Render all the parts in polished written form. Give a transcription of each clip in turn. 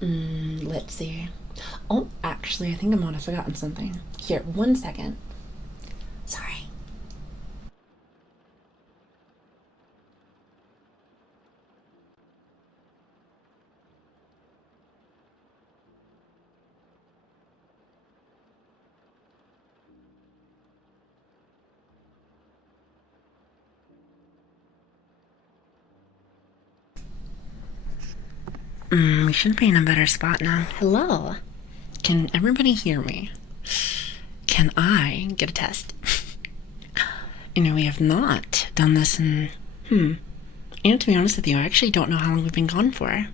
Let's see. Oh, actually, I think I might have forgotten something. Here, 1 second. Sorry. We should be in a better spot now. Hello. Can everybody hear me? Can I get a test? We have not done this in, and to be honest with you, I actually don't know how long we've been gone for.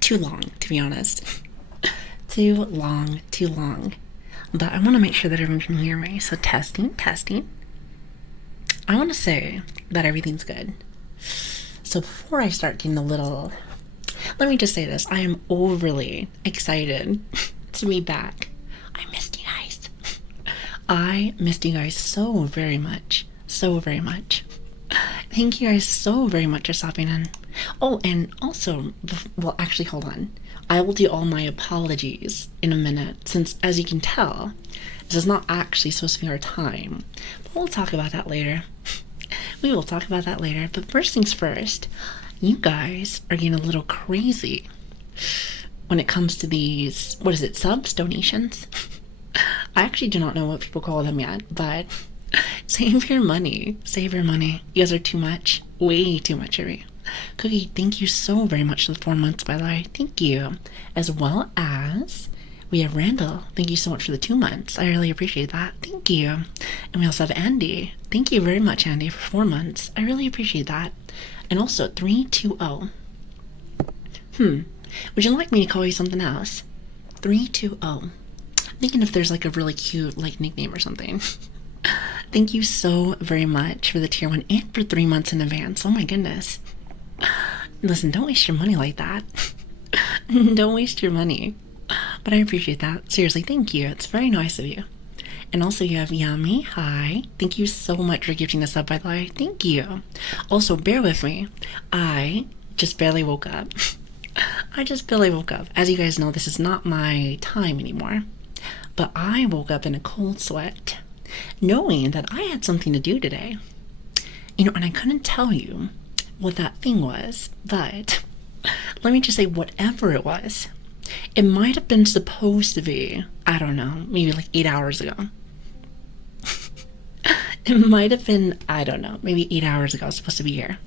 Too long, to be honest. Too long. But I want to make sure that everyone can hear me. So testing. I want to say that everything's good. So before I start getting let me just say this. I am overly excited to be back. I missed you guys. I missed you guys so very much. Thank you guys so very much for stopping in. Oh, and also, well, actually, hold on. I will do all my apologies in a minute, since, as you can tell, this is not actually supposed to be our time. But we'll talk about that later. But first things first, you guys are getting a little crazy when it comes to these, subs, donations? I actually do not know what people call them yet, but save your money. You guys are too much. Way too much of me. Cookie, thank you so very much for the 4 months, by the way. Thank you. As well as we have Randall. Thank you so much for the 2 months. I really appreciate that. Thank you. And we also have Andy. Thank you very much, Andy, for 4 months. I really appreciate that. And also 320. Would you like me to call you something else? 320. I'm thinking if there's like a really cute nickname or something. Thank you so very much for the tier 1 and for 3 months in advance. Oh my goodness. Listen, don't waste your money like that. Don't waste your money. But I appreciate that. Seriously, thank you. It's very nice of you. And also you have Yummy. Hi. Thank you so much for gifting us up, by the way. Thank you. Also, bear with me. I just barely woke up. As you guys know, this is not my time anymore. But I woke up in a cold sweat. knowing that I had something to do today. And I couldn't tell you what that thing was, but let me just say, whatever it was, it might have been supposed to be, I don't know, maybe like 8 hours ago. It might have been, I don't know, maybe 8 hours ago. I was supposed to be here.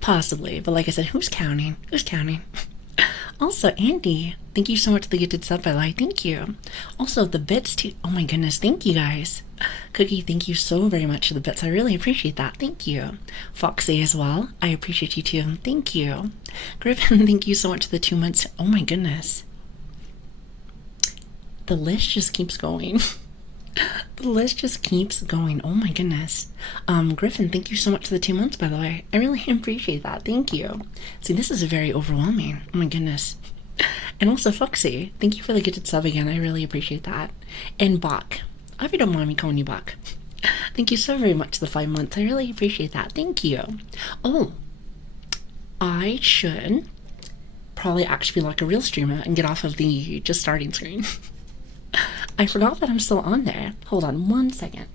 Possibly, but like I said, who's counting? Who's counting? Also, Andy, thank you so much for the gifted sub, by the way. Thank you. Also, the bits too. Oh my goodness, thank you guys. Cookie, thank you so very much for the bits. I really appreciate that. Thank you. Foxy as well. I appreciate you too. Thank you. Griffin, thank you so much for the 2 months. Oh my goodness. The list just keeps going. The list just keeps going. Oh my goodness. Griffin, thank you so much for the 2 months, by the way. I really appreciate that. Thank you. See, this is very overwhelming. Oh my goodness. And also, Foxy, thank you for the gifted sub again. I really appreciate that. And Bach, I hope you don't mind me calling you Bach. Thank you so very much for the 5 months. I really appreciate that. Thank you. Oh, I should probably actually be like a real streamer and get off of the just starting screen. I forgot that I'm still on there. Hold on 1 second.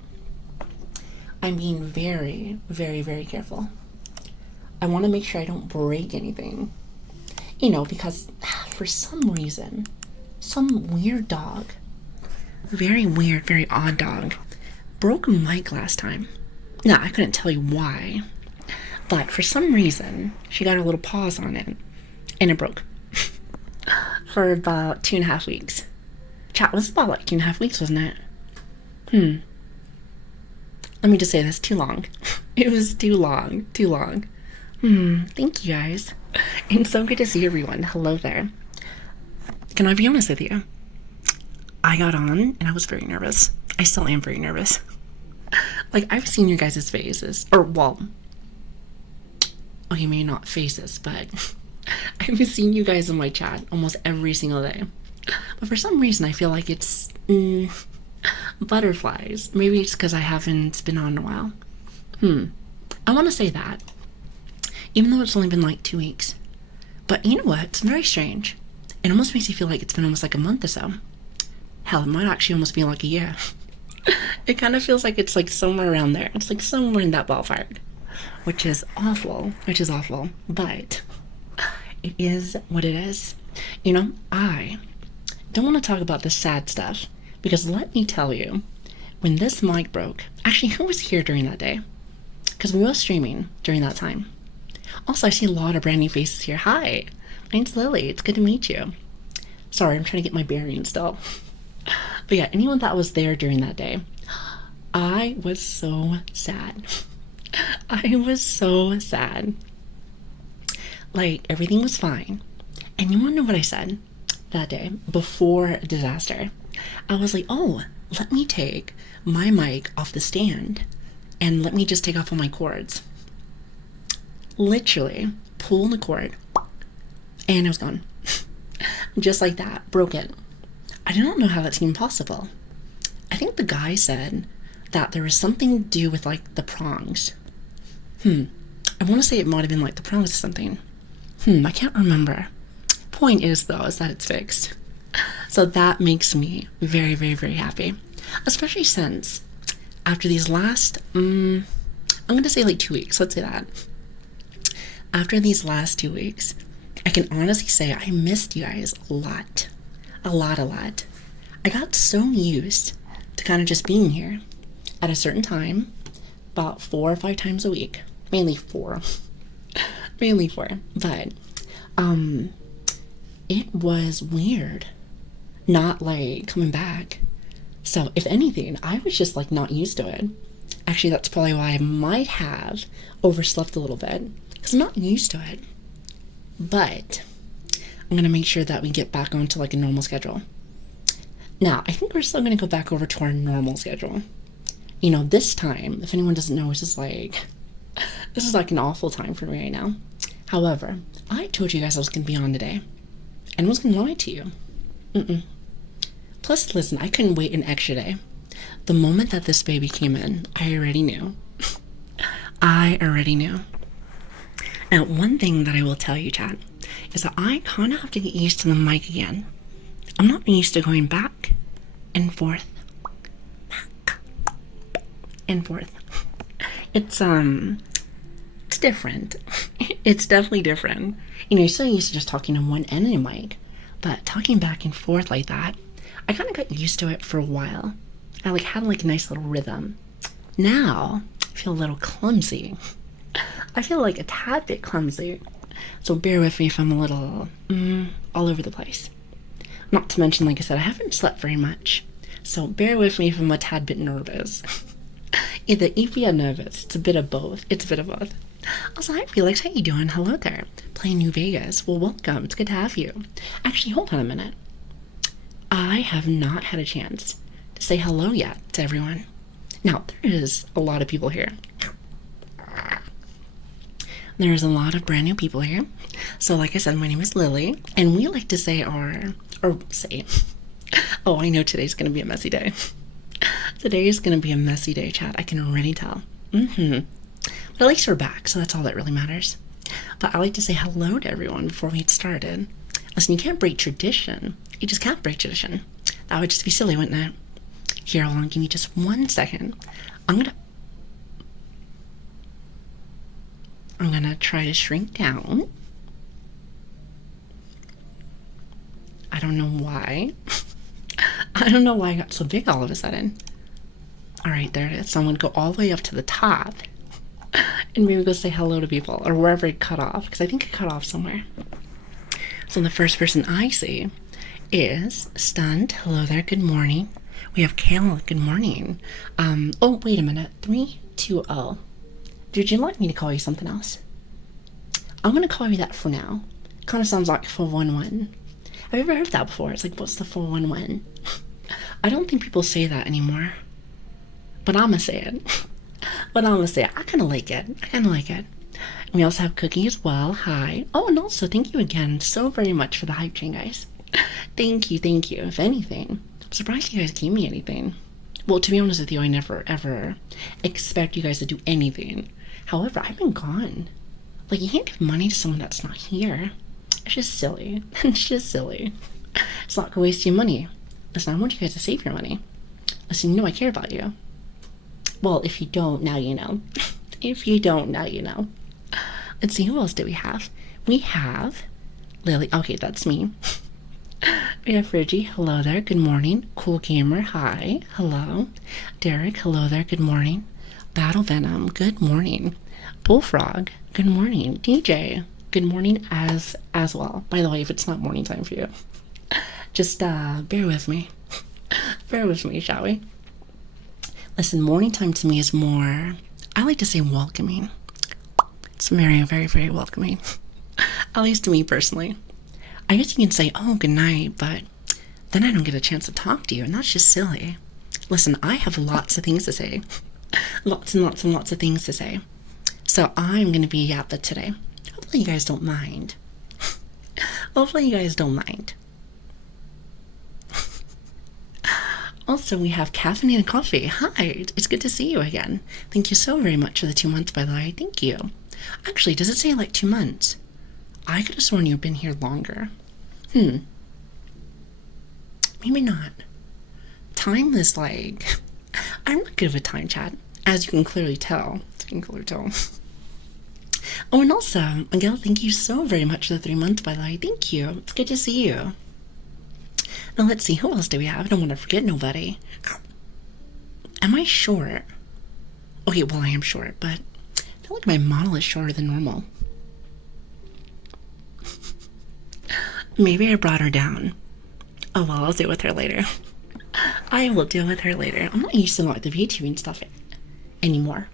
I'm being very, very, very careful. I want to make sure I don't break anything. Because for some reason, some weird dog, very weird, very odd dog, broke a mic last time. Now, I couldn't tell you why, but for some reason, she got a little pause on it, and it broke. For about 2.5 weeks. Chat was about like 2.5 weeks, wasn't it? Let me just say this, too long. It was too long. Thank you guys. And so good to see everyone. Hello there. Can I be honest with you? I got on and I was very nervous. I still am very nervous. Like, I've seen your guys' faces. Or, well, okay, maybe not faces, but I've seen you guys in my chat almost every single day. But for some reason, I feel like it's butterflies. Maybe it's because I haven't been on in a while. I want to say that, even though it's only been like 2 weeks. But you know what? It's very strange. It almost makes you feel like it's been almost like a month or so. Hell, it might actually almost be like a year. It kind of feels like it's like somewhere around there. It's like somewhere in that ballpark. Which is awful. But it is what it is. I don't want to talk about the sad stuff, because let me tell you, when this mic broke, actually, who was here during that day? Because we were streaming during that time. Also, I see a lot of brand new faces here. Hi, my name's Lili. It's good to meet you. Sorry, I'm trying to get my bearings still. But yeah, anyone that was there during that day, I was so sad. I was so sad. Like, everything was fine. And you want to know what I said that day before disaster? I was like, oh, let me take my mic off the stand and let me just take off all my cords. Literally pull the cord and it was gone. Just like that, broke it. I don't know how that's even possible. I think the guy said that there was something to do with like the prongs. I want to say it might have been like the prongs or something. I can't remember. Point is though, is that it's fixed. So that makes me very, very, very happy. Especially since after these last, I'm going to say like 2 weeks. Let's say that. After these last 2 weeks, I can honestly say I missed you guys a lot. A lot. I got so used to kind of just being here at a certain time, about 4 or 5 times a week. Mainly 4. But, it was weird not like coming back. So if anything, I was just like not used to it. Actually, that's probably why I might have overslept a little bit, because I'm not used to it. But I'm gonna make sure that we get back onto like a normal schedule. Now, I think we're still gonna go back over to our normal schedule. This time, if anyone doesn't know, this is like an awful time for me right now. However, I told you guys I was gonna be on today, and I was gonna lie to you. Plus, listen, I couldn't wait an extra day. The moment that this baby came in, I already knew. Now, one thing that I will tell you, chat, is that I kind of have to get used to the mic again. I'm not used to going back and forth. and forth. It's it's different. It's definitely different. You're so used to just talking on one end of the mic, but talking back and forth like that, I kind of got used to it for a while. I had a nice little rhythm. Now I feel a little clumsy. I feel like a tad bit clumsy. So bear with me if I'm a little all over the place. Not to mention, like I said, I haven't slept very much. So bear with me if I'm a tad bit nervous. Either easy or nervous. It's a bit of both. Also, hi Felix, how you doing? Hello there. Playing New Vegas. Well, welcome. It's good to have you. Actually, hold on a minute. I have not had a chance to say hello yet to everyone. Now, there is a lot of people here. There's a lot of brand new people here. So, like I said, my name is Lili, and we like to say oh, I know today's going to be a messy day. Today is going to be a messy day, chat. I can already tell. But at least we're back, so that's all that really matters. But I like to say hello to everyone before we get started. Listen, you can't break tradition. You just can't break tradition. That would just be silly, wouldn't it? Here, hold on, give me just 1 second. I'm gonna try to shrink down. I don't know why. I don't know why I got so big all of a sudden. Alright, there it is. So I'm gonna go all the way up to the top and maybe go say hello to people, or wherever it cut off, because I think it cut off somewhere. So the first person I see is Stunned. Hello there, good morning. We have Kayla, good morning. Oh, wait a minute. 320. Did you like me to call you something else? I'm gonna call you that for now. Kind of sounds like 411. Have you ever heard that before? It's like, what's the 411? I don't think people say that anymore. But I'm gonna say it. I kind of like it. And we also have Cookie as well. Hi. Oh, and also thank you again so very much for the hype train, guys. Thank you. If anything, I'm surprised you guys gave me anything. Well, to be honest with you, I never ever expect you guys to do anything. However, I've been gone. You can't give money to someone that's not here. It's just silly. It's not gonna waste your money. Listen, I want you guys to save your money. Listen, you know I care about you. Well, if you don't, now you know. Let's see, who else do we have? We have Lili. Okay, that's me. We have Reggie. Hello there. Good morning. Cool Gamer. Hi. Hello. Derek. Hello there. Good morning. Battle Venom. Good morning. Bullfrog. Good morning. DJ. Good morning as well. By the way, if it's not morning time for you, just bear with me. Bear with me, shall we? Listen, morning time to me is more, I like to say, welcoming. It's very, very, very welcoming. At least to me personally. I guess you can say, oh, good night, but then I don't get a chance to talk to you, and that's just silly. Listen, I have lots of things to say. Lots and lots and lots of things to say. So I'm going to be yapping today. Hopefully you guys don't mind. Also, we have Caffeinated Coffee. Hi, it's good to see you again. Thank you so very much for the 2 months, by the way. Thank you. Actually, does it say 2 months? I could have sworn you've been here longer. Maybe not. Time is I'm not good with time, chat. As you can clearly tell. Oh, and also, Miguel, thank you so very much for the 3 months, by the way. Thank you. It's good to see you. Now, let's see. Who else do we have? I don't want to forget nobody. Am I short? Okay, well, I am short, but I feel like my model is shorter than normal. Maybe I brought her down. Oh, well, I'll deal with her later. I will deal with her later. I'm not used to the VTubing stuff anymore.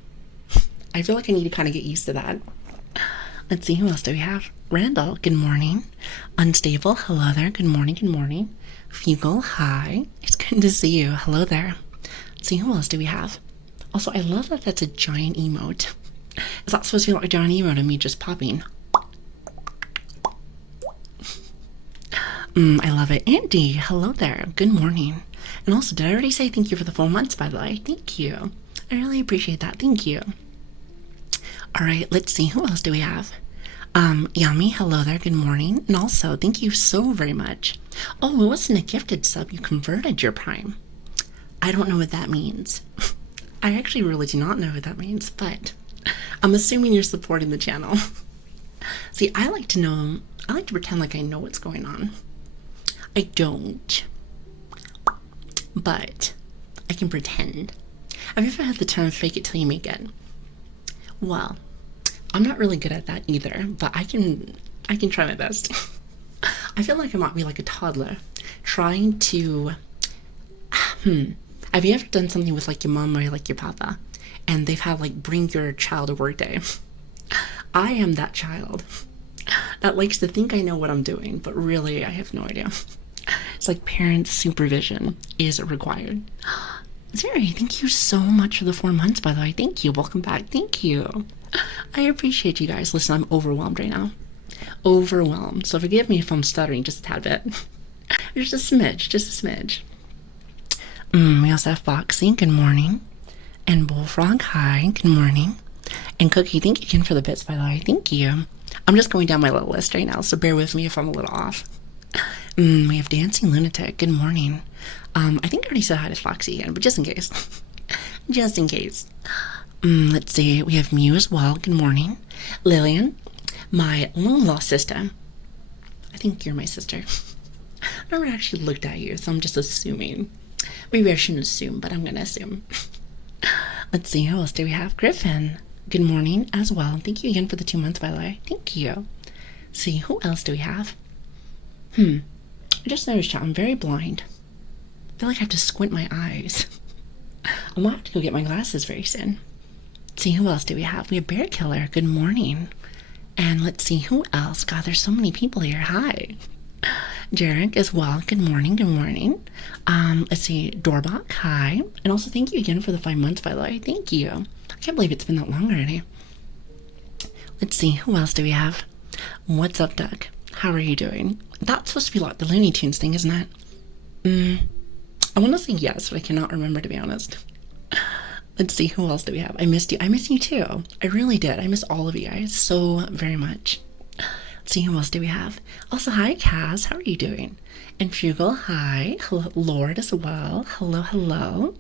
I feel like I need to kind of get used to that. Let's see, who else do we have? Randall, good morning. Unstable, hello there. Good morning. Fugal, hi. It's good to see you. Hello there. Let's see, who else do we have? Also, I love that that's a giant emote. Is that supposed to be a giant emote of me just popping? I love it. Andy, hello there. Good morning. And also, did I already say thank you for the 4 months, by the way? Thank you. I really appreciate that. Thank you. All right, let's see. Who else do we have? Yummy, hello there. Good morning. And also, thank you so very much. Oh, it wasn't a gifted sub. You converted your Prime. I don't know what that means. I actually really do not know what that means, but I'm assuming you're supporting the channel. See, I like to pretend like I know what's going on. I don't, but I can pretend. Have you ever had the term fake it till you make it? Well, I'm not really good at that either, but I can try my best. I feel like I might be like a toddler trying to have you ever done something with like your mom or like your papa and they've had like bring your child to work day? I am that child that likes to think I know what I'm doing, but really I have no idea. It's like parent supervision is required. Zeri, thank you so much for the 4 months, by the way. Thank you. Welcome back. Thank you. I appreciate you guys. Listen, I'm overwhelmed right now. Overwhelmed. So forgive me if I'm stuttering just a tad bit. Just a smidge. Just a smidge. We also have Foxy. Good morning. And Bullfrog. Hi. Good morning. And Cookie, thank you again for the bits, by the way. Thank you. I'm just going down my little list right now, so bear with me if I'm a little off. We have Dancing Lunatic. Good morning. I think I already said hi to Foxy again, but just in case. Just in case. Let's see. We have Mew as well. Good morning. Lilian, my long-lost sister. I think you're my sister. I never actually looked at you, so I'm just assuming. Maybe I shouldn't assume, but I'm going to assume. Let's see. Who else do we have? Griffin. Good morning as well. Thank you again for the 2 months, by the way. Thank you. See, who else do we have? I just noticed I'm very blind. I feel like I have to squint my eyes. I might have to go get my glasses very soon. Let's see, who else do we have? We have Bear Killer. Good morning. And let's see, who else? God, there's so many people here. Hi. Jarek as well. Good morning. Good morning. Let's see, Doorbach. Hi. And also thank you again for the 5 months, by the way. Thank you. I can't believe it's been that long already. Let's see, who else do we have? What's up, Doug? How are you doing? That's supposed to be like the Looney Tunes thing, isn't it? I want to say yes, but I cannot remember, to be honest. Let's see, who else do we have? I missed you. I miss you too. I really did. I miss all of you guys so very much. Let's see, who else do we have? Also, hi, Kaz. How are you doing? And Fugal, hi. Hello, Lord as well. Hello, hello.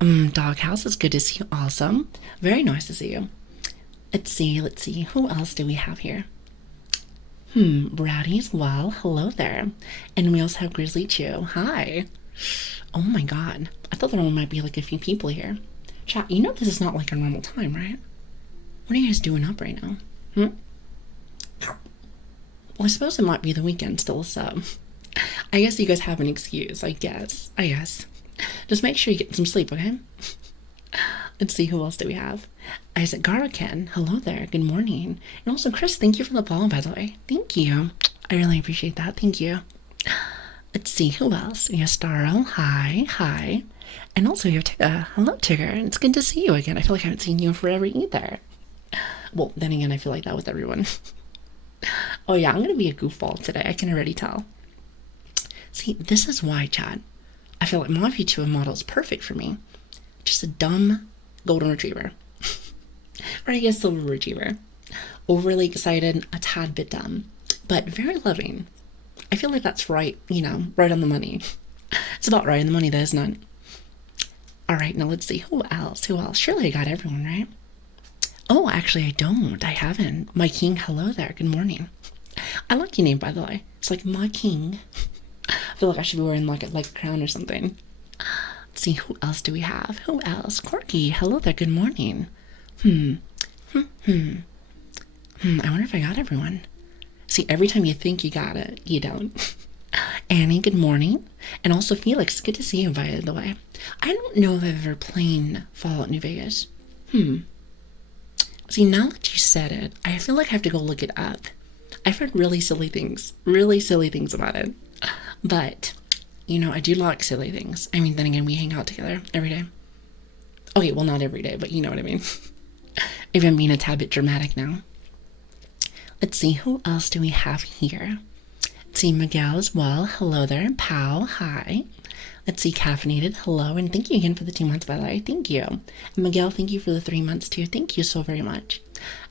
Doghouse, it's good to see you also. Very nice to see you. Let's see. Who else do we have here? Browdy as well. Hello there. And we also have Grizzly Chew. Hi. Oh my god. I thought there might be like a few people here. Chat, you know this is not like our normal time, right? What are you guys doing up right now? Well, I suppose it might be the weekend still, so I guess you guys have an excuse, I guess. Just make sure you get some sleep, okay? Let's see, who else do we have? Isaac Garaken, hello there, good morning. And also, Chris, thank you for the follow, by the way. Thank you. I really appreciate that, thank you. Let's see, who else? We have Starro, hi. And also we have Tigger. Hello, Tigger. It's good to see you again. I feel like I haven't seen you in forever either. Well, then again, I feel like that with everyone. Oh yeah, I'm gonna be a goofball today. I can already tell. See, this is why, Chad. I feel like my vtuber model is perfect for me. Just a dumb golden retriever. Or I guess silver retriever. Overly excited, a tad bit dumb, but very loving. I feel like that's right, right on the money. It's about right on the money, though, isn't it? Alright, now let's see. Who else? Surely I got everyone, right? Oh, actually, I don't. I haven't. My king, hello there. Good morning. I like your name, by the way. It's like my king. I feel like I should be wearing like a crown or something. Let's see, who else do we have? Who else? Corky, hello there. Good morning. I wonder if I got everyone. See, every time you think you got it, you don't. Annie, good morning. And also Felix, good to see you, by the way. I don't know if I've ever played Fallout New Vegas. See, now that you said it, I feel like I have to go look it up. I've heard really silly things about it. But, I do like silly things. I mean, then again, we hang out together every day. Okay, well, not every day, but you know what I mean. Maybe I'm being a tad bit dramatic now. Let's see, who else do we have here? Let's see, Miguel as well. Hello there. Pow, hi. Let's see, Caffeinated. Hello, and thank you again for the 2 months, by the way. Thank you. And Miguel, thank you for the 3 months, too. Thank you so very much.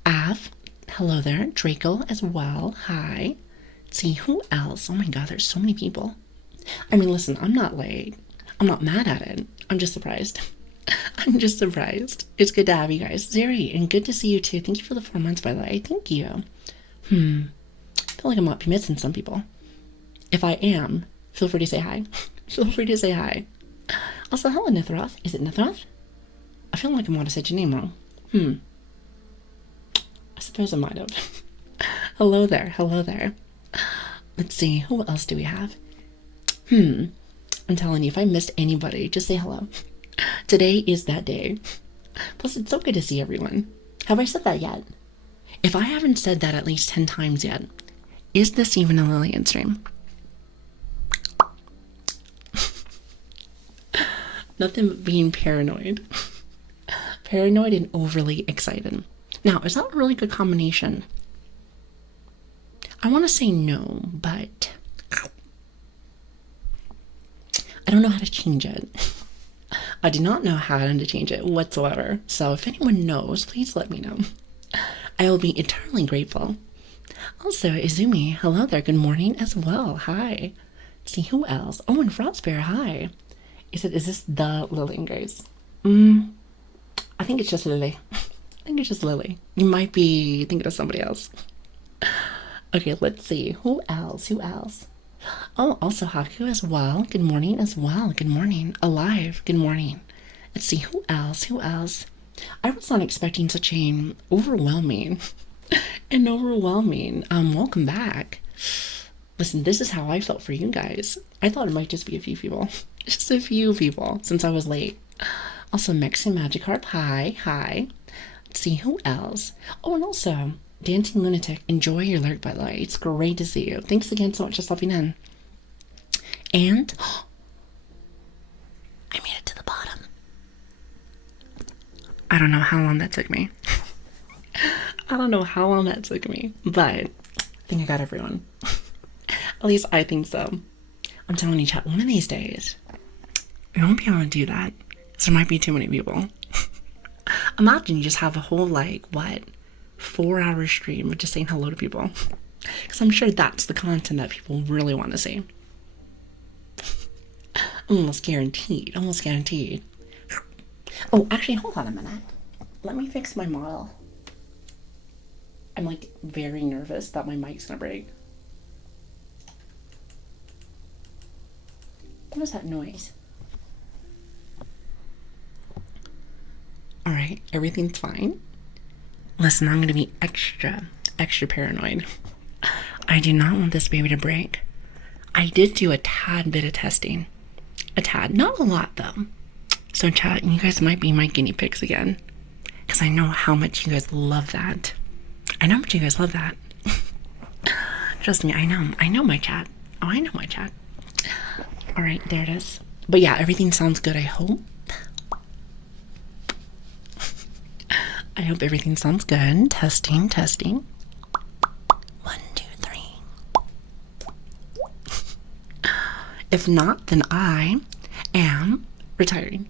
Av, hello there. Draco as well. Hi. Let's see, who else? Oh my god, there's so many people. I mean, listen, I'm not mad at it. I'm just surprised. I'm just surprised. It's good to have you guys. Zeri, and good to see you too. Thank you for the 4 months, by the way. Thank you. I feel like I might be missing some people. If I am, feel free to say hi. Feel free to say hi. Also, hello, Nithroth. Is it Nithroth? I feel like I might have said your name wrong. I suppose I might have. Hello there. Hello there. Let's see. Who else do we have? I'm telling you, if I missed anybody, just say hello. Today is that day. Plus, it's so good to see everyone. Have I said that yet? If I haven't said that at least 10 times yet, is this even a Lilian stream? Nothing but being paranoid. Paranoid and overly excited. Now, is that a really good combination? I want to say no, but I don't know how to change it. I do not know how to change it whatsoever. So if anyone knows, please let me know. I will be eternally grateful. Also, Izumi, hello there. Good morning as well. Hi. See who else? Oh, and Frostbear, hi. Is this the liliiangrace? I think it's just Lili. I think it's just Lili. You might be thinking of somebody else. Okay, let's see. Who else? Who else? Oh, also Haku as well. Good morning as well. Good morning. Alive. Good morning. Let's see. Who else? Who else? I was not expecting such an overwhelming welcome back. Listen, this is how I felt for you guys. I thought it might just be a few people. Just a few people since I was late. Also, Mexican Magikarp. Hi. Hi. Let's see. Who else? Oh, and also Dancing Lunatic, enjoy your lurk, by the way. It's great to see you. Thanks again so much for stopping in. And I made it to the bottom. I don't know how long that took me. But I think I got everyone. At least I think so. I'm telling you, chat, one of these days, we won't be able to do that. Because there might be too many people. Imagine you just have a whole, 4-hour stream of just saying hello to people. Because I'm sure that's the content that people really want to see. Almost guaranteed. Oh, actually, hold on a minute. Let me fix my model. I'm very nervous that my mic's gonna break. What was that noise? Alright, everything's fine. Listen, I'm gonna be extra paranoid. I do not want this baby to break. I did do a tad bit of testing. A tad. Not a lot, though. So, chat, you guys might be my guinea pigs again. Because I know how much you guys love that. Trust me, I know my chat. Oh, I know my chat. Alright, there it is. But yeah, everything sounds good, I hope. I hope everything sounds good. Testing. 1, 2, 3. If not, then I am retiring.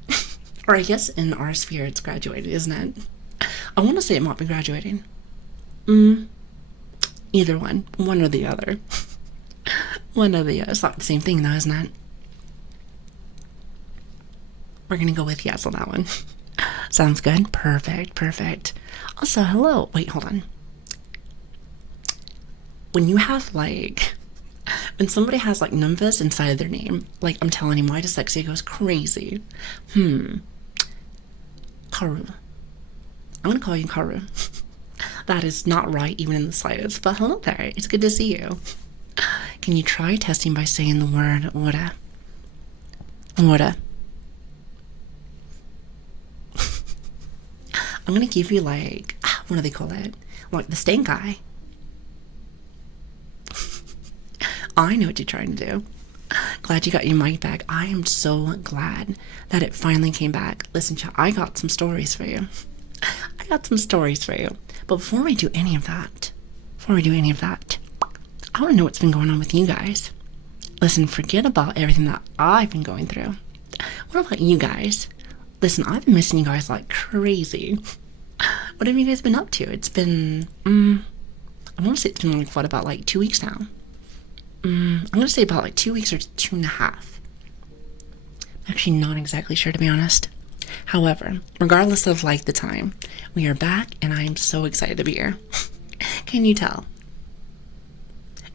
Or I guess in our sphere it's graduated, isn't it? I want to say it might be graduating. Either one. One or the other. It's not the same thing though, isn't it? We're gonna go with yes on that one. Sounds good. Perfect. Also, hello. Wait, hold on. When you have when somebody has numbers inside of their name, I'm telling you, my dyslexia goes crazy. Karu. I'm gonna call you Karu. That is not right, even in the slightest. But hello there. It's good to see you. Can you try testing by saying the word "woulda"? Woulda. I'm gonna give you what do they call it? The stank eye. I know what you're trying to do. Glad you got your mic back. I am so glad that it finally came back. Listen, chat, I got some stories for you. But before we do any of that, I want to know what's been going on with you guys. Listen, forget about everything that I've been going through. What about you guys? Listen, I've been missing you guys like crazy. What have you guys been up to? It's been, I want to say it's been about 2 weeks now. I'm going to say about 2 weeks or 2.5. I'm actually not exactly sure, to be honest. However, regardless of like the time, we are back and I am so excited to be here. Can you tell?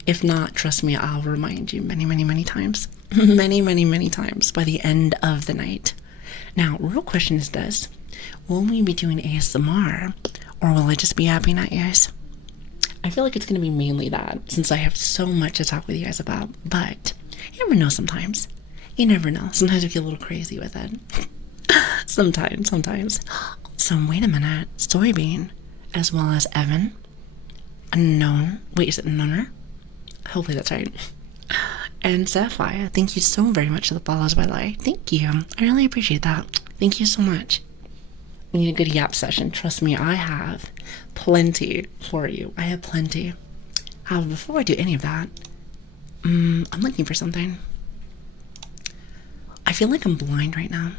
If not, trust me, I'll remind you many, many, many times. Many, many, many times by the end of the night. Now, real question is this. Will we be doing ASMR or will it just be happy night ears? I feel like it's going to be mainly that since I have so much to talk with you guys about. But you never know sometimes. You never know. Sometimes I get a little crazy with it. Sometimes. So wait a minute. Soybean, as well as Evan. Unknown. Wait, is it Nunner? Hopefully that's right. And Sapphire, thank you so very much for the follows, by the way. Thank you. I really appreciate that. Thank you so much. We need a good yap session. Trust me, I have plenty for you. I have plenty. However, before I do any of that, I'm looking for something. I feel like I'm blind right now.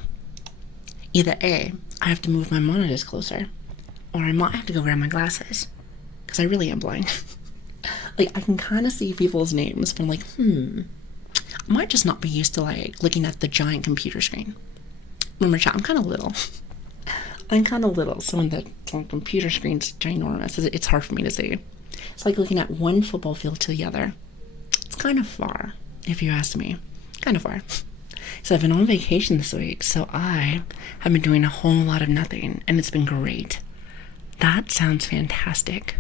Either A, I have to move my monitors closer, or I might have to go grab my glasses, because I really am blind. Like, I can kind of see people's names, but I'm like, I might just not be used to, like, looking at the giant computer screen. Remember, chat, I'm kind of little. So when the computer screen's ginormous, it's hard for me to see. It's like looking at one football field to the other. It's kind of far, if you ask me. Kind of far. So I've been on vacation this week, so I have been doing a whole lot of nothing, and it's been great. That sounds fantastic.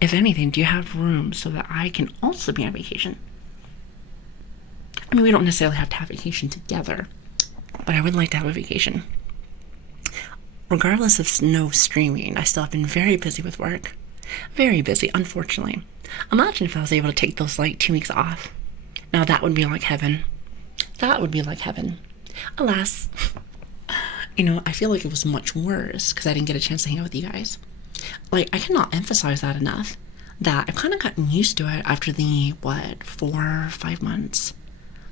If anything, do you have room so that I can also be on vacation? I mean, we don't necessarily have to have vacation together, but I would like to have a vacation. Regardless of no streaming, I still have been very busy with work. Very busy, unfortunately. Imagine if I was able to take those, like, 2 weeks off. Now that would be like heaven. That would be like heaven. Alas, I feel like it was much worse because I didn't get a chance to hang out with you guys. Like, I cannot emphasize that enough, that I've kind of gotten used to it after the, 4 or 5 months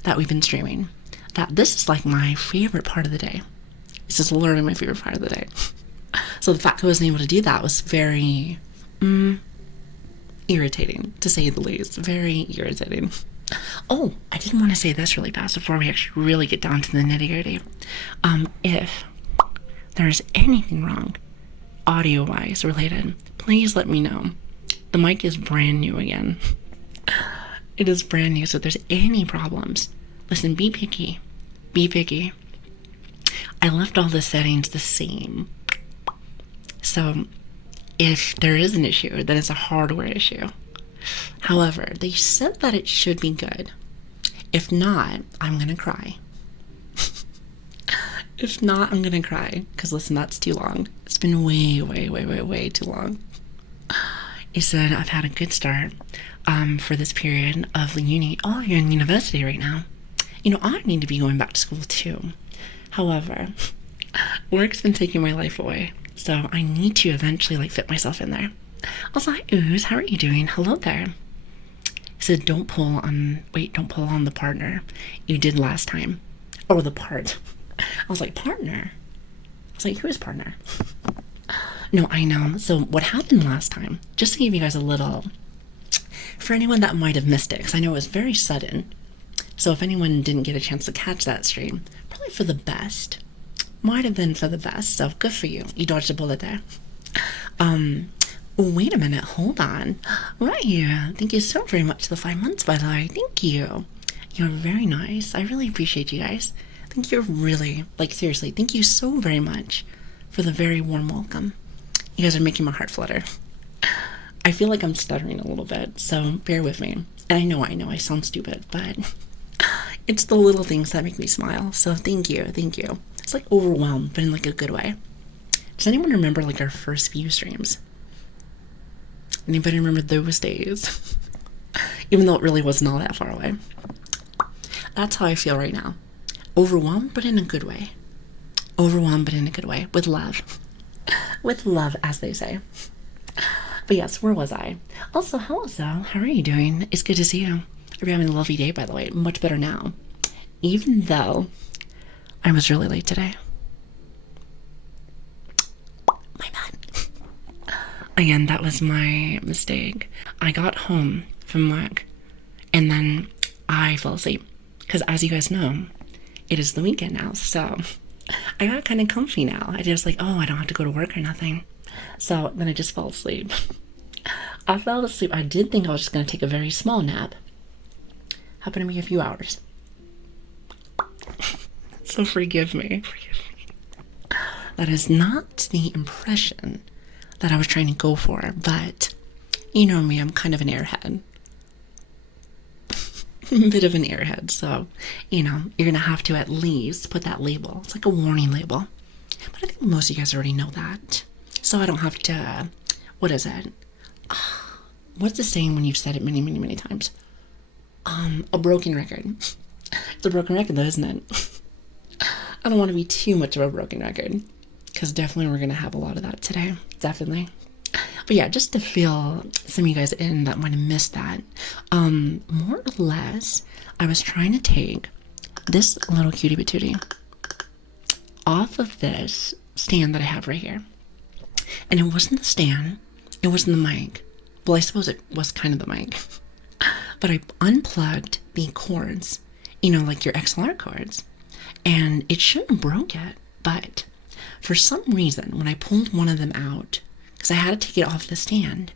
that we've been streaming. That this is like my favorite part of the day. This is literally my favorite part of the day. So the fact I wasn't able to do that was very, irritating, to say the least. Very irritating. Oh, I didn't want to say this really fast before we actually really get down to the nitty-gritty. If there's anything wrong, audio-wise related, please let me know. The mic is brand new again. It is brand new, so if there's any problems, listen, be picky. Be picky. I left all the settings the same. So if there is an issue, then it's a hardware issue. However, they said that it should be good. If not, I'm gonna cry. If not, I'm gonna cry. Because listen, that's too long. It's been way too long. He said, I've had a good start for this period of the uni. Oh, you're in university right now. I need to be going back to school too. However, work's been taking my life away. So I need to eventually, fit myself in there. Also, hi, Ooze. How are you doing? Hello there. He said, don't pull on the partner you did last time. Oh, the part. I was like, partner? I was like, who is partner? No, I know. So what happened last time, just to give you guys a little, for anyone that might have missed it, because I know it was very sudden. So if anyone didn't get a chance to catch that stream, probably for the best. Might have been for the best, so good for you. You dodged a bullet there. Wait a minute, hold on. Right here. Thank you so very much for the 5 months, by the way. Thank you. You're very nice. I really appreciate you guys. I think you're really, seriously, thank you so very much for the very warm welcome. You guys are making my heart flutter. I feel like I'm stuttering a little bit, so bear with me. And I know, I sound stupid, but it's the little things that make me smile. So thank you. It's overwhelmed, but in a good way. Does anyone remember our first few streams? Anybody remember those days? Even though it really wasn't all that far away. That's how I feel right now. Overwhelmed, but in a good way. Overwhelmed, but in a good way. With love. With love, as they say. But yes, where was I? Also, hello, Sal. How are you doing? It's good to see you. You're having a lovely day, by the way. Much better now. Even though I was really late today. My bad. Again, that was my mistake. I got home from work and then I fell asleep. Because as you guys know, it is the weekend now. So I got kind of comfy now. I just like, oh, I don't have to go to work or nothing. So then I just fell asleep. I fell asleep. I did think I was just going to take a very small nap. Happened to be a few hours. So forgive me. That is not the impression that I was trying to go for, but you know me, I'm kind of an airhead. A bit of an airhead, so you know, you're gonna have to at least put that label. It's like a warning label. But I think most of you guys already know that. So I don't have to, what is it? What's the saying when you've said it many, many, many times? A broken record. It's a broken record though, isn't it? I don't want to be too much of a broken record, because definitely we're going to have a lot of that today. Definitely. But yeah, just to fill some of you guys in that might have missed that. More or less, I was trying to take this little cutie patootie off of this stand that I have right here. And it wasn't the stand. It wasn't the mic. Well, I suppose it was kind of the mic. But I unplugged the cords, you know, like your XLR cords. And it shouldn't have broke it, but for some reason, when I pulled one of them out, because I had to take it off the stand,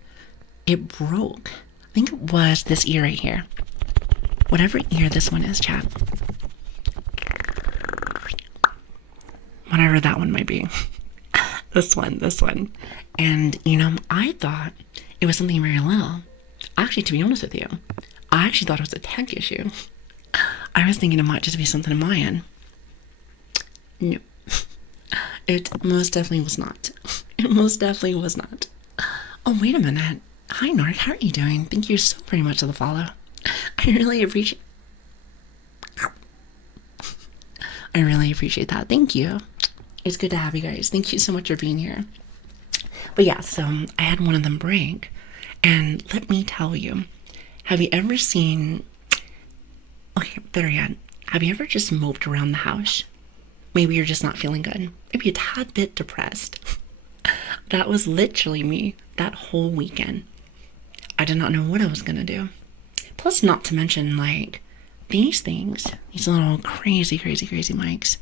it broke. I think it was this ear right here. Whatever ear this one is, chat. Whatever that one might be. This one. And, you know, I thought it was something very little. Actually, to be honest with you, I actually thought it was a tech issue. I was thinking it might just be something on my end. No. It most definitely was not. It most definitely was not. Oh, wait a minute. Hi, Nark. How are you doing? Thank you so very much for the follow. I really appreciate that. Thank you. It's good to have you guys. Thank you so much for being here. But yeah, so I had one of them break. And let me tell you, have you ever seen... Okay, better yet. Have you ever just moped around the house? Maybe you're just not feeling good. Maybe a tad bit depressed. That was literally me that whole weekend. I did not know what I was going to do. Plus, not to mention, like, these things, these little crazy mics,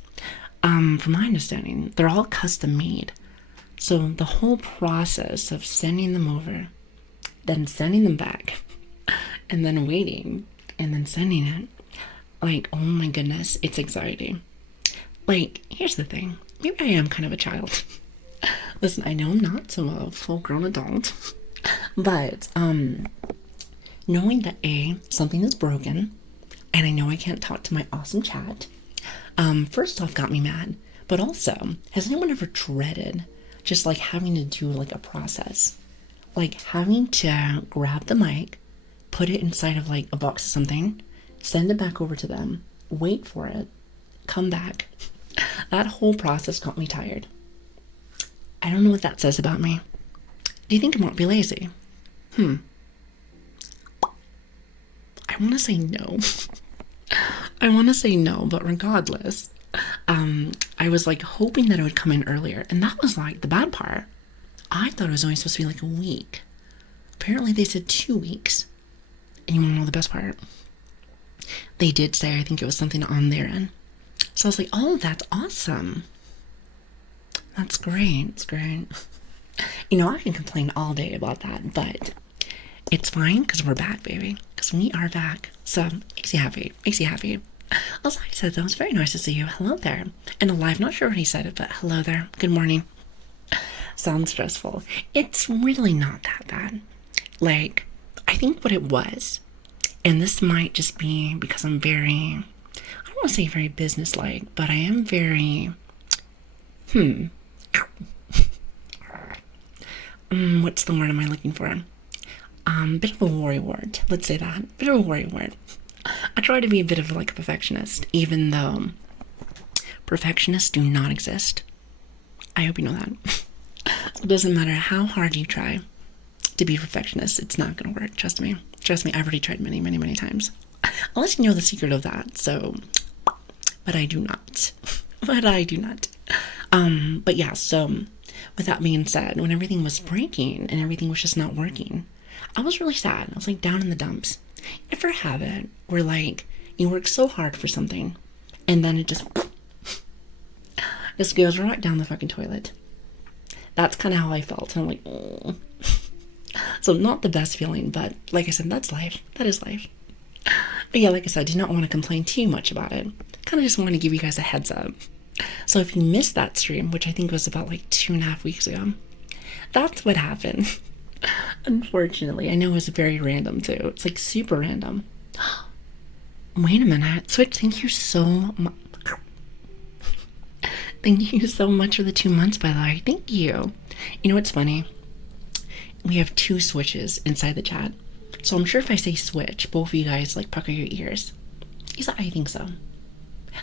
from my understanding, they're all custom made. So the whole process of sending them over, then sending them back, and then waiting, and then sending it, like, oh my goodness, it's anxiety. Like, here's the thing. Maybe I am kind of a child. Listen, I know I'm not. I'm a full-grown adult. But, knowing that A, something is broken, and I know I can't talk to my awesome chat, first off got me mad. But also, has anyone ever dreaded just, like, having to do, like, a process? Like, having to grab the mic, put it inside of, like, a box of something, send it back over to them, wait for it, come back. That whole process got me tired. I don't know what that says about me. Do you think I might be lazy? I want to say no. I want to say no, but regardless, I was like hoping that it would come in earlier. And that was like the bad part. I thought it was only supposed to be like a week. Apparently they said 2 weeks. And you want to know the best part? They did say, I think it was something on their end. So I was like, oh, that's awesome. That's great. It's great. You know, I can complain all day about that, but it's fine because we're back, baby. Because we are back. So, makes you happy. Makes you happy. Also, like I said, that was very nice to see you. Hello there. And alive, not sure what he said it, but hello there. Good morning. Sounds stressful. It's really not that bad. Like, I think what it was, and this might just be because I'm very... I don't want to say very business-like, but I am very, what's the word am I looking for? Bit of a worry word. Let's say that. Bit of a worry word. I try to be a bit of like a perfectionist, even though perfectionists do not exist. I hope you know that. It doesn't matter how hard you try to be a perfectionist, it's not going to work. Trust me. Trust me, I've already tried many, many, many times. I'll let you know the secret of that, so... But I do not. But yeah, so with that being said, when everything was breaking and everything was just not working, I was really sad. I was like down in the dumps. You ever have it where like you work so hard for something and then it just This goes right down the fucking toilet. That's kind of how I felt. And I'm like, oh. So not the best feeling, but like I said, that's life. That is life. But yeah, like I said, I did not want to complain too much about it. Kind of just want to give you guys a heads up. So if you missed that stream, which I think was about like 2.5 weeks ago, that's what happened. Unfortunately, I know it was very random too. It's like super random. Wait a minute. Switch, thank you so much. Thank you so much for the 2 months, by the way. Thank you. You know what's funny? We have 2 switches inside the chat. So I'm sure if I say switch, both of you guys like pucker your ears. He's like, I think so.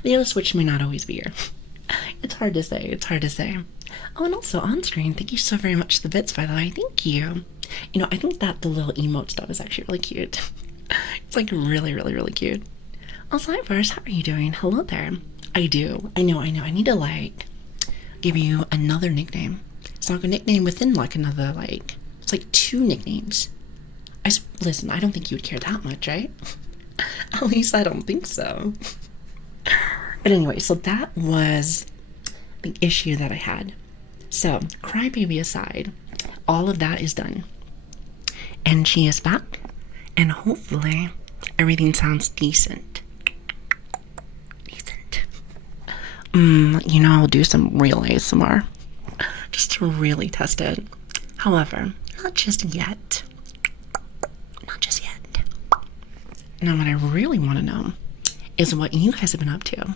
The other switch may not always be here. It's hard to say. It's hard to say. Oh, and also on screen, thank you so very much for the bits, by the way. Thank you. You know, I think that the little emote stuff is actually really cute. It's like really, really, really cute. Also, hi, Verse. How are you doing? Hello there. I do. I know. I need to like give you another nickname. It's like a nickname within like another like. It's like 2 nicknames. Listen, I don't think you would care that much, right? At least I don't think so. But anyway, so that was the issue that I had. So, crybaby aside, all of that is done. And she is back. And hopefully, everything sounds decent. You know, I'll do some real ASMR. Just to really test it. However, not just yet. Not just yet. Now, what I really want to know is what you guys have been up to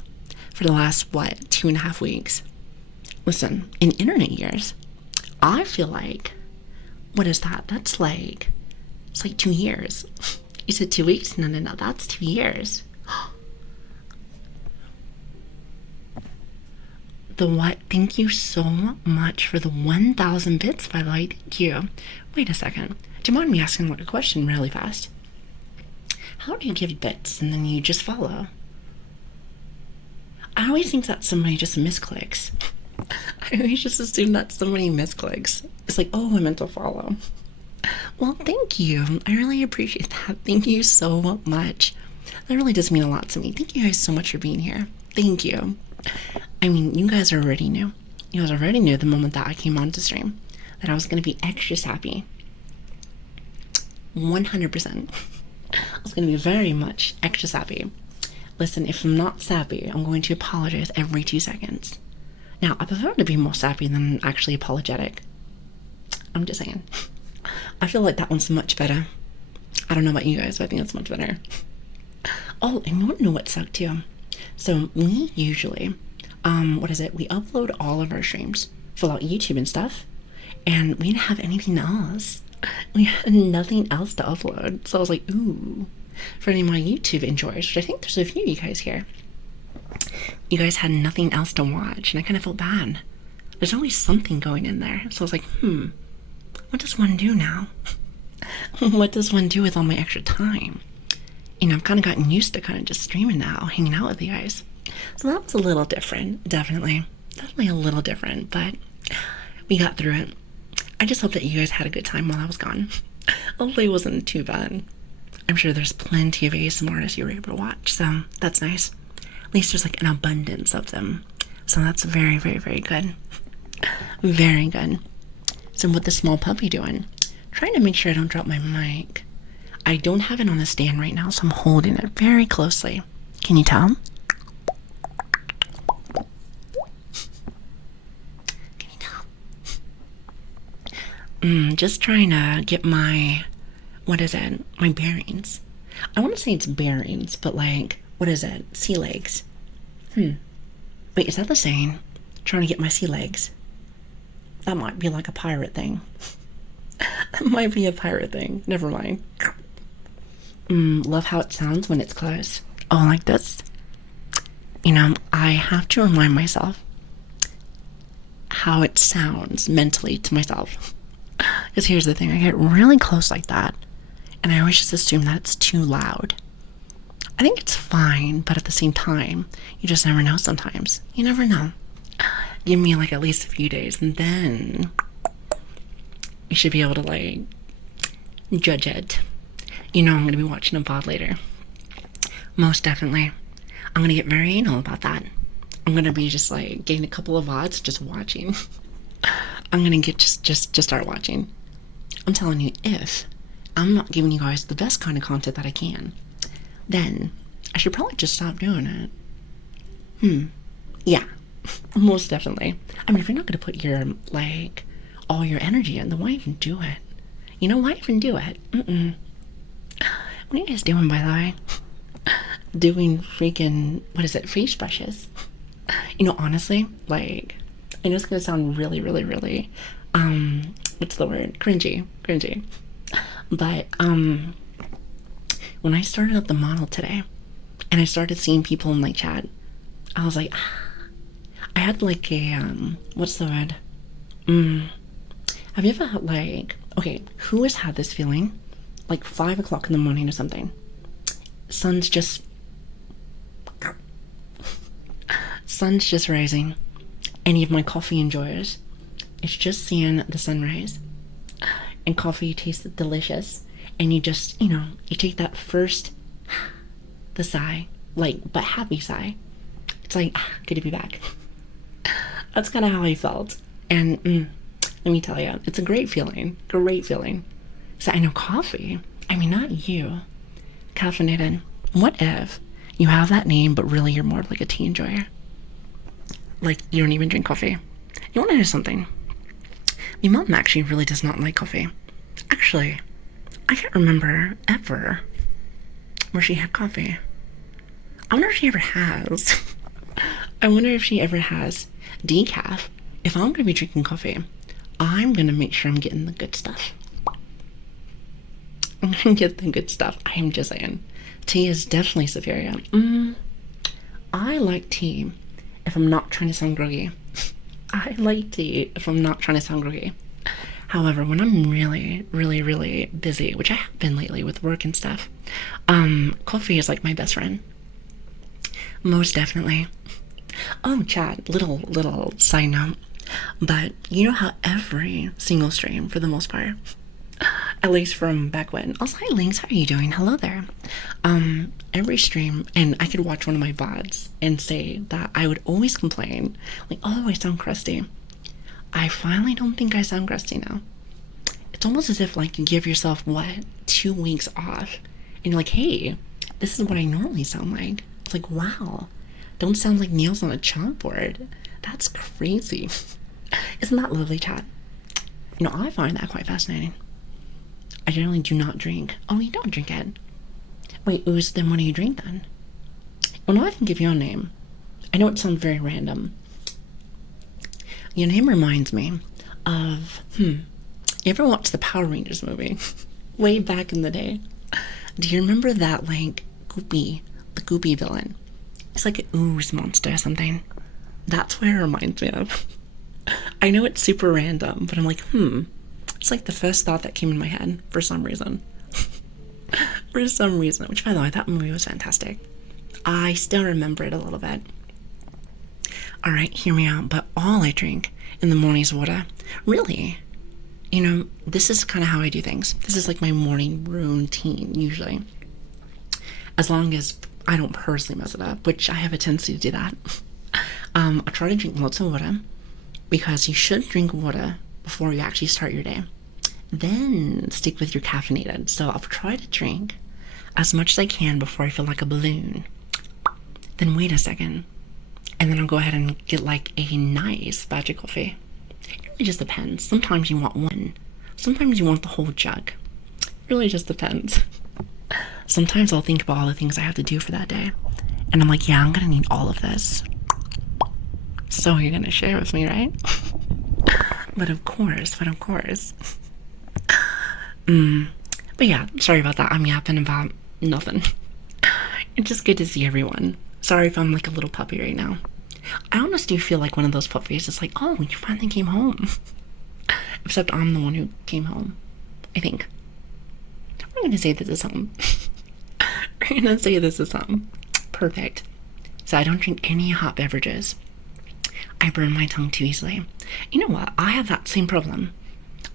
for the last, 2.5 weeks. Listen, in internet years, I feel like, what is that? That's like, it's like 2 years. You said 2 weeks? No, that's 2 years. The what? Thank you so much for the 1,000 bits, by the way. Thank you. Wait a second. Do you mind me asking a question really fast? How do you give bits and then you just follow? I always think that somebody just misclicks. I always just assume that somebody misclicks. It's like, oh, I meant to follow. Well, thank you. I really appreciate that. Thank you so much. That really does mean a lot to me. Thank you guys so much for being here. Thank you. I mean, you guys already knew. You guys already knew the moment that I came on to stream that I was going to be extra sappy. 100%. I was going to be very much extra sappy. Listen, if I'm not sappy, I'm going to apologize every 2 seconds. Now, I prefer to be more sappy than actually apologetic. I'm just saying. I feel like that one's much better. I don't know about you guys, but I think it's much better. Oh, and you want to know what sucked too? So we usually, we upload all of our streams, fill out YouTube and stuff, and we didn't have anything else. We had nothing else to upload. So I was like, ooh, for any of my YouTube enjoyers, which I think there's a few of you guys here, you guys had nothing else to watch, and I kind of felt bad. There's always something going in there. So I was like, what does one do now? What does one do with all my extra time? You know, I've kind of gotten used to kind of just streaming now, hanging out with you guys. So that was a little different, definitely a little different, but we got through it. I just hope that you guys had a good time while I was gone. Hopefully it wasn't too bad. I'm sure there's plenty of ASMR artists you were able to watch, so that's nice. At least there's like an abundance of them. So that's very, very, very good. Very good. So what the small puppy doing? Trying to make sure I don't drop my mic. I don't have it on the stand right now, so I'm holding it very closely. Can you tell? Can you tell? Just trying to get my, my bearings. I want to say it's bearings, but like, sea legs. Wait, is that the saying? Trying to get my sea legs. That might be like a pirate thing. That might be a pirate thing. Never mind. Love how it sounds when it's close. Oh, like this? You know, I have to remind myself how it sounds mentally to myself. Because here's the thing, I get really close like that, and I always just assume that it's too loud. I think it's fine, but at the same time, you just never know sometimes. You never know. Give me like at least a few days, and then you should be able to like judge it. You know I'm going to be watching a VOD later. Most definitely. I'm going to get very anal about that. I'm gonna be just like getting a couple of VODs, just watching. I'm gonna get just start watching. I'm telling you, if I'm not giving you guys the best kind of content that I can, then I should probably just stop doing it. Yeah, most definitely. I mean, if you're not gonna put your, like, all your energy in, then why even do it? You know, why even do it? What are you guys doing, by the way? Doing freaking, what is it, face brushes? You know, honestly, like, I know it's gonna sound really, really, really, what's the word? Cringy. But, when I started up the model today, and I started seeing people in, like, chat, I was like, I had, like, a, what's the word? Have you ever had, like, okay, who has had this feeling? Like 5 o'clock in the morning or something. Sun's just rising. Any of my coffee enjoyers, it's just seeing the sunrise. And coffee tastes delicious. And you just, you know, you take that first, the sigh, like, but happy sigh. It's like, good to be back. That's kind of how I felt. And let me tell you, it's a great feeling. So I know coffee, I mean, not you, caffeinated. What if you have that name, but really you're more like a tea enjoyer? Like, you don't even drink coffee. You want to know something? My mom actually really does not like coffee. Actually, I can't remember ever where she had coffee. I wonder if she ever has. I wonder if she ever has decaf. If I'm going to be drinking coffee, I'm going to make sure I'm getting the good stuff. I'm going to get the good stuff. I am just saying. Tea is definitely superior. I like tea if I'm not trying to sound groggy. I like tea if I'm not trying to sound groggy. However, when I'm really, really, really busy, which I have been lately with work and stuff, coffee is like my best friend. Most definitely. Oh, chat, little side note. But you know how every single stream, for the most part, at least from back when, also, hi Links, how are you doing? Hello there. Every stream, and I could watch one of my VODs and say that I would always complain, like, oh, I sound crusty. I finally don't think I sound crusty now. It's almost as if, like, you give yourself, 2 weeks off, and you're like, hey, this is what I normally sound like. It's like, wow, don't sound like nails on a chalkboard. That's crazy. Isn't that lovely, chat? You know, I find that quite fascinating. I generally do not drink. Oh, you don't drink it? Wait, Ooze, then what do you drink then? Well, now I can give you a name. I know it sounds very random. Your name reminds me of, you ever watched the Power Rangers movie? Way back in the day. Do you remember that, like, Goopy, the Goopy villain? It's like an ooze monster or something. That's what it reminds me of. I know it's super random, but I'm like, it's like the first thought that came in my head for some reason. For some reason, which, by the way, that movie was fantastic. I still remember it a little bit. Alright, hear me out, but all I drink in the morning is water. Really? You know, this is kind of how I do things. This is like my morning routine, usually. As long as I don't personally mess it up, which I have a tendency to do that. I try to drink lots of water, because you should drink water before you actually start your day. Then stick with your caffeinated. So I'll try to drink as much as I can before I feel like a balloon. Then wait a second. And then I'll go ahead and get like a nice batch of coffee. It really just depends. Sometimes you want one. Sometimes you want the whole jug. It really just depends. Sometimes I'll think about all the things I have to do for that day. And I'm like, yeah, I'm gonna need all of this. So you're gonna share with me, right? But of course. But yeah, sorry about that. I'm yapping about nothing. It's just good to see everyone. Sorry if I'm like a little puppy right now. I almost do feel like one of those puppies. It's like, oh, you finally came home. Except I'm the one who came home, I think. We're gonna say this is home. We're gonna say this is home. Perfect. So I don't drink any hot beverages. I burn my tongue too easily. You know what? I have that same problem.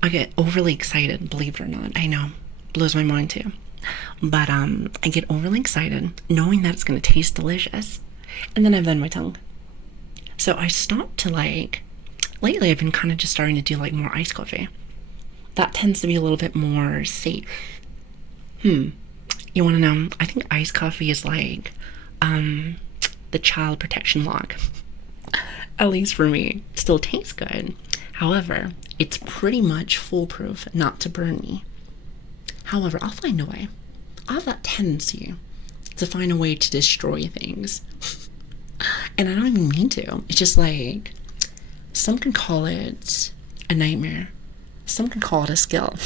I get overly excited, believe it or not. I know. Blows my mind too. But I get overly excited knowing that it's going to taste delicious. And then I bend my tongue. So I stopped to like, lately I've been kind of just starting to do like more iced coffee. That tends to be a little bit more safe. You want to know? I think iced coffee is like the child protection lock. At least for me. It still tastes good. However, it's pretty much foolproof not to burn me. However, I'll find a way. I have that tendency to find a way to destroy things. And I don't even mean to. It's just like, some can call it a nightmare. Some can call it a skill.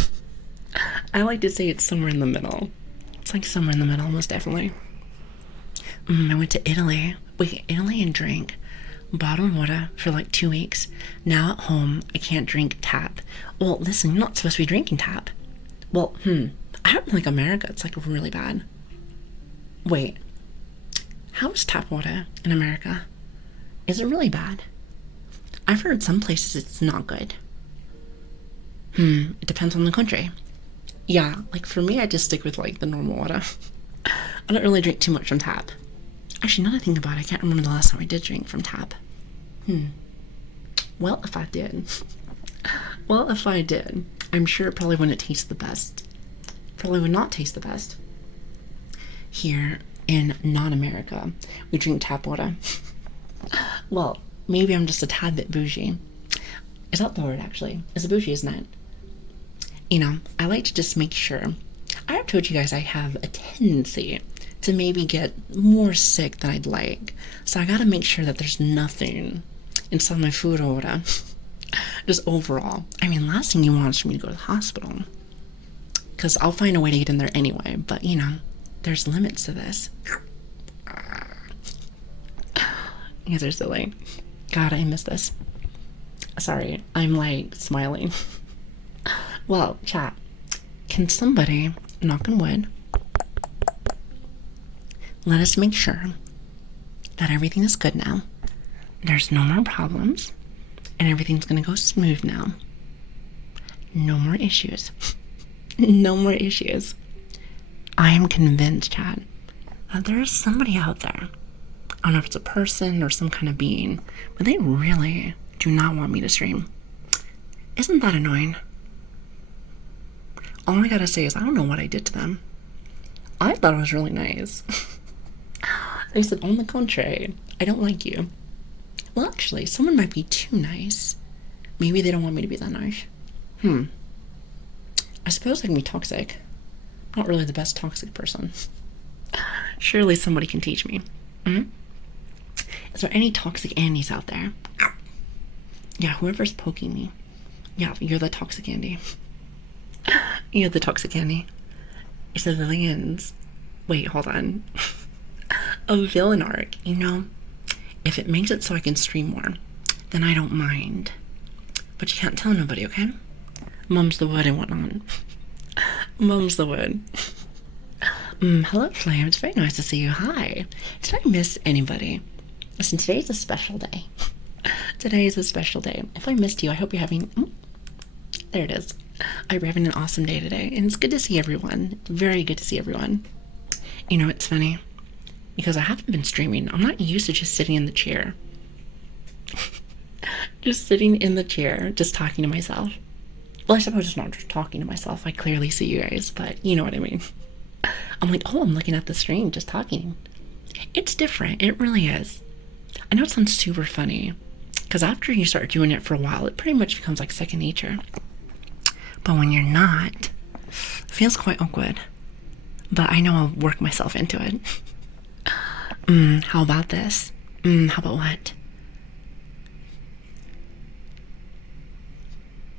I like to say it's somewhere in the middle. It's like somewhere in the middle, most definitely. I went to Italy. Italy and drank bottled water for like 2 weeks. Now at home, I can't drink tap. Well, listen, you're not supposed to be drinking tap. Well, I don't like America. It's like really bad. Wait, how is tap water in America? Is it really bad? I've heard some places it's not good. It depends on the country. Yeah, like for me, I just stick with like the normal water. I don't really drink too much from tap. Actually, now that I think about it, I can't remember the last time I did drink from tap. Well, if I did. Well, if I did, I'm sure it probably wouldn't taste the best. Probably would not taste the best. Here in non-America, we drink tap water. Well, maybe I'm just a tad bit bougie. Is that the word, actually? It's a bougie, isn't it? You know, I like to just make sure. I have told you guys I have a tendency to maybe get more sick than I'd like. So I gotta make sure that there's nothing inside my food or whatever. Just overall. I mean, last thing you want is for me to go to the hospital. Because I'll find a way to get in there anyway. But, you know, there's limits to this. You guys are silly. God, I miss this. Sorry, I'm like smiling. Well, chat, can somebody, knock on wood, let us make sure that everything is good now. There's no more problems, and everything's gonna go smooth now. No more issues. No more issues. I am convinced, chat, that there is somebody out there. I don't know if it's a person or some kind of being, but they really do not want me to stream. Isn't that annoying? All I gotta say is I don't know what I did to them. I thought it was really nice. They said, on the contrary, I don't like you. Well, actually, someone might be too nice. Maybe they don't want me to be that nice. I suppose I can be toxic. I'm not really the best toxic person. Surely somebody can teach me. Is there any toxic Andes out there? Yeah, whoever's poking me. Yeah, you're the toxic Andy. You're the toxic Andy. It's the Lilian's. Wait, hold on. A villain arc, you know? If it makes it so I can stream more, then I don't mind. But you can't tell nobody, okay? Mum's the word and whatnot. Mum's the word. Hello, Flame. It's very nice to see you. Hi. Did I miss anybody? Listen, today's a special day. Today is a special day. If I missed you, I hope you're having... there it is. I hope you're having an awesome day today. And it's good to see everyone. Very good to see everyone. You know, it's funny. Because I haven't been streaming. I'm not used to just sitting in the chair. Just sitting in the chair, just talking to myself. Well, I suppose it's not just talking to myself. I clearly see you guys, but you know what I mean. I'm like, oh, I'm looking at the stream, just talking. It's different. It really is. I know it sounds super funny, because after you start doing it for a while, it pretty much becomes like second nature. But when you're not, it feels quite awkward. But I know I'll work myself into it. How about this? How about what?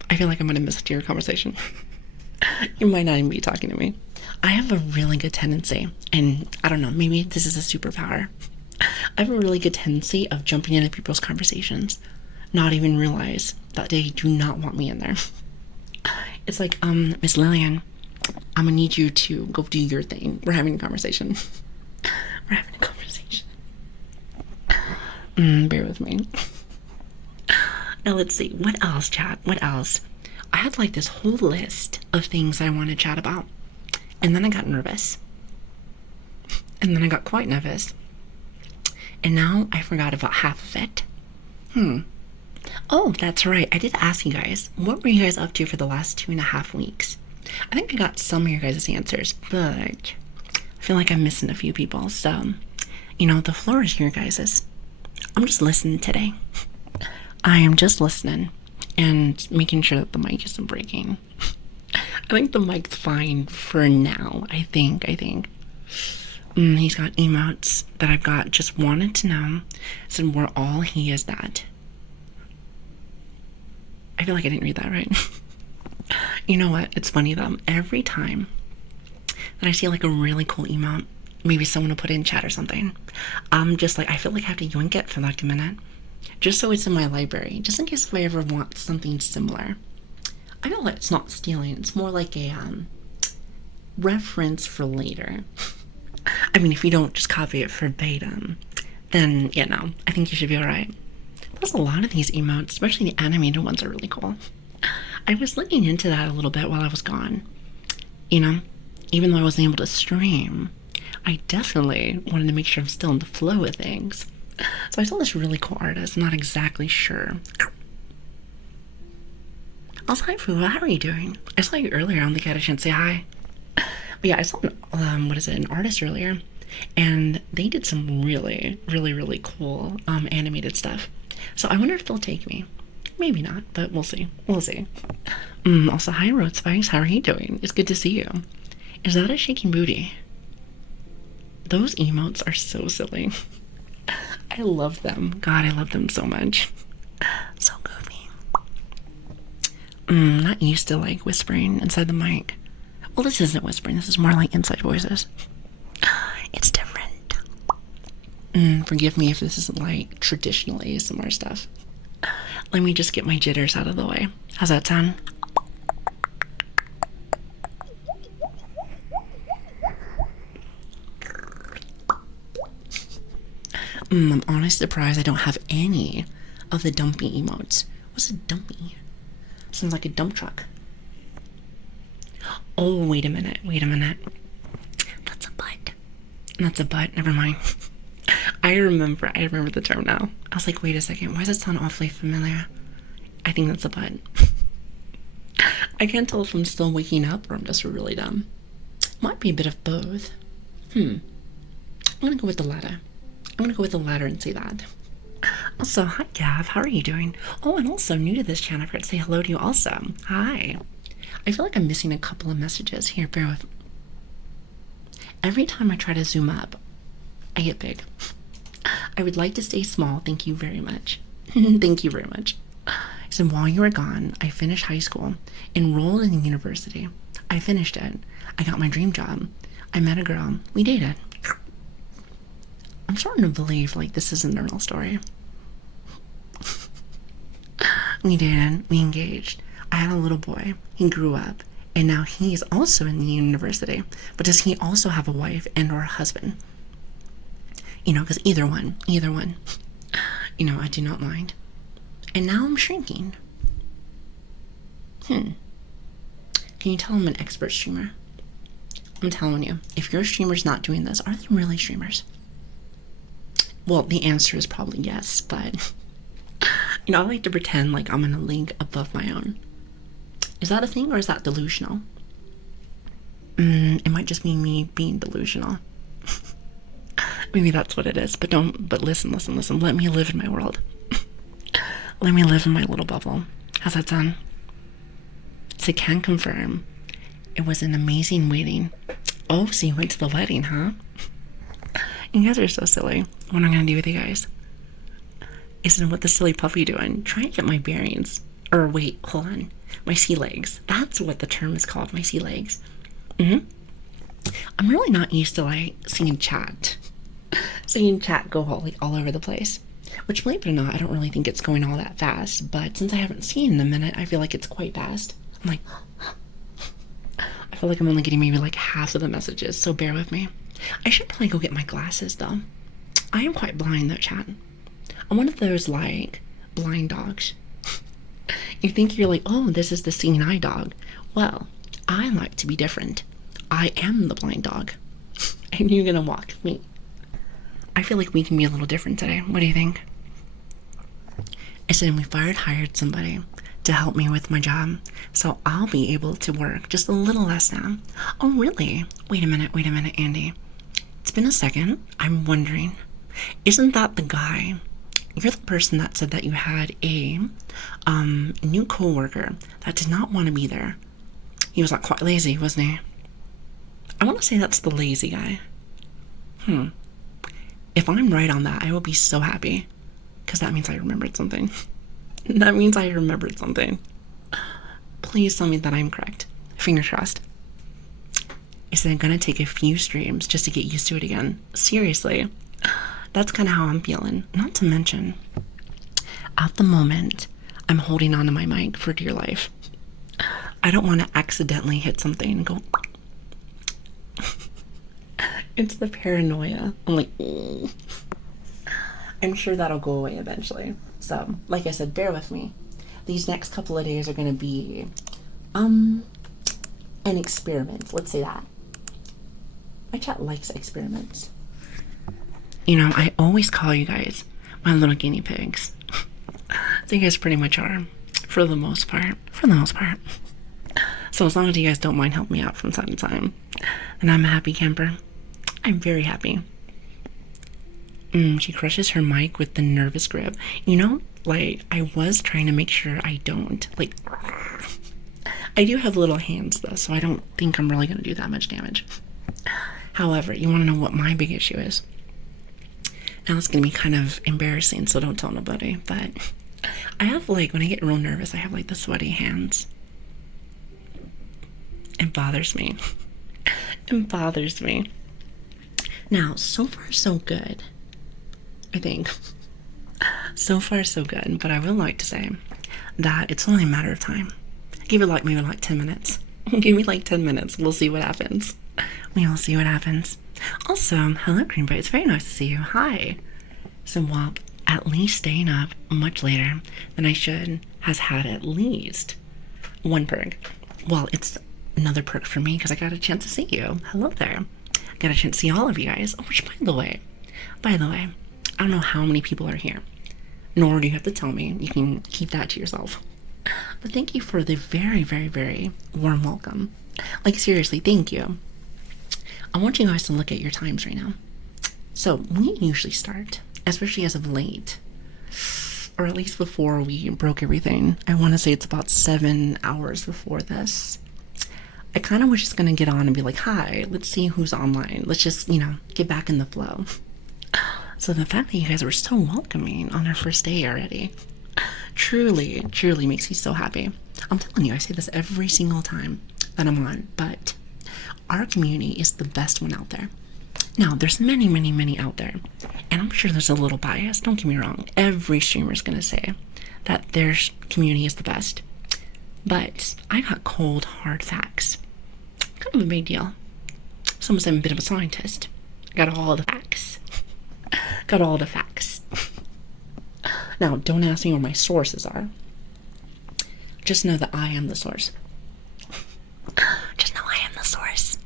I feel like I'm gonna miss your conversation. You might not even be talking to me. I have a really good tendency, and I don't know, maybe this is a superpower. I have a really good tendency of jumping into people's conversations, not even realize that they do not want me in there. It's like, Miss Lilian, I'm gonna need you to go do your thing. We're having a conversation. We're having a conversation. Bear with me. Now let's see, what else, chat? What else? I had like this whole list of things I want to chat about. And then I got nervous. And then I got quite nervous. And now I forgot about half of it. Oh, that's right. I did ask you guys, what were you guys up to for the last 2.5 weeks? I think I got some of your guys' answers, but I feel like I'm missing a few people. So, the floor is your guys's. I'm just listening today. I am just listening and making sure that the mic isn't breaking. I think the mic's fine for now. I think. He's got emotes that I've got. Just wanted to know. Said we're all he is that. I feel like I didn't read that right. You know what? It's funny though. Every time that I see like a really cool emote, maybe someone will put it in chat or something, I'm just like, I feel like I have to yoink it for like a minute. Just so it's in my library. Just in case if I ever want something similar. I feel like it's not stealing. It's more like a reference for later. I mean, if you don't just copy it verbatim, then, I think you should be alright. Plus, a lot of these emotes, especially the animated ones, are really cool. I was looking into that a little bit while I was gone. Even though I wasn't able to stream, I definitely wanted to make sure I'm still in the flow of things. So I saw this really cool artist. I'm not exactly sure. Also, hi, Fuwa. How are you doing? I saw you earlier. I don't think I had a chance to say hi. But yeah, I saw an artist earlier, and they did some really, really, really cool animated stuff. So I wonder if they'll take me. Maybe not, but we'll see. Also, hi, Road Spice. How are you doing? It's good to see you. Is that a shaking booty? Those emotes are so silly. I love them. God, I love them so much. So goofy. Not used to like whispering inside the mic. Well, this isn't whispering. This is more like inside voices. It's different. Forgive me if this isn't like traditional ASMR stuff. Let me just get my jitters out of the way. How's that sound? I'm honestly surprised I don't have any of the dumpy emotes. What's a dumpy? Sounds like a dump truck. Oh, wait a minute. That's a butt. That's a butt. Never mind. I remember the term now. I was like, wait a second. Why does it sound awfully familiar? I think that's a butt. I can't tell if I'm still waking up or I'm just really dumb. Might be a bit of both. I'm gonna go with the latter. And say that. Also, hi Gav, how are you doing? Oh, and also new to this channel, I forgot to say hello to you also. Hi. I feel like I'm missing a couple of messages. Here, bear with me. Every time I try to zoom up, I get big. I would like to stay small. Thank you very much. Thank you very much. So while you were gone, I finished high school, enrolled in university. I finished it. I got my dream job. I met a girl. We dated. I'm starting to believe like this isn't a real story. We dated. We engaged. I had a little boy. He grew up. And now he's also in the university. But does he also have a wife and or a husband? Because either one. I do not mind. And now I'm shrinking. Can you tell I'm an expert streamer? I'm telling you, if your streamer's not doing this, are they really streamers? Well, the answer is probably yes, but I like to pretend like I'm in a league above my own. Is that a thing or is that delusional? It might just be me being delusional. Maybe that's what it is, but listen. Let me live in my world. Let me live in my little bubble. How's that sound? So can confirm it was an amazing wedding. Oh, so you went to the wedding, huh? You guys are so silly. What am I gonna do with you guys? Isn't what the silly puppy doing? Try and get my bearings. Or wait, hold on. My sea legs. That's what the term is called, my sea legs. I'm really not used to like seeing chat go all over the place. Which, believe it or not, I don't really think it's going all that fast. But since I haven't seen in a minute, I feel like it's quite fast. I'm like, I feel like I'm only getting maybe like half of the messages, so bear with me. I should probably go get my glasses though. I am quite blind though, chat. I'm one of those like blind dogs. You think you're like, oh, this is the seeing eye dog. Well, I like to be different. I am the blind dog. And you're gonna walk with me. I feel like we can be a little different today. What do you think? I said we've hired somebody to help me with my job, so I'll be able to work just a little less now. Oh, really? Wait a minute, Andy. It's been a second. I'm wondering, isn't that the guy? You're the person that said that you had a new coworker that did not want to be there. He was like quite lazy, wasn't he? I want to say that's the lazy guy. If I'm right on that, I will be so happy. Because that means I remembered something. That means I remembered something. Please tell me that I'm correct. Fingers crossed. I said I'm gonna take a few streams just to get used to it again. Seriously. That's kind of how I'm feeling. Not to mention, at the moment, I'm holding on to my mic for dear life. I don't want to accidentally hit something and go... It's the paranoia. I'm like... I'm sure that'll go away eventually. So, like I said, bear with me. These next couple of days are going to be an experiment. Let's say that. My chat likes experiments. You know, I always call you guys my little guinea pigs. So you guys pretty much are, for the most part. So as long as you guys don't mind helping me out from time to time, then I'm a happy camper. I'm very happy. She crushes her mic with the nervous grip. You know, like, I was trying to make sure I don't. Like, I do have little hands, though, so I don't think I'm really going to do that much damage. However, you want to know what my big issue is? Now, it's going to be kind of embarrassing, so don't tell nobody, but I have, like, when I get real nervous, I have, like, the sweaty hands. It bothers me. It bothers me. Now, so far, so good. I think. So far, so good. But I would like to say that it's only a matter of time. Give it like maybe like 10 minutes. Give me like 10 minutes. We'll see what happens. We will see what happens. Also, hello, Greenbright. It's very nice to see you. Hi. So, while at least staying up much later than I should has had at least one perk. Well, it's another perk for me because I got a chance to see you. Hello there. Got a chance to see all of you guys. Oh, which, by the way, I don't know how many people are here, nor do you have to tell me. You can keep that to yourself. But thank you for the very, very, very warm welcome. Like, seriously, thank you. I want you guys to look at your times right now. So, we usually start, especially as of late, or at least before we broke everything. I want to say it's about 7 hours before this. I kind of was just going to get on and be like, hi, let's see who's online. Let's just, get back in the flow. So the fact that you guys were so welcoming on our first day already truly makes me so happy. I'm telling you, I say this every single time that I'm on, but our community is the best one out there. Now, there's many, many, many out there, and I'm sure there's a little bias. Don't get me wrong. Every streamer is going to say that their community is the best. But I got cold, hard facts. Kind of a big deal. Someone said I'm a bit of a scientist. Got all the facts. Got all the facts. Now, don't ask me where my sources are. Just know that I am the source. Just know I am the source.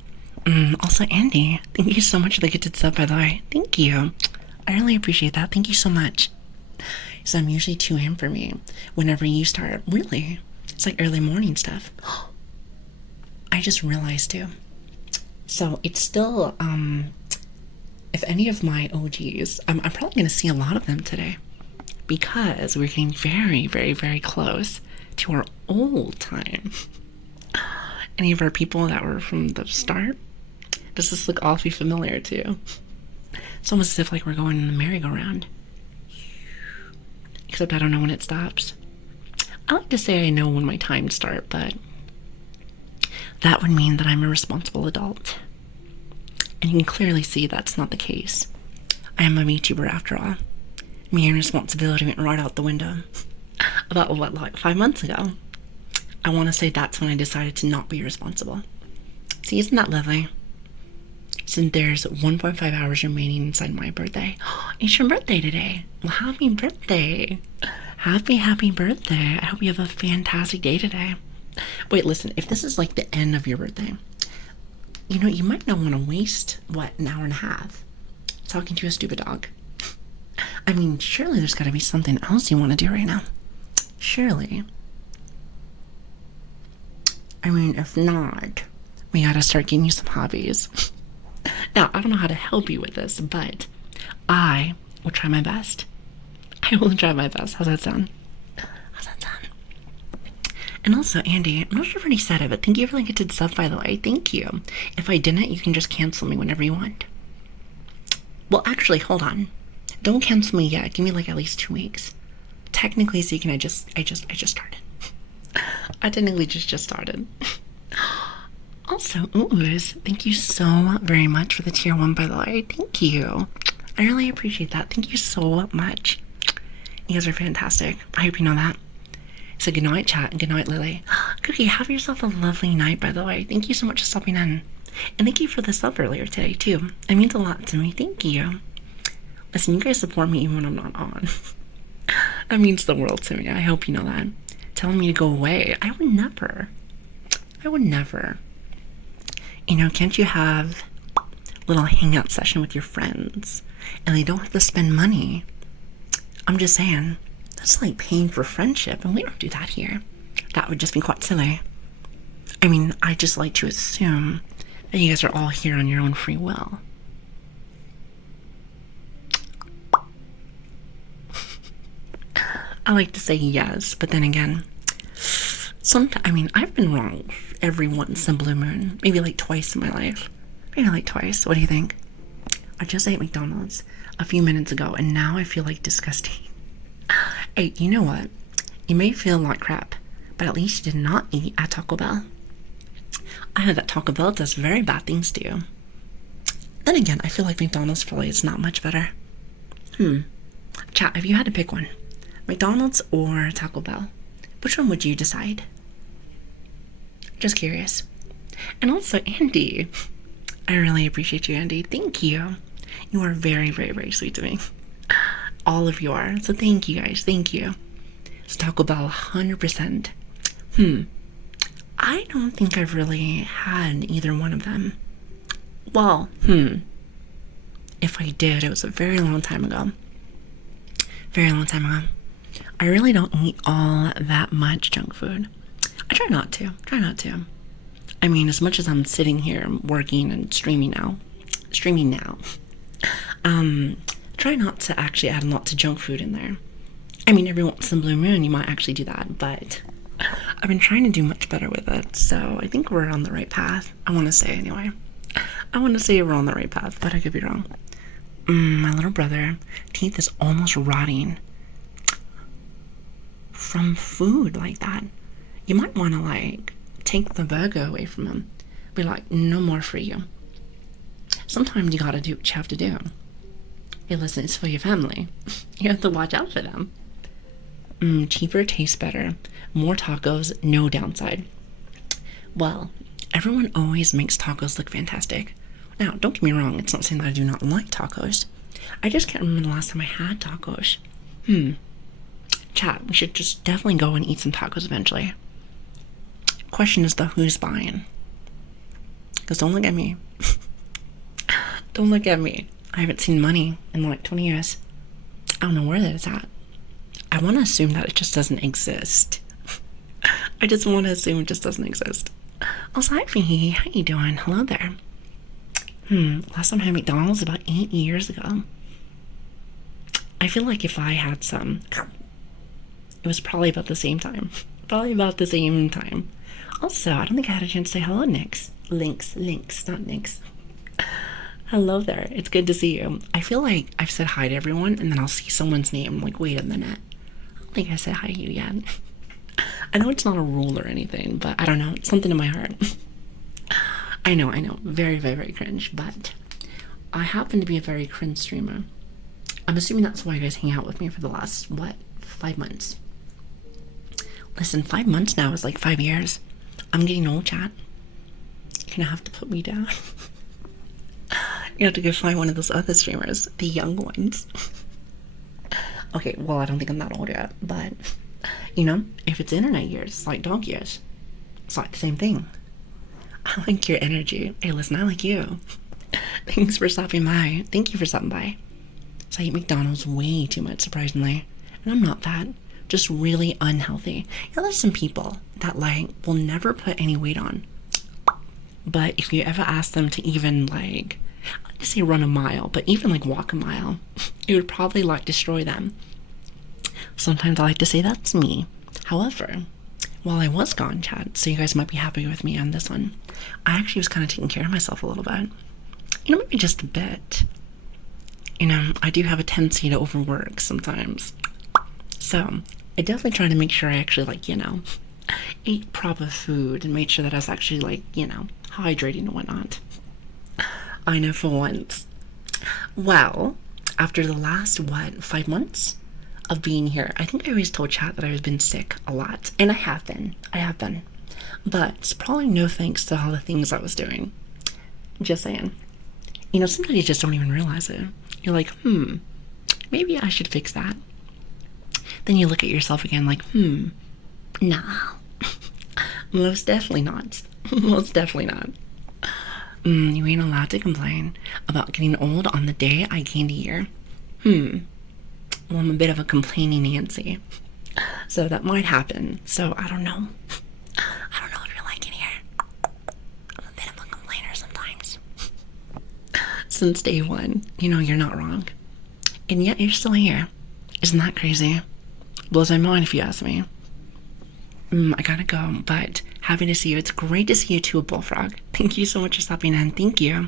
Also, Andy, thank you so much for the gifted sub, by the way. Thank you. I really appreciate that. Thank you so much. So I'm usually 2 a.m. for me whenever you start. Really? It's like early morning stuff. I just realized too. So it's still, if any of my OGs, I'm probably going to see a lot of them today because we're getting very, very, very close to our old time. Any of our people that were from the start? Does this look awfully familiar to you? It's almost as if like we're going in the merry-go-round. Except I don't know when it stops. I like to say I know when my times start, but that would mean that I'm a responsible adult. And you can clearly see that's not the case. I am a VTuber after all. Me and responsibility went right out the window. About, like 5 months ago. I want to say that's when I decided to not be responsible. See, isn't that lovely? Since there's 1.5 hours remaining inside my birthday. It's your birthday today. Well, happy birthday. Happy birthday. I hope you have a fantastic day today. Wait, listen, if this is like the end of your birthday, you might not want to waste, an hour and a half talking to a stupid dog. I mean, surely there's got to be something else you want to do right now. Surely. I mean, if not, we gotta start getting you some hobbies. Now, I don't know how to help you with this, but I will try my best. I will try my best. How's that sound? How's that sound? And also, Andy, I'm not sure if I already said it, but thank you for the gifted sub, by the way. Thank you. If I didn't, you can just cancel me whenever you want. Well, actually, hold on. Don't cancel me yet. Give me like at least 2 weeks. Technically speaking, I just started. I technically just started. Also, Ooze, thank you so very much for the tier 1, by the way. Thank you. I really appreciate that. Thank you so much. You guys are fantastic. I hope you know that. So good night, chat, and good night, Lili. Cookie, have yourself a lovely night, by the way. Thank you so much for stopping in. And thank you for the sub earlier today, too. It means a lot to me. Thank you. Listen, you guys support me even when I'm not on. That means the world to me. I hope you know that. Telling me to go away. I would never. I would never. You know, can't you have a little hangout session with your friends? And they don't have to spend money. I'm just saying. That's like paying for friendship, and we don't do that here. That would just be quite silly. I mean, I just like to assume that you guys are all here on your own free will. I like to say yes, but then again, sometimes, I mean, I've been wrong every once in a blue moon. Maybe like twice in my life. Maybe like twice. What do you think? I just ate McDonald's a few minutes ago, and now I feel like disgusting. Hey, you know what? You may feel like crap, but at least you did not eat at Taco Bell. I heard that Taco Bell does very bad things to you. Then again, I feel like McDonald's probably is not much better. Chat, if you had to pick one, McDonald's or Taco Bell, which one would you decide? Just curious. And also, Andy. I really appreciate you, Andy. Thank you. You are very, very, very sweet to me. All of you are. So thank you, guys. Thank you. So Taco Bell, 100%. I don't think I've really had either one of them. Well, if I did, it was a very long time ago. Very long time ago. I really don't eat all that much junk food. I try not to. I mean, as much as I'm sitting here working and streaming now, try not to actually add a lot to junk food in there. I mean, every once in a blue moon, you might actually do that, but I've been trying to do much better with it, so I think we're on the right path. I want to say, anyway. I want to say we're on the right path, but I could be wrong. My little brother, teeth is almost rotting from food like that. You might want to, like, take the burger away from him. Be like, no more for you. Sometimes you gotta do what you have to do. Hey, listen, it's for your family. You have to watch out for them. Cheaper tastes better. More tacos, no downside. Well, everyone always makes tacos look fantastic. Now, don't get me wrong, it's not saying that I do not like tacos. I just can't remember the last time I had tacos. Chat, we should just definitely go and eat some tacos eventually. Question is though, who's buying? Because don't look at me. Don't look at me. I haven't seen money in like 20 years. I don't know where that is at. I want to assume that it just doesn't exist. I just want to assume it just doesn't exist. Also, hi, Fihi. How you doing? Hello there. Last time I had McDonald's about 8 years ago. I feel like if I had some, it was probably about the same time. Also, I don't think I had a chance to say hello, Nix. Links, not Nix. Hello there. It's good to see you. I feel like I've said hi to everyone, and then I'll see someone's name. I'm like, wait a minute. I don't think I said hi to you yet. I know it's not a rule or anything, but I don't know. It's something in my heart. I know. Very, very, very cringe, but I happen to be a very cringe streamer. I'm assuming that's why you guys hang out with me for the last, 5 months? Listen, 5 months now is like 5 years. I'm getting old, chat. You're gonna have to put me down. You have to go find one of those other streamers, the young ones. Okay, well, I don't think I'm that old yet, but, you know, if it's internet years, it's like dog years. It's like the same thing. I like your energy. Hey, listen, I like you. Thanks for stopping by. Thank you for stopping by. So I eat McDonald's way too much, surprisingly. And I'm not that. Just really unhealthy. You know, there's some people that like will never put any weight on. But if you ever ask them to even like, I like to say run a mile, but even like walk a mile, it would probably like destroy them. Sometimes I like to say that's me. However, while I was gone, Chad, so you guys might be happy with me on this one, I actually was kind of taking care of myself a little bit. You know, maybe just a bit. You know, I do have a tendency to overwork sometimes. So I definitely try to make sure I actually, like, you know, ate proper food and made sure that I was actually, like, you know, hydrating and whatnot. I know for once. Well, after the last, 5 months of being here, I think I always told Chat that I've been sick a lot. And I have been. But it's probably no thanks to all the things I was doing. Just saying. You know, sometimes you just don't even realize it. You're like, maybe I should fix that. Then you look at yourself again like, nah. Most definitely not. Most definitely not. You ain't allowed to complain about getting old on the day I gained a year. Well, I'm a bit of a complaining Nancy. So that might happen. So I don't know. I don't know if you're liking here. I'm a bit of a complainer sometimes. Since day one, you know, you're not wrong. And yet you're still here. Isn't that crazy? Blows my mind if you ask me. I gotta go, but happy to see you. It's great to see you too, Bullfrog. Thank you so much for stopping in. Thank you.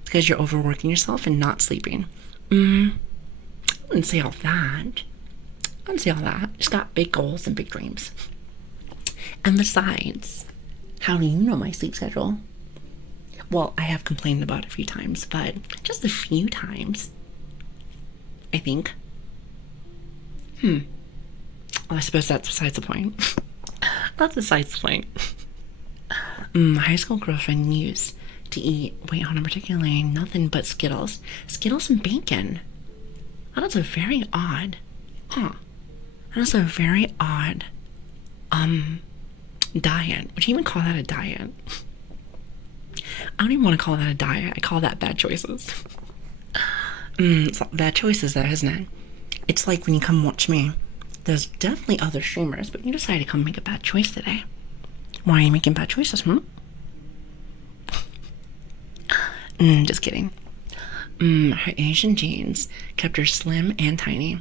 It's because you're overworking yourself and not sleeping. I wouldn't say all that. Just got big goals and big dreams. And besides, how do you know my sleep schedule? Well, I have complained about it a few times, but just a few times, I think. Well, I suppose that's besides the point. That's besides the point. My high school girlfriend used to eat, particularly nothing but Skittles. Skittles and bacon. That is a very odd, That is a very odd, diet. Would you even call that a diet? I don't even want to call that a diet. I call that bad choices. It's bad choices though, isn't it? It's like when you come watch me. There's definitely other streamers, but you decided to come make a bad choice today. Why are you making bad choices, Just kidding. Her Asian genes kept her slim and tiny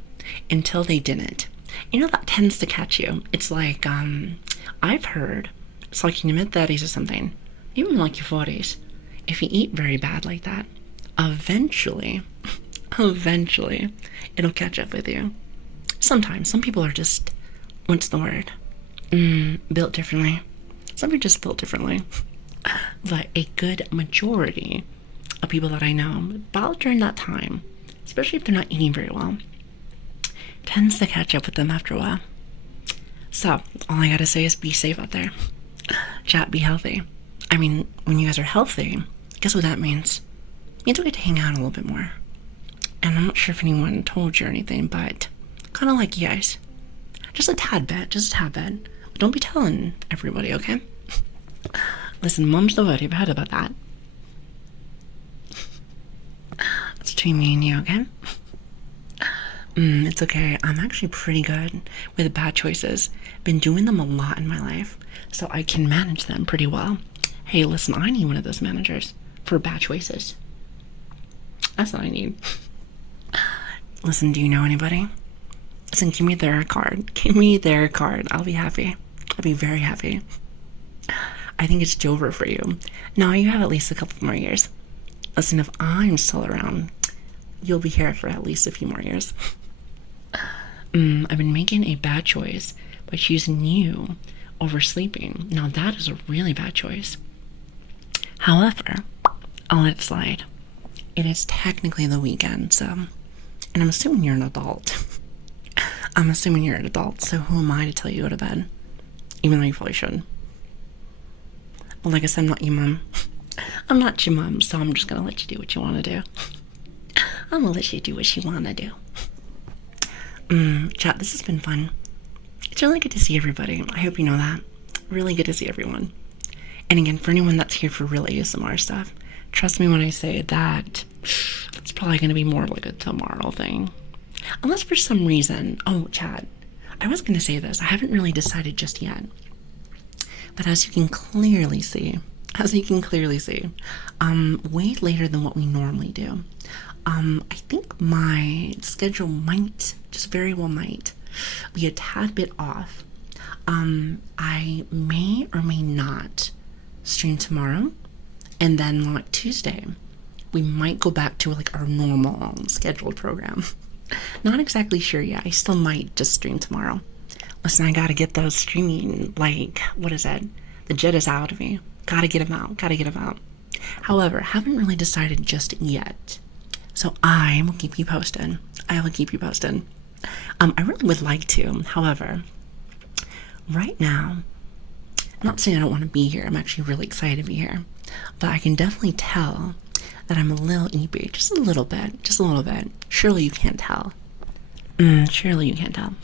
until they didn't. You know, that tends to catch you. It's like, I've heard, it's like in your mid-30s or something, even like your 40s, if you eat very bad like that, eventually, it'll catch up with you. Sometimes, some people are just, what's the word? Built differently. Some are just built differently. But a good majority of people that I know, about during that time, especially if they're not eating very well, tends to catch up with them after a while. So, all I gotta say is be safe out there. Chat, be healthy. I mean, when you guys are healthy, guess what that means? It means we get to hang out a little bit more. And I'm not sure if anyone told you or anything, but kind of like you guys. Just a tad bit. But don't be telling everybody, okay? Listen, Mom's the word. You've heard about that. It's between me and you, okay? It's okay. I'm actually pretty good with bad choices. Been doing them a lot in my life, so I can manage them pretty well. Hey, listen, I need one of those managers for bad choices. That's what I need. Listen, do you know anybody? Listen, give me their card. I'll be happy. I'll be very happy. I think it's over for you. Now you have at least a couple more years. Listen, if I'm still around, you'll be here for at least a few more years. I've been making a bad choice by choosing you over sleeping. Now that is a really bad choice. However, I'll let it slide. It is technically the weekend, so, and I'm assuming you're an adult. So who am I to tell you to go to bed? Even though you probably should. Well, like I said, I'm not your mom. I'm not your mom, so I'm just gonna let you do what you want to do. I'm gonna let you do what you want to do. Chat, this has been fun. It's really good to see everybody. I hope you know that. Really good to see everyone. And again, for anyone that's here for real ASMR stuff, trust me when I say that It's probably going to be more like a tomorrow thing. Unless for some reason, oh, Chad, I was going to say this. I haven't really decided just yet. But as you can clearly see, way later than what we normally do. I think my schedule might, just very well might, be a tad bit off. I may or may not stream tomorrow, and then like Tuesday, we might go back to like our normal scheduled program. Not exactly sure yet. I still might just stream tomorrow. Listen, I gotta get those streaming, like, what is it? The jet is out of me. Gotta get them out. Gotta get them out. However, haven't really decided just yet. So I will keep you posted. I will keep you posted. I really would like to. However, right now, I'm not saying I don't want to be here. I'm actually really excited to be here. But I can definitely tell that I'm a little eepy. Just a little bit. Just a little bit. Surely you can't tell. Surely you can't tell.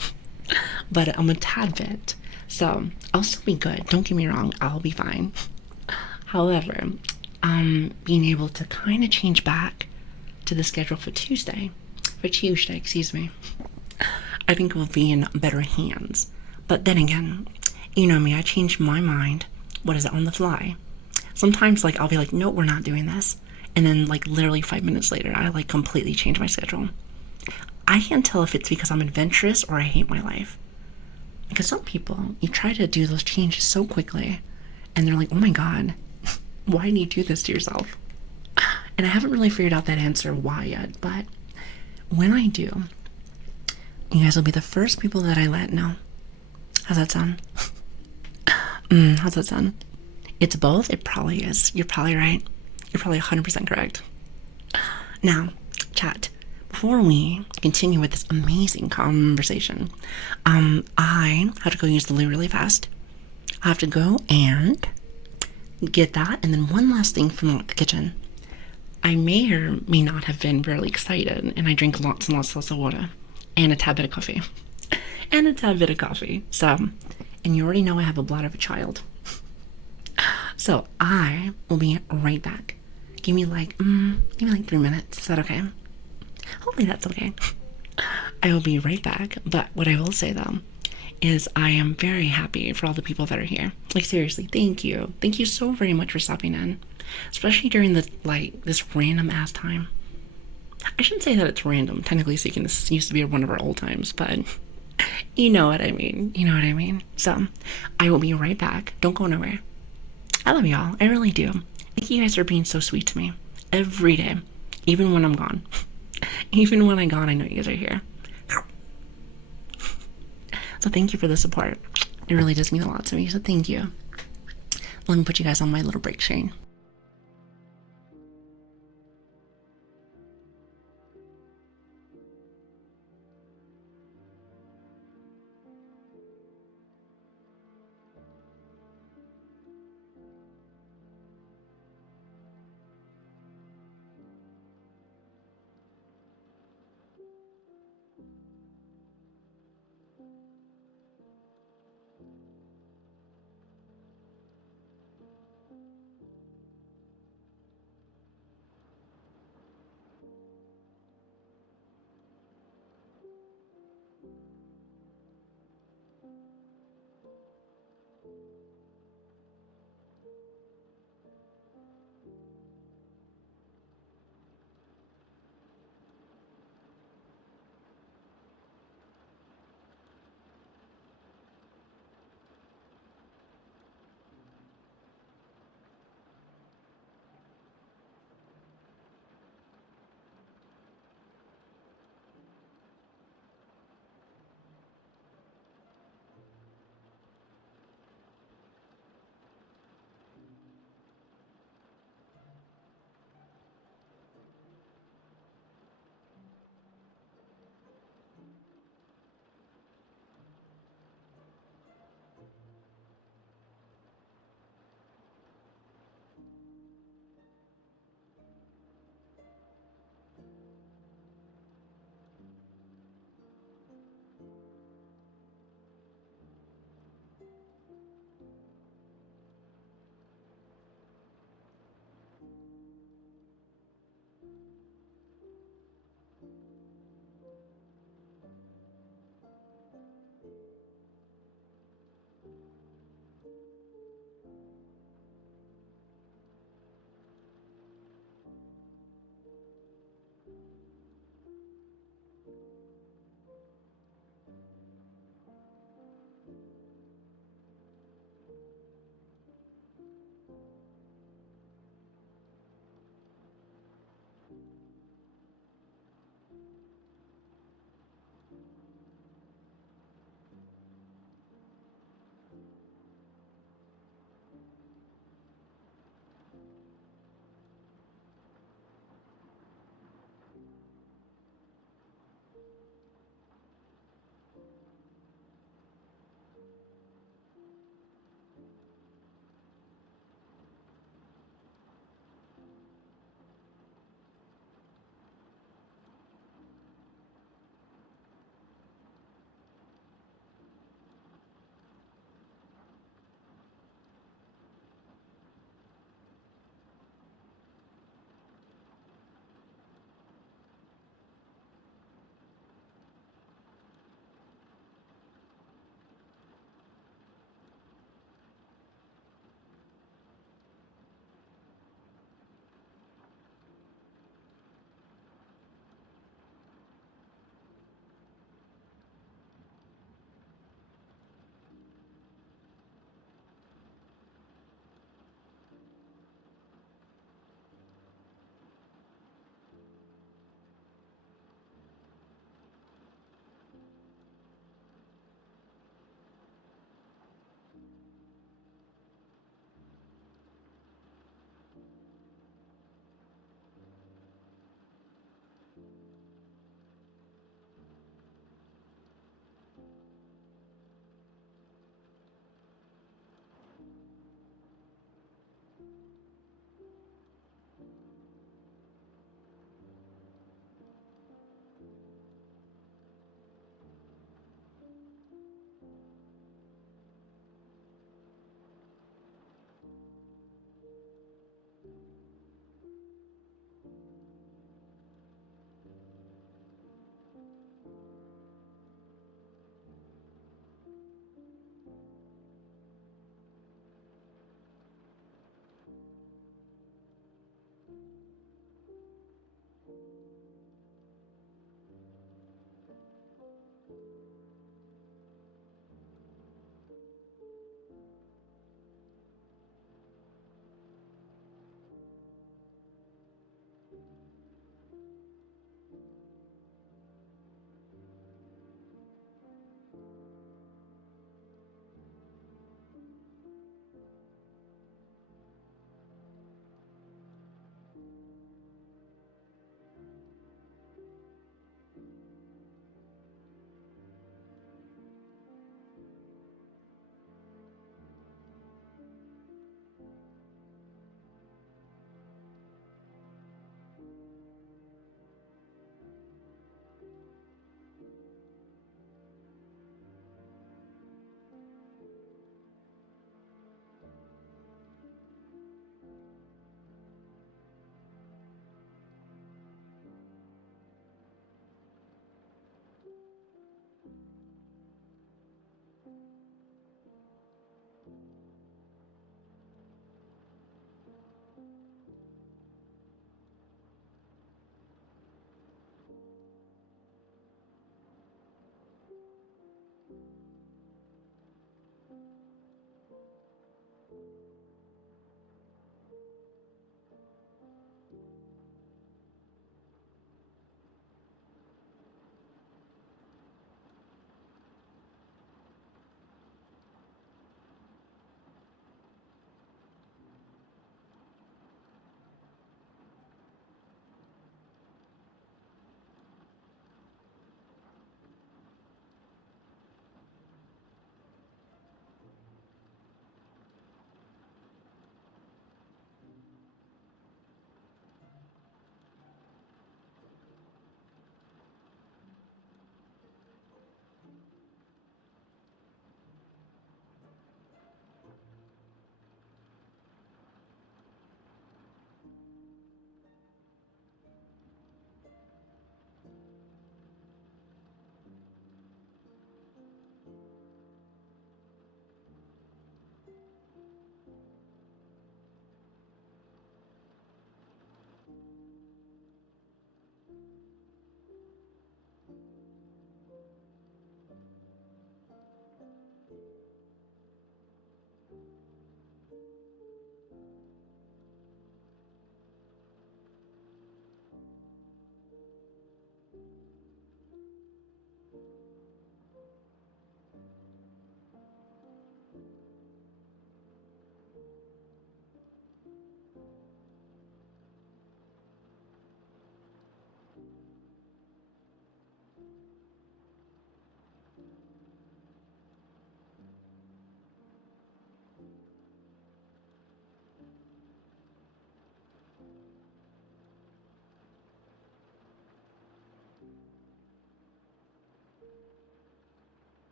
But I'm a tad bit. So I'll still be good. Don't get me wrong. I'll be fine. However, being able to kind of change back to the schedule for Tuesday, excuse me, I think we'll be in better hands. But then again, you know me, I change my mind. What is it, on the fly? Sometimes, like, I'll be like, no, we're not doing this. And then, like, literally 5 minutes later, I, like, completely change my schedule. I can't tell if it's because I'm adventurous or I hate my life. Because some people, you try to do those changes so quickly, and they're like, oh my god, why do you do this to yourself? And I haven't really figured out that answer why yet, but when I do, you guys will be the first people that I let know. How's that sound? How's that sound? It's both. It probably is. You're probably right. You're probably 100% correct. Now, chat, before we continue with this amazing conversation, I have to go use the loo really fast. I have to go and get that, and then one last thing from the kitchen. I may or may not have been really excited, and I drink lots and lots of water, and a tad bit of coffee. And a tad bit of coffee. So, and you already know I have a bladder of a child. So I will be right back. Give me like 3 minutes. Is that okay? Hopefully that's okay. I will be right back. But what I will say though is I am very happy for all the people that are here. Like, seriously, thank you. Thank you so very much for stopping in. Especially during the, like, this random ass time. I shouldn't say that it's random. Technically speaking, this used to be one of our old times, but you know what I mean. You know what I mean. So I will be right back. Don't go nowhere. I love y'all. I really do. Thank you guys for being so sweet to me every day, even when I'm gone. Even when I'm gone, I know you guys are here. So thank you for the support. It really does mean a lot to me. So thank you. Let me put you guys on my little break screen.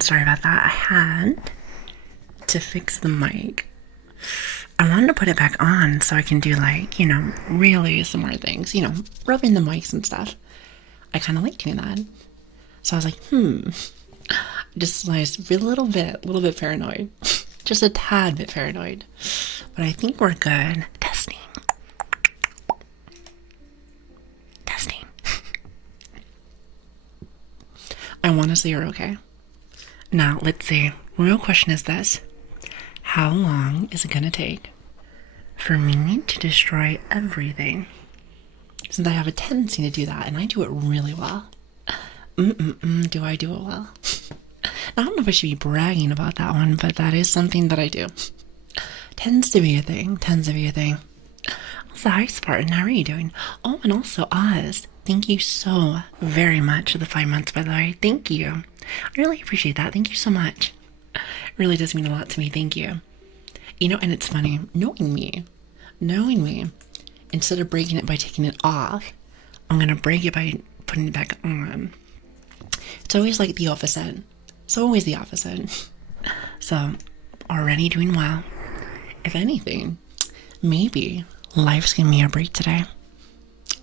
Sorry about that. I had to fix the mic. I wanted to put it back on so I can do, like, really some more things, rubbing the mics and stuff. I kind of like doing that. So I was like, just like a little bit paranoid. Just a tad bit paranoid. But I think we're good. Testing. I want to say you're okay. Now, let's see. Real question is this. How long is it going to take for me to destroy everything? Since I have a tendency to do that, and I do it really well. Do I do it well? I don't know if I should be bragging about that one, but that is something that I do. Tends to be a thing. Also, hi Spartan, how are you doing? Oh, and also Oz, thank you so very much for the 5 months, by the way. Thank you. I really appreciate that. Thank you so much. It really does mean a lot to me. Thank you. And it's funny, knowing me, instead of breaking it by taking it off, I'm going to break it by putting it back on. It's always like the opposite. So, already doing well. If anything, maybe life's giving me a break today.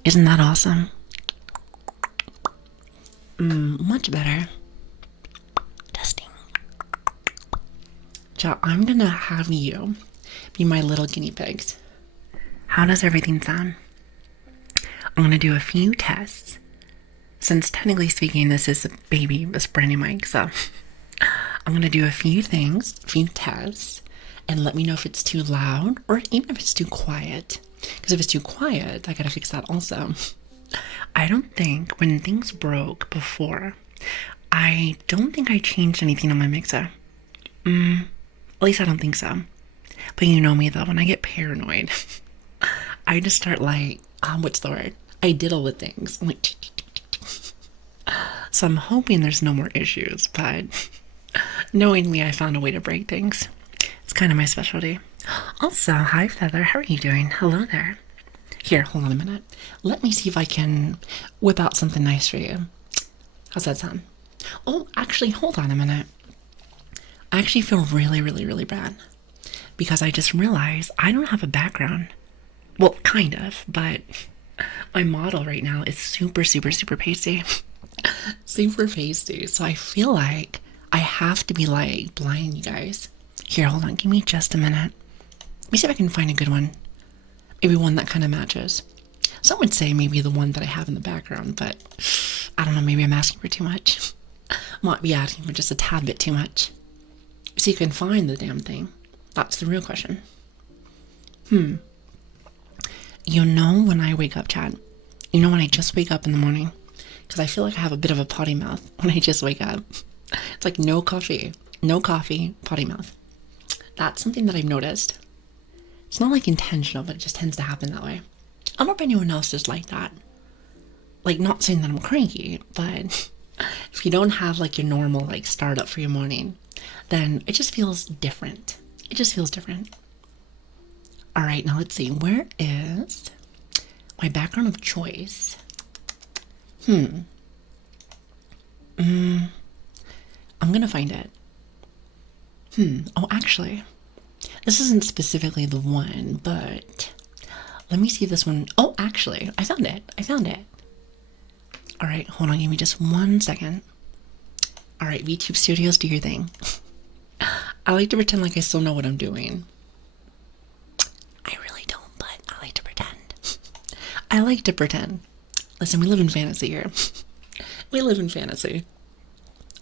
Isn't that awesome? Much better. Testing. So I'm gonna have you be my little guinea pigs. How does everything sound? I'm gonna do a few tests since technically speaking, this is a baby, this brand new mic, so I'm gonna do a few things, a few tests, and let me know if it's too loud or even if it's too quiet. Because if it's too quiet, I gotta fix that also. I don't think when things broke before, I don't think I changed anything on my mixer. At least I don't think so. But you know me though, when I get paranoid, I just start like, what's the word? I diddle with things. I'm like, so I'm hoping there's no more issues, but knowing me, I found a way to break things. It's kind of my specialty. Also, hi Feather, how are you doing? Hello there. Here, hold on a minute. Let me see if I can whip out something nice for you. How's that sound? Oh, actually, hold on a minute. I actually feel really, really, really bad because I just realized I don't have a background. Well, kind of, but my model right now is super, super, super pasty. Super pasty. So I feel like I have to be like blind, you guys. Here, hold on. Give me just a minute. Let me see if I can find a good one. Maybe one that kind of matches. Some would say maybe the one that I have in the background, but I don't know. Maybe I'm asking for too much. Might be asking for just a tad bit too much. So you can find the damn thing. That's the real question. You know when I wake up, Chad? You know when I just wake up in the morning? Because I feel like I have a bit of a potty mouth when I just wake up. It's like no coffee, potty mouth. That's something that I've noticed. It's not like intentional, but it just tends to happen that way. I don't know if anyone else is like that. Like, not saying that I'm cranky, but if you don't have like your normal like start up for your morning, then it just feels different. It just feels different. All right, now let's see. Where is my background of choice? I'm gonna find it. Oh, actually, this isn't specifically the one, but let me see if this one. Oh, actually, I found it. All right, hold on. Give me just 1 second. All right, VTube Studios, do your thing. I like to pretend like I still know what I'm doing. I really don't, but I like to pretend. Listen, we live in fantasy here. We live in fantasy.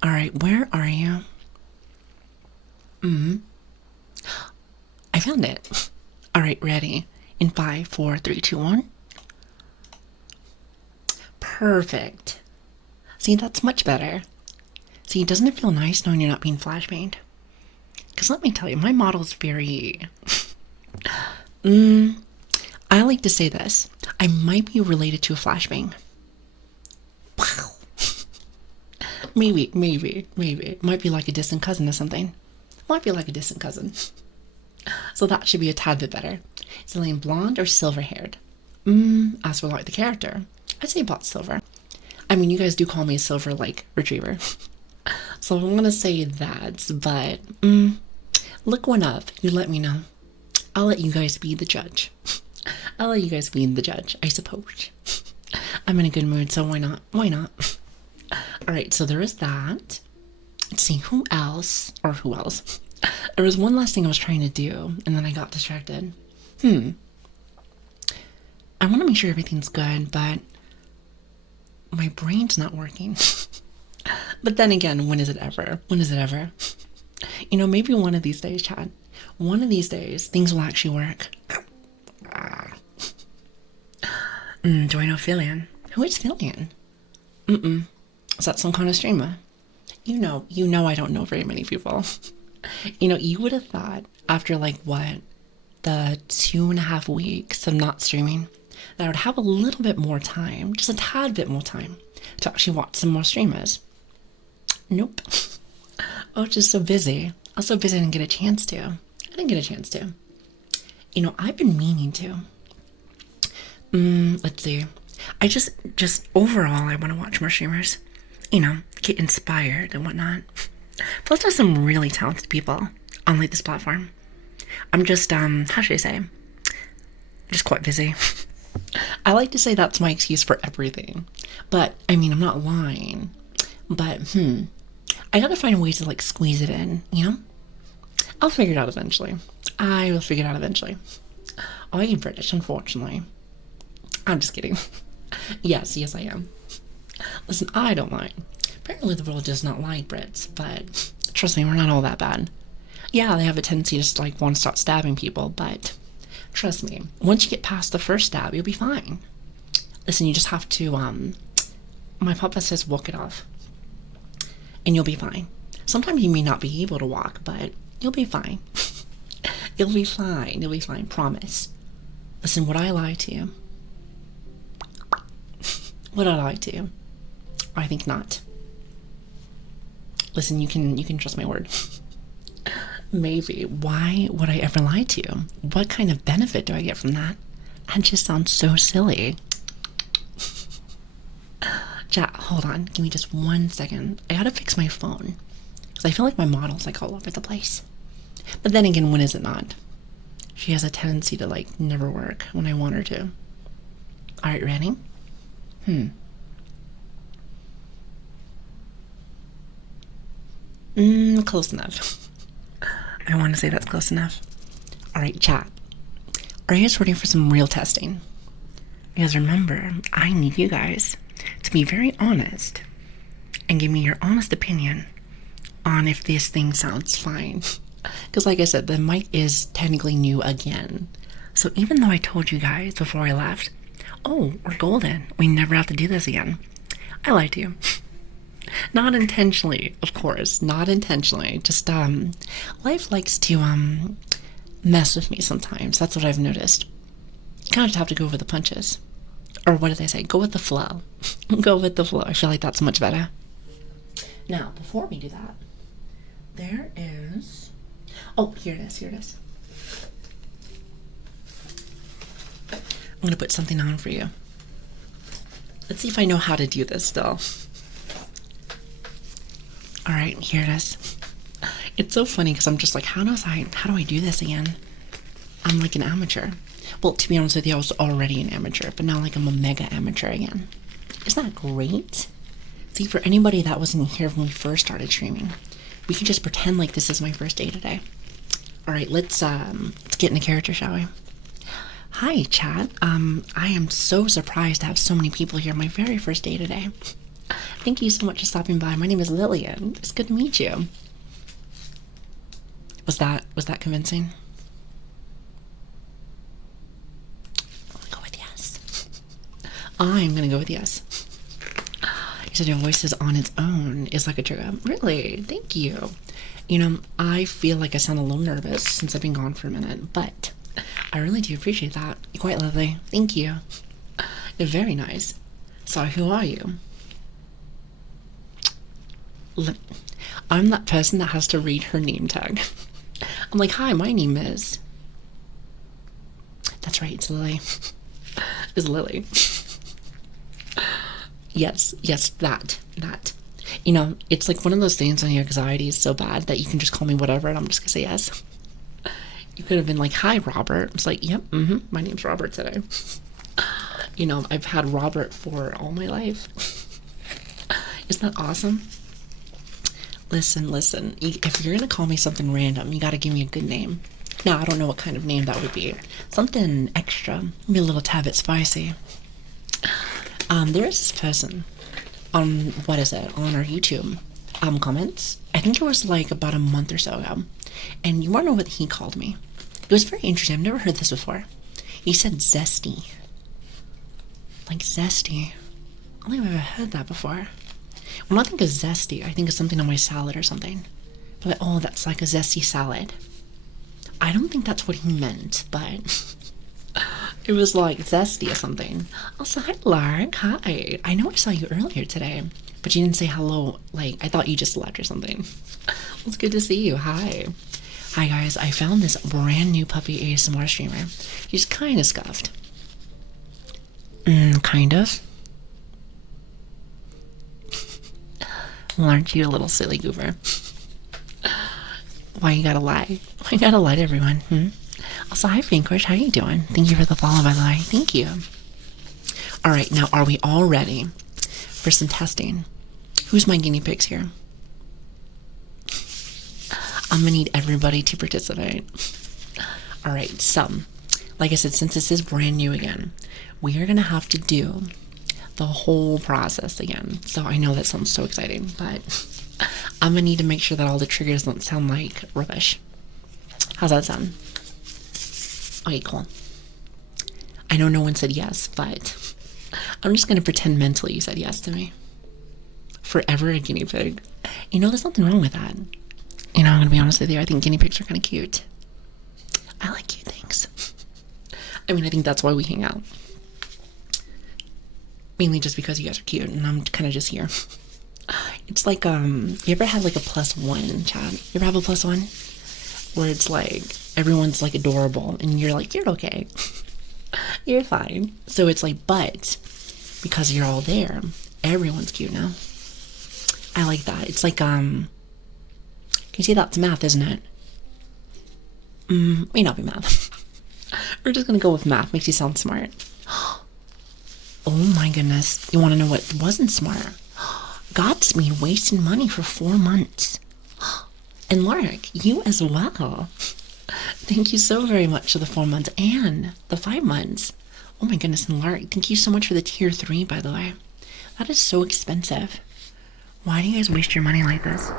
All right, where are you? I found it. All right, ready? In 5, 4, 3, 2, 1. Perfect. See, that's much better. See, doesn't it feel nice knowing you're not being flashbanged? Because let me tell you, my model's very... I like to say this. I might be related to a flashbang. Wow. Maybe. Might be like a distant cousin or something. Might be like a distant cousin. So that should be a tad bit better. Is Lilian blonde or silver haired? As for like the character, I'd say about silver. I mean, you guys do call me a silver like retriever. So I'm gonna say that, but look one up. You let me know. I'll let you guys be the judge. I suppose. I'm in a good mood, so why not? Alright, so there is that. Let's see, who else? There was one last thing I was trying to do, and then I got distracted. I want to make sure everything's good, but my brain's not working. But then again, when is it ever? You know, maybe one of these days, Chad. One of these days, things will actually work. Do I know Lilian? Who is Lilian? Is that some kind of streamer? You know I don't know very many people. You know, you would have thought after like what? The 2.5 weeks of not streaming, that I would have a little bit more time, just a tad bit more time, to actually watch some more streamers. Nope. I was just so busy. I was so busy I didn't get a chance to. You know, I've been meaning to. Let's see. I just overall, I want to watch more streamers. You know, get inspired and whatnot. Plus, there's some really talented people on like this platform. I'm just, how should I say? Just quite busy. I like to say that's my excuse for everything. But, I mean, I'm not lying. But, I gotta find ways to, like, squeeze it in, you know? I'll figure it out eventually. I will figure it out eventually. Oh, you're British, unfortunately. I'm just kidding. Yes, I am. Listen, I don't mind. Apparently the world does not like Brits, but trust me, we're not all that bad. Yeah, they have a tendency to just like want to start stabbing people, but trust me, once you get past the first stab, you'll be fine. Listen, you just have to, my papa says walk it off, and you'll be fine. Sometimes you may not be able to walk, but you'll be fine. You'll be fine. You'll be fine. Promise. Listen, would I lie to you? Would I lie to you? I think not. Listen, you can trust my word. Maybe. Why would I ever lie to you? What kind of benefit do I get from that? That just sounds so silly. Chat, hold on. Give me just 1 second. I gotta fix my phone. Because I feel like my model's like all over the place. But then again, when is it not? She has a tendency to like never work when I want her to. Alright, ready? Close enough. I want to say that's close enough. Alright, chat. Are you guys ready for some real testing? Because remember, I need you guys to be very honest and give me your honest opinion on if this thing sounds fine. Because like I said, the mic is technically new again. So even though I told you guys before I left, oh, we're golden, we never have to do this again, I lied to you. Not intentionally, of course, not intentionally. Just, life likes to, mess with me sometimes. That's what I've noticed. You kind of just have to go with the punches. Or what did they say? Go with the flow. Go with the flow. I feel like that's much better. Now, before we do that, there is... Oh, here it is, here it is. I'm going to put something on for you. Let's see if I know how to do this still. Alright, here it is. It's so funny because I'm just like, how do I do this again? I'm like an amateur. Well, to be honest with you, I was already an amateur, but now like I'm a mega amateur again. Isn't that great? See, for anybody that wasn't here when we first started streaming, we can just pretend like this is my first day today. Alright, let's get into character, shall we? Hi, chat. I am so surprised to have so many people here my very first day today. Thank you so much for stopping by. My name is Lilian. It's good to meet you. Was that convincing? I'll go with yes. I'm gonna go with yes. You said your voice is on its own is like a trigger. Really? Thank you. You know, I feel like I sound a little nervous since I've been gone for a minute, but I really do appreciate that. You're quite lovely. Thank you. You're very nice. So, who are you? I'm that person that has to read her name tag. I'm like, hi, my name is... That's right, it's Lili. It's Lili. Yes, that. You know, it's like one of those things when your anxiety is so bad that you can just call me whatever and I'm just gonna say yes. You could have been like, hi, Robert. It's like, yep, my name's Robert today. You know, I've had Robert for all my life. Isn't that awesome? Listen. If you're gonna call me something random, you gotta give me a good name. Now, I don't know what kind of name that would be. Something extra. Maybe a little tad bit spicy. There is this person on, what is it, on our YouTube comments. I think it was like about a month or so ago. And you wanna know what he called me? It was very interesting. I've never heard this before. He said zesty. Like zesty. I don't think I've ever heard that before. When I think of zesty, I think of something on my salad or something. But like, oh, that's like a zesty salad. I don't think that's what he meant, but it was like zesty or something. Also, hi, Lark. Hi. I know I saw you earlier today, but you didn't say hello. Like, I thought you just left or something. It's good to see you. Hi. Hi, guys. I found this brand new puppy ASMR streamer. She's kind of scuffed. Kind of. Well, aren't you a little silly goober? Why you gotta lie? Why you gotta lie to everyone? Also, hi, Vanquish. How you doing? Thank you for the follow, by the way. Thank you. Alright, now are we all ready for some testing? Who's my guinea pigs here? I'm gonna need everybody to participate. Alright, so, like I said, since this is brand new again, we are gonna have to do the whole process again. So I know that sounds so exciting, but I'm gonna need to make sure that all the triggers don't sound like rubbish. How's that sound? Okay, cool. I know no one said yes, but I'm just gonna pretend mentally you said yes to me. Forever a guinea pig. You know, there's nothing wrong with that. You know, I'm gonna be honest with you, I think guinea pigs are kind of cute. I like cute things. I mean, I think that's why we hang out. Mainly just because you guys are cute and I'm kind of just here. It's like, you ever had like a +1, Chad? You ever have a +1? Where it's like, everyone's like adorable and you're like, you're okay. You're fine. So it's like, but because you're all there, everyone's cute now. I like that. It's like, can you see that's math, isn't it? May not be math. We're just gonna go with math. Makes you sound smart. Oh my goodness. You want to know what wasn't smart? Godspeed wasting money for 4 months. And Lark, you as well. Thank you so very much for the 4 months and the 5 months. Oh my goodness, and Lark, thank you so much for the tier 3, by the way. That is so expensive. Why do you guys waste your money like this?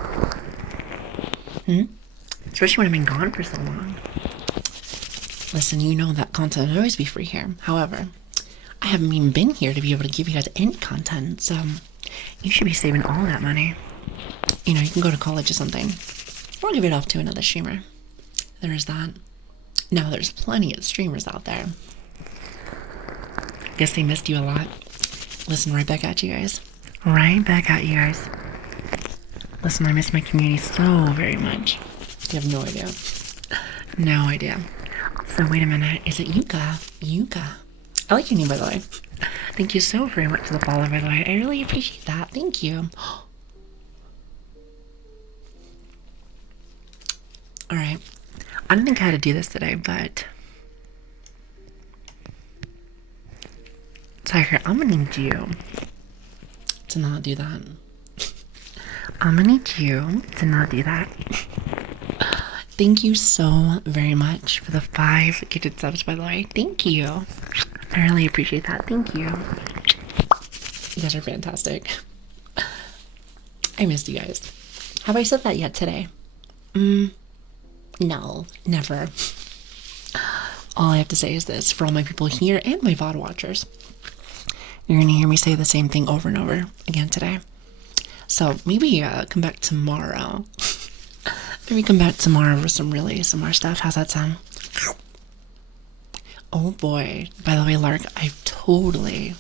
Especially when I've been gone for so long. Listen, you know that content will always be free here. However, I haven't even been here to be able to give you guys any content, so you should be saving all that money. You know, you can go to college or something, or give it off to another streamer. There is that. Now, there's plenty of streamers out there. Guess they missed you a lot. Listen, right back at you guys. Right back at you guys. Listen, I miss my community so very much. You have no idea. No idea. So, wait a minute. Is it Yuka? Yuka. I like your name, by the way. Thank you so very much for the follow, by the way. I really appreciate that. Thank you. Alright. I didn't think I had to do this today, but Tiger, I'm gonna need you to not do that. I'm gonna need you to not do that. Thank you so very much for the 5 gifted subs, by the way. Thank you. I really appreciate that. Thank you. You guys are fantastic. I missed you guys. Have I said that yet today? No, never. All I have to say is this for all my people here and my VOD watchers. You're gonna hear me say the same thing over and over again today. So maybe come back tomorrow. Maybe come back tomorrow with some really ASMR stuff. How's that sound? Oh boy. By the way, Lark, I totally,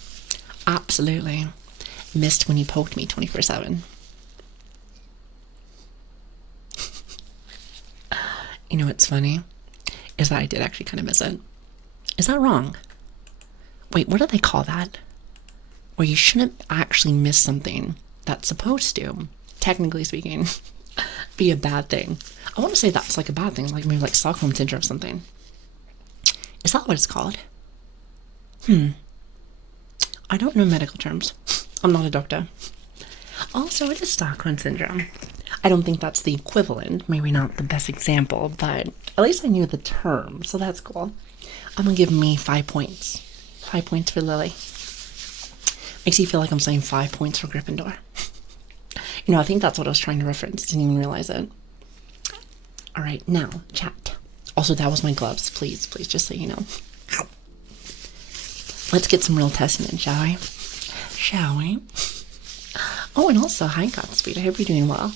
absolutely missed when you poked me 24/7. You know what's funny? Is that I did actually kind of miss it. Is that wrong? Wait, what do they call that? Where you shouldn't actually miss something that's supposed to, technically speaking, be a bad thing. I want to say that's like a bad thing, like maybe like Stockholm Syndrome or something. Is that what it's called? I don't know medical terms. I'm not a doctor. Also, it is Stockholm Syndrome. I don't think that's the equivalent. Maybe not the best example, but at least I knew the term, so that's cool. I'm gonna give me 5 points. 5 points for Lili. Makes you feel like I'm saying 5 points for Gryffindor. You know, I think that's what I was trying to reference. Didn't even realize it. Alright, now, chat. Also, that was my gloves. Please, just so you know. Let's get some real testing in, shall we? Shall we? Oh, and also, hi Godspeed. I hope you're doing well.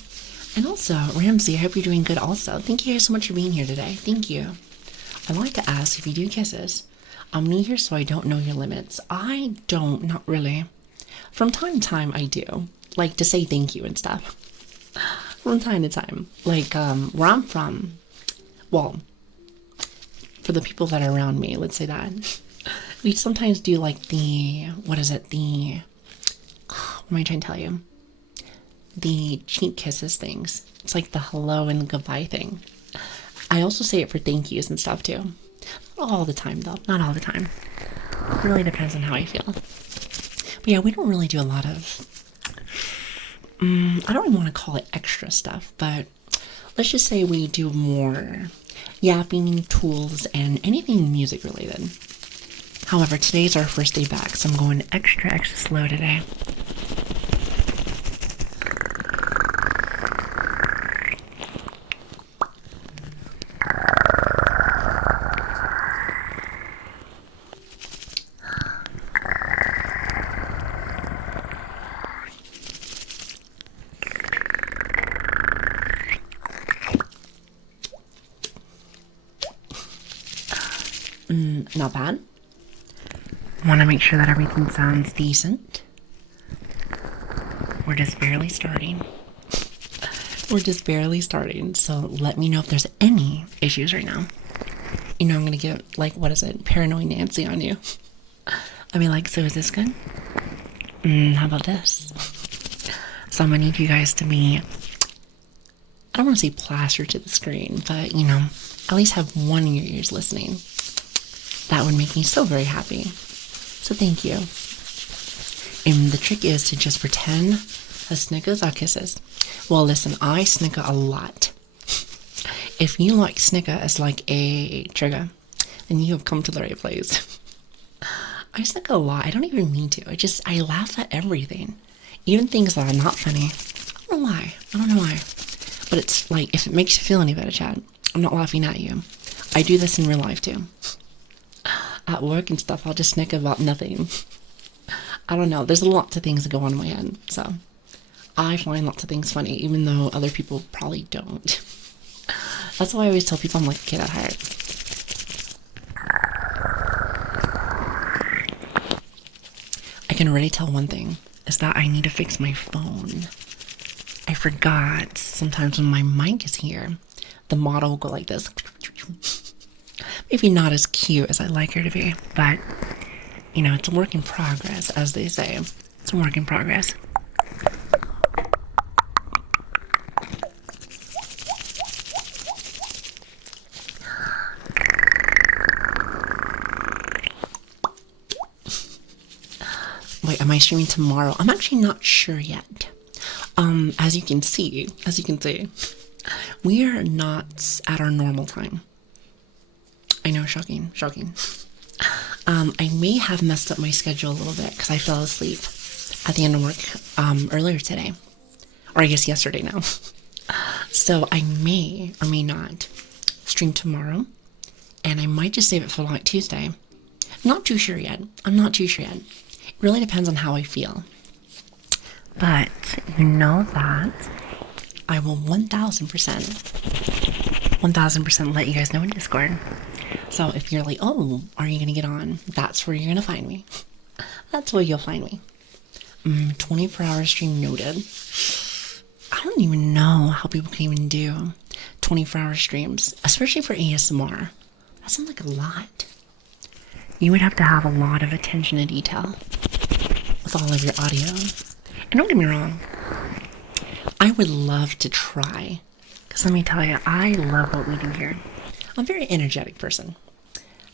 And also, Ramsey, I hope you're doing good also. Thank you guys so much for being here today. Thank you. I'd like to ask if you do kisses. I'm new here, so I don't know your limits. I don't, not really. From time to time, I do. Like, to say thank you and stuff. From time to time. Like, where I'm from, well, for the people that are around me, let's say that, we sometimes do, like, the, what is it, the, what am I trying to tell you? The cheek kisses things. It's like the hello and the goodbye thing. I also say it for thank yous and stuff too. Not all the time though. Not all the time. It really depends on how I feel. But yeah, we don't really do a lot of I don't even want to call it extra stuff, but let's just say we do more yapping, tools, and anything music related. However, today's our first day back, so I'm going extra slow today. Not bad. Want to make sure that everything sounds decent. We're just barely starting. So let me know if there's any issues right now. I'm gonna get, like, what is it? Paranoid Nancy on you. I'll be like, so is this good? How about this? So I'm gonna need you guys to be, I don't want to say plastered to the screen, but, at least have one of your ears listening. That would make me so very happy. So thank you. And the trick is to just pretend that snickers are kisses. Well, listen, I snicker a lot. If you like snicker as like a trigger, then you have come to the right place. I snicker a lot. I don't even mean to. I laugh at everything. Even things that are not funny. I don't know why. But it's like, if it makes you feel any better, Chad, I'm not laughing at you. I do this in real life too. At work and stuff, I'll just snicker about nothing. I don't know. There's lots of things that go on in my head. So I find lots of things funny, even though other people probably don't. That's why I always tell people I'm like a kid at heart. I can already tell one thing, is that I need to fix my phone. I forgot sometimes when my mic is here, the model will go like this. Maybe not as cute as I'd like her to be, but, it's a work in progress, as they say. It's a work in progress. Wait, am I streaming tomorrow? I'm actually not sure yet. As you can see, we are not at our normal time. I know, shocking. I may have messed up my schedule a little bit because I fell asleep at the end of work earlier today. Or I guess yesterday now. So I may or may not stream tomorrow. And I might just save it for like Tuesday. I'm not too sure yet. It really depends on how I feel. But you know that I will 1000% let you guys know in Discord. So if you're like, oh, are you going to get on? That's where you're going to find me. That's where you'll find me. 24-hour stream noted. I don't even know how people can even do 24-hour streams, especially for ASMR. That sounds like a lot. You would have to have a lot of attention to detail with all of your audio. And don't get me wrong, I would love to try. Because let me tell you, I love what we do here. I'm a very energetic person.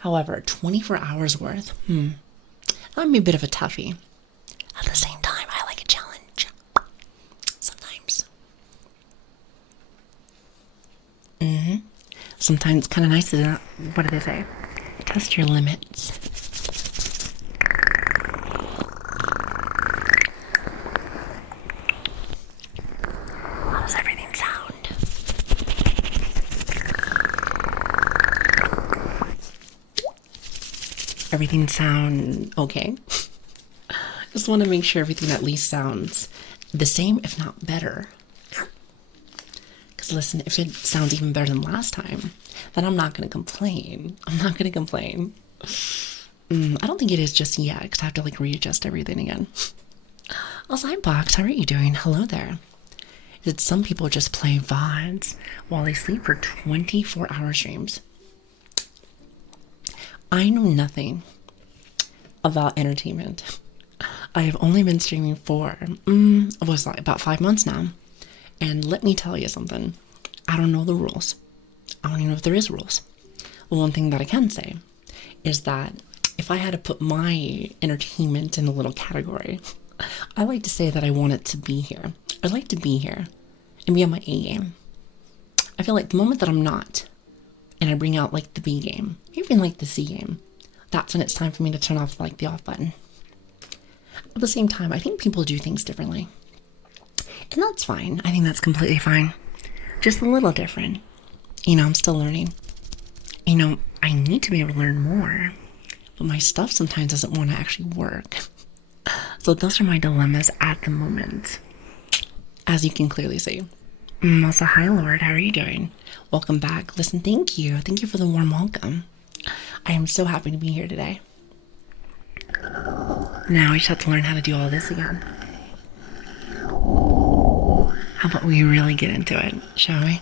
However, 24 hours worth, that would be a bit of a toughie. At the same time, I like a challenge. Sometimes. Sometimes it's kind of nice to, what do they say? Test your limits. How does everything sound? Everything sound okay? Just want to make sure everything at least sounds the same, if not better. Because listen, if it sounds even better than last time, then I'm not going to complain. I don't think it is just yet, because I have to like readjust everything again. Also, hi Box, how are you doing? Hello there. Did some people just play VODs while they sleep for 24-hour streams? I know nothing about entertainment. I have only been streaming for, about 5 months now. And let me tell you something. I don't know the rules. I don't even know if there is rules. Well, one thing that I can say is that if I had to put my entertainment in a little category, I like to say that I want it to be here. I'd like to be here and be on my A game. I feel like the moment that I'm not, and I bring out like the B game, even like the C game, that's when it's time for me to turn off like the off button. At the same time, I think people do things differently. And that's fine. I think that's completely fine. Just a little different. I'm still learning. I need to be able to learn more. But my stuff sometimes doesn't want to actually work. So those are my dilemmas at the moment. As you can clearly see. Also, hi Lord, how are you doing? Welcome back. Listen, thank you. Thank you for the warm welcome. I am so happy to be here today. Now we just have to learn how to do all this again. How about we really get into it, shall we?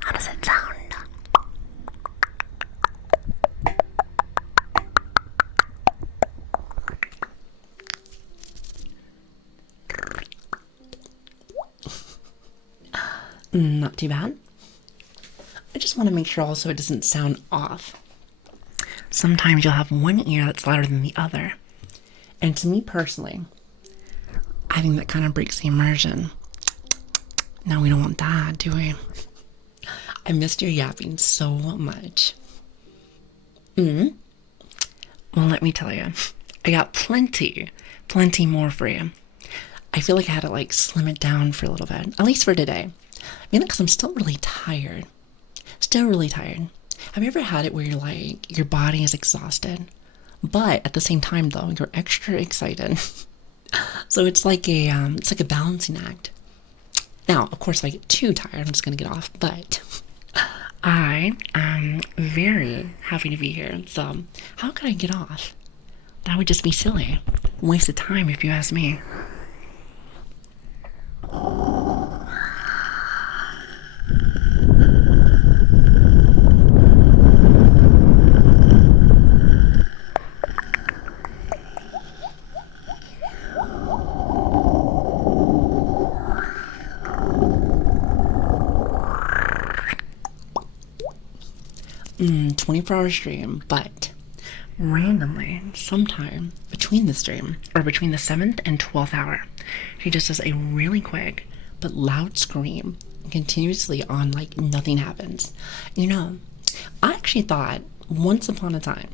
How does it sound? Not too bad. I just want to make sure also it doesn't sound off. Sometimes you'll have one ear that's louder than the other. And to me personally, I think that kind of breaks the immersion. Now we don't want that, do we? I missed your yapping so much. Well, let me tell you, I got plenty more for you. I feel like I had to like slim it down for a little bit, at least for today. Mainly because I'm still really tired. Still really tired. Have you ever had it where you're like, your body is exhausted, but at the same time though, you're extra excited? So it's like a balancing act. Now, of course, if I get too tired, I'm just gonna get off, but I am very happy to be here. So how could I get off? That would just be silly. Waste of time if you ask me. 24-hour stream, but randomly, sometime between the stream, or between the 7th and 12th hour, she just does a really quick but loud scream continuously on like nothing happens. I actually thought once upon a time,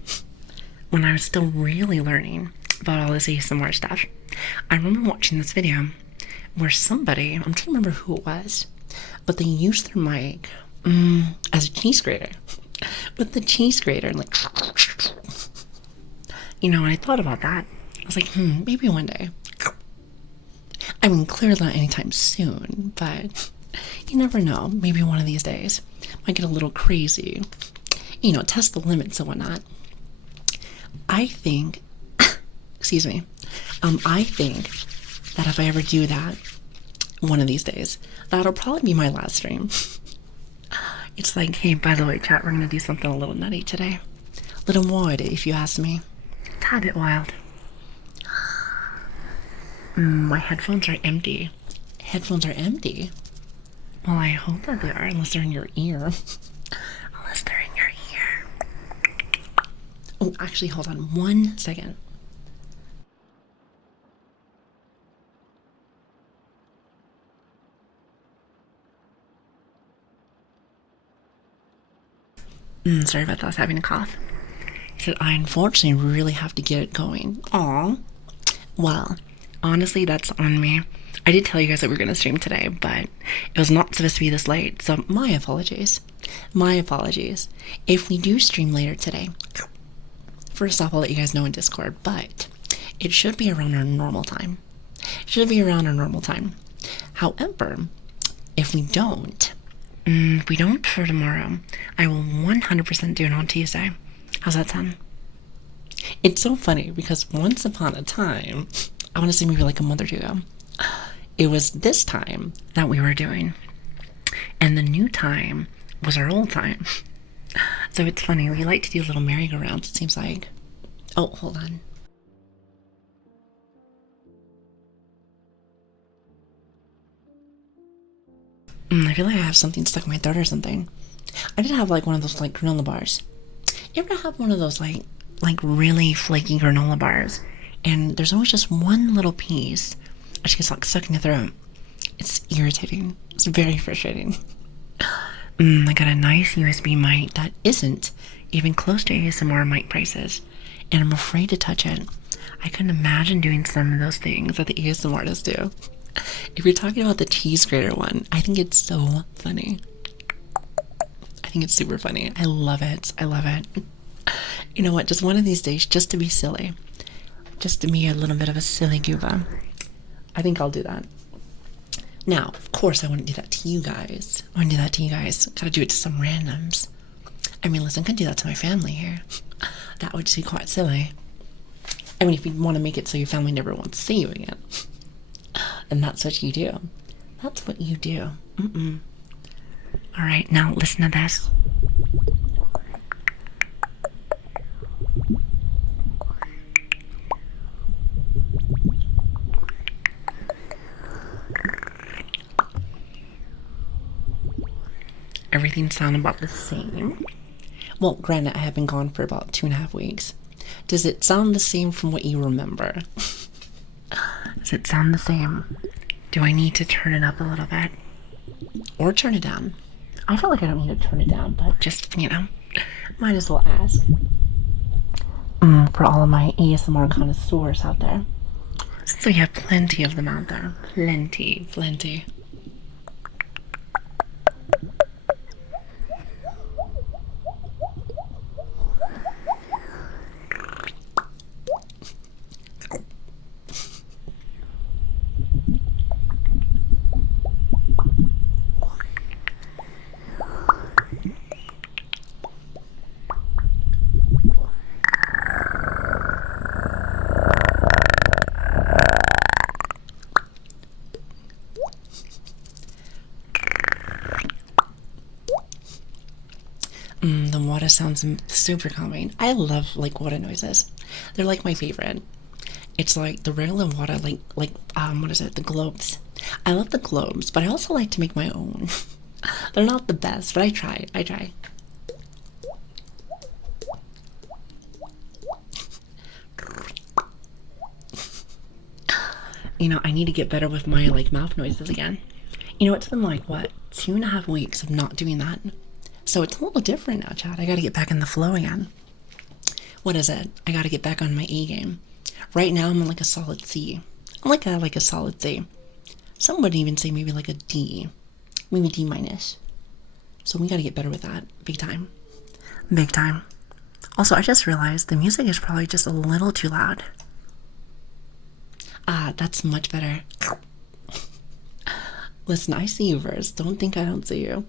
when I was still really learning about all this ASMR stuff, I remember watching this video where somebody, I'm trying to remember who it was, but they used their mic as a cheese grater. With the cheese grater and like, when I thought about that, I was like, maybe one day. I mean, clearly not anytime soon, but you never know. Maybe one of these days. Might get a little crazy. Test the limits and whatnot. I think, excuse me, I think that if I ever do that one of these days, that'll probably be my last stream. It's like, hey, by the way, chat, we're gonna do something a little nutty today. A little wild, if you ask me. A tad bit wild. My headphones are empty. Headphones are empty? Well, I hope that they are, unless they're in your ear. Unless they're in your ear. Oh, actually, hold on 1 second. Sorry about that, I was having a cough. He said, I unfortunately really have to get it going. Aw. Well, honestly, that's on me. I did tell you guys that we were going to stream today, but it was not supposed to be this late, so my apologies. My apologies. If we do stream later today, first off, I'll let you guys know in Discord, but it should be around our normal time. It should be around our normal time. However, if we don't for tomorrow, I will 100% do it on Tuesday. How's that sound? It's so funny because once upon a time, I want to say maybe like a month or two ago, it was this time that we were doing, and the new time was our old time. So it's funny, we like to do little merry-go-rounds, it seems like. Oh, hold on. I feel like I have something stuck in my throat or something. I did have like one of those like granola bars. You ever have one of those like really flaky granola bars, and there's always just one little piece which gets like stuck in your throat? It's irritating. It's very frustrating. I got a nice USB mic that isn't even close to ASMR mic prices, and I'm afraid to touch it. I couldn't imagine doing some of those things that the ASMR artists do. If you're talking about the cheese grater one, I think it's so funny. I think it's super funny. I love it. I love it. You know what? Just one of these days, just to be silly, just to be a little bit of a silly gooba, I think I'll do that. Now, of course, I wouldn't do that to you guys. I wouldn't do that to you guys. Gotta do it to some randoms. I mean, listen, I could do that to my family here. That would just be quite silly. I mean, if you want to make it so your family never wants to see you again, then that's what you do. That's what you do. All right, now listen to this. Everything sound about the same. Well, granted, I have been gone for about 2.5 weeks. Does it sound the same from what you remember? Does it sound the same? Do I need to turn it up a little bit? Or turn it down? I feel like I don't need to turn it down, but just, might as well ask. For all of my ASMR connoisseurs out there. Since we have plenty of them out there. Plenty. The water sounds super calming. I love water noises. They're like my favorite. It's like the regular water, what is it? The globes. I love the globes, but I also like to make my own. They're not the best, but I try. I need to get better with my mouth noises again. It's been 2.5 weeks of not doing that. So it's a little different now, Chad. I gotta get back in the flow again. What is it? I gotta get back on my A game. Right now I'm in a solid C. I'm like a solid C. Some would even say maybe a D. Maybe D minus. So we gotta get better with that. Big time. Big time. Also, I just realized the music is probably just a little too loud. That's much better. Listen, I see you first. Don't think I don't see you.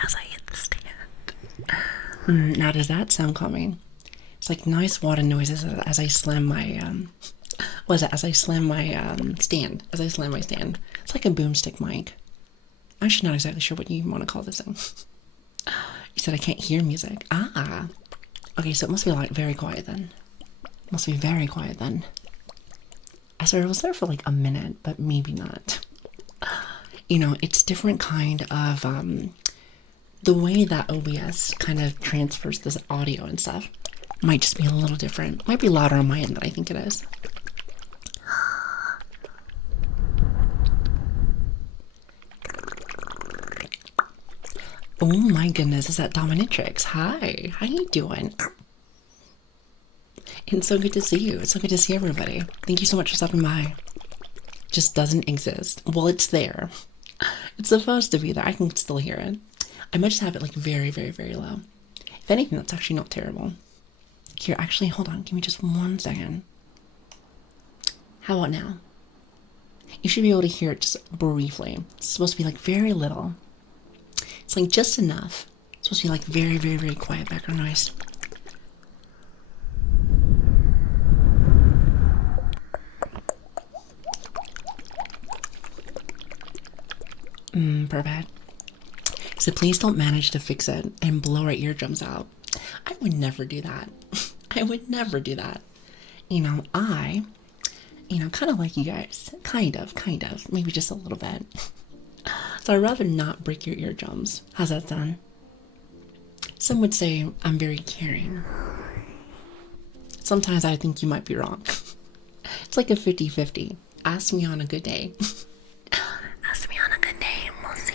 As I hit the stand. Now does that sound calming? It's like nice water noises as I slam my as I slam my stand. It's like a boomstick mic. I'm actually not exactly sure what you want to call this thing. You said I can't hear music. Okay, so it must be very quiet then. Must be very quiet then. I sort of was there for a minute, but maybe not. It's different kind of the way that OBS kind of transfers this audio and stuff might just be a little different. Might be louder on my end than I think it is. Oh my goodness, is that Dominatrix? Hi, how you doing? It's so good to see you. It's so good to see everybody. Thank you so much for stopping by. Just doesn't exist. Well, it's there. It's supposed to be there. I can still hear it. I might just have it very, very, very low. If anything, that's actually not terrible. Here, actually, hold on. Give me just 1 second. How about now? You should be able to hear it just briefly. It's supposed to be very little. It's just enough. It's supposed to be very, very, very quiet background noise. Perfect. So please don't manage to fix it and blow our eardrums out. I would never do that. I would never do that. I kind of like you guys. Kind of. Maybe just a little bit. So I'd rather not break your eardrums. How's that sound? Some would say I'm very caring. Sometimes I think you might be wrong. It's like a 50-50. Ask me on a good day. Ask me on a good day and we'll see.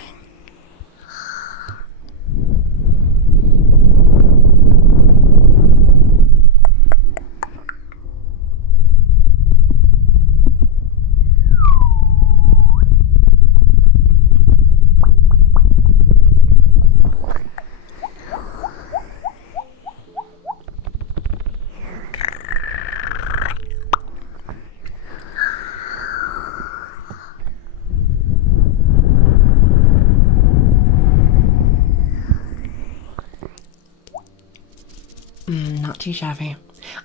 Not too shabby.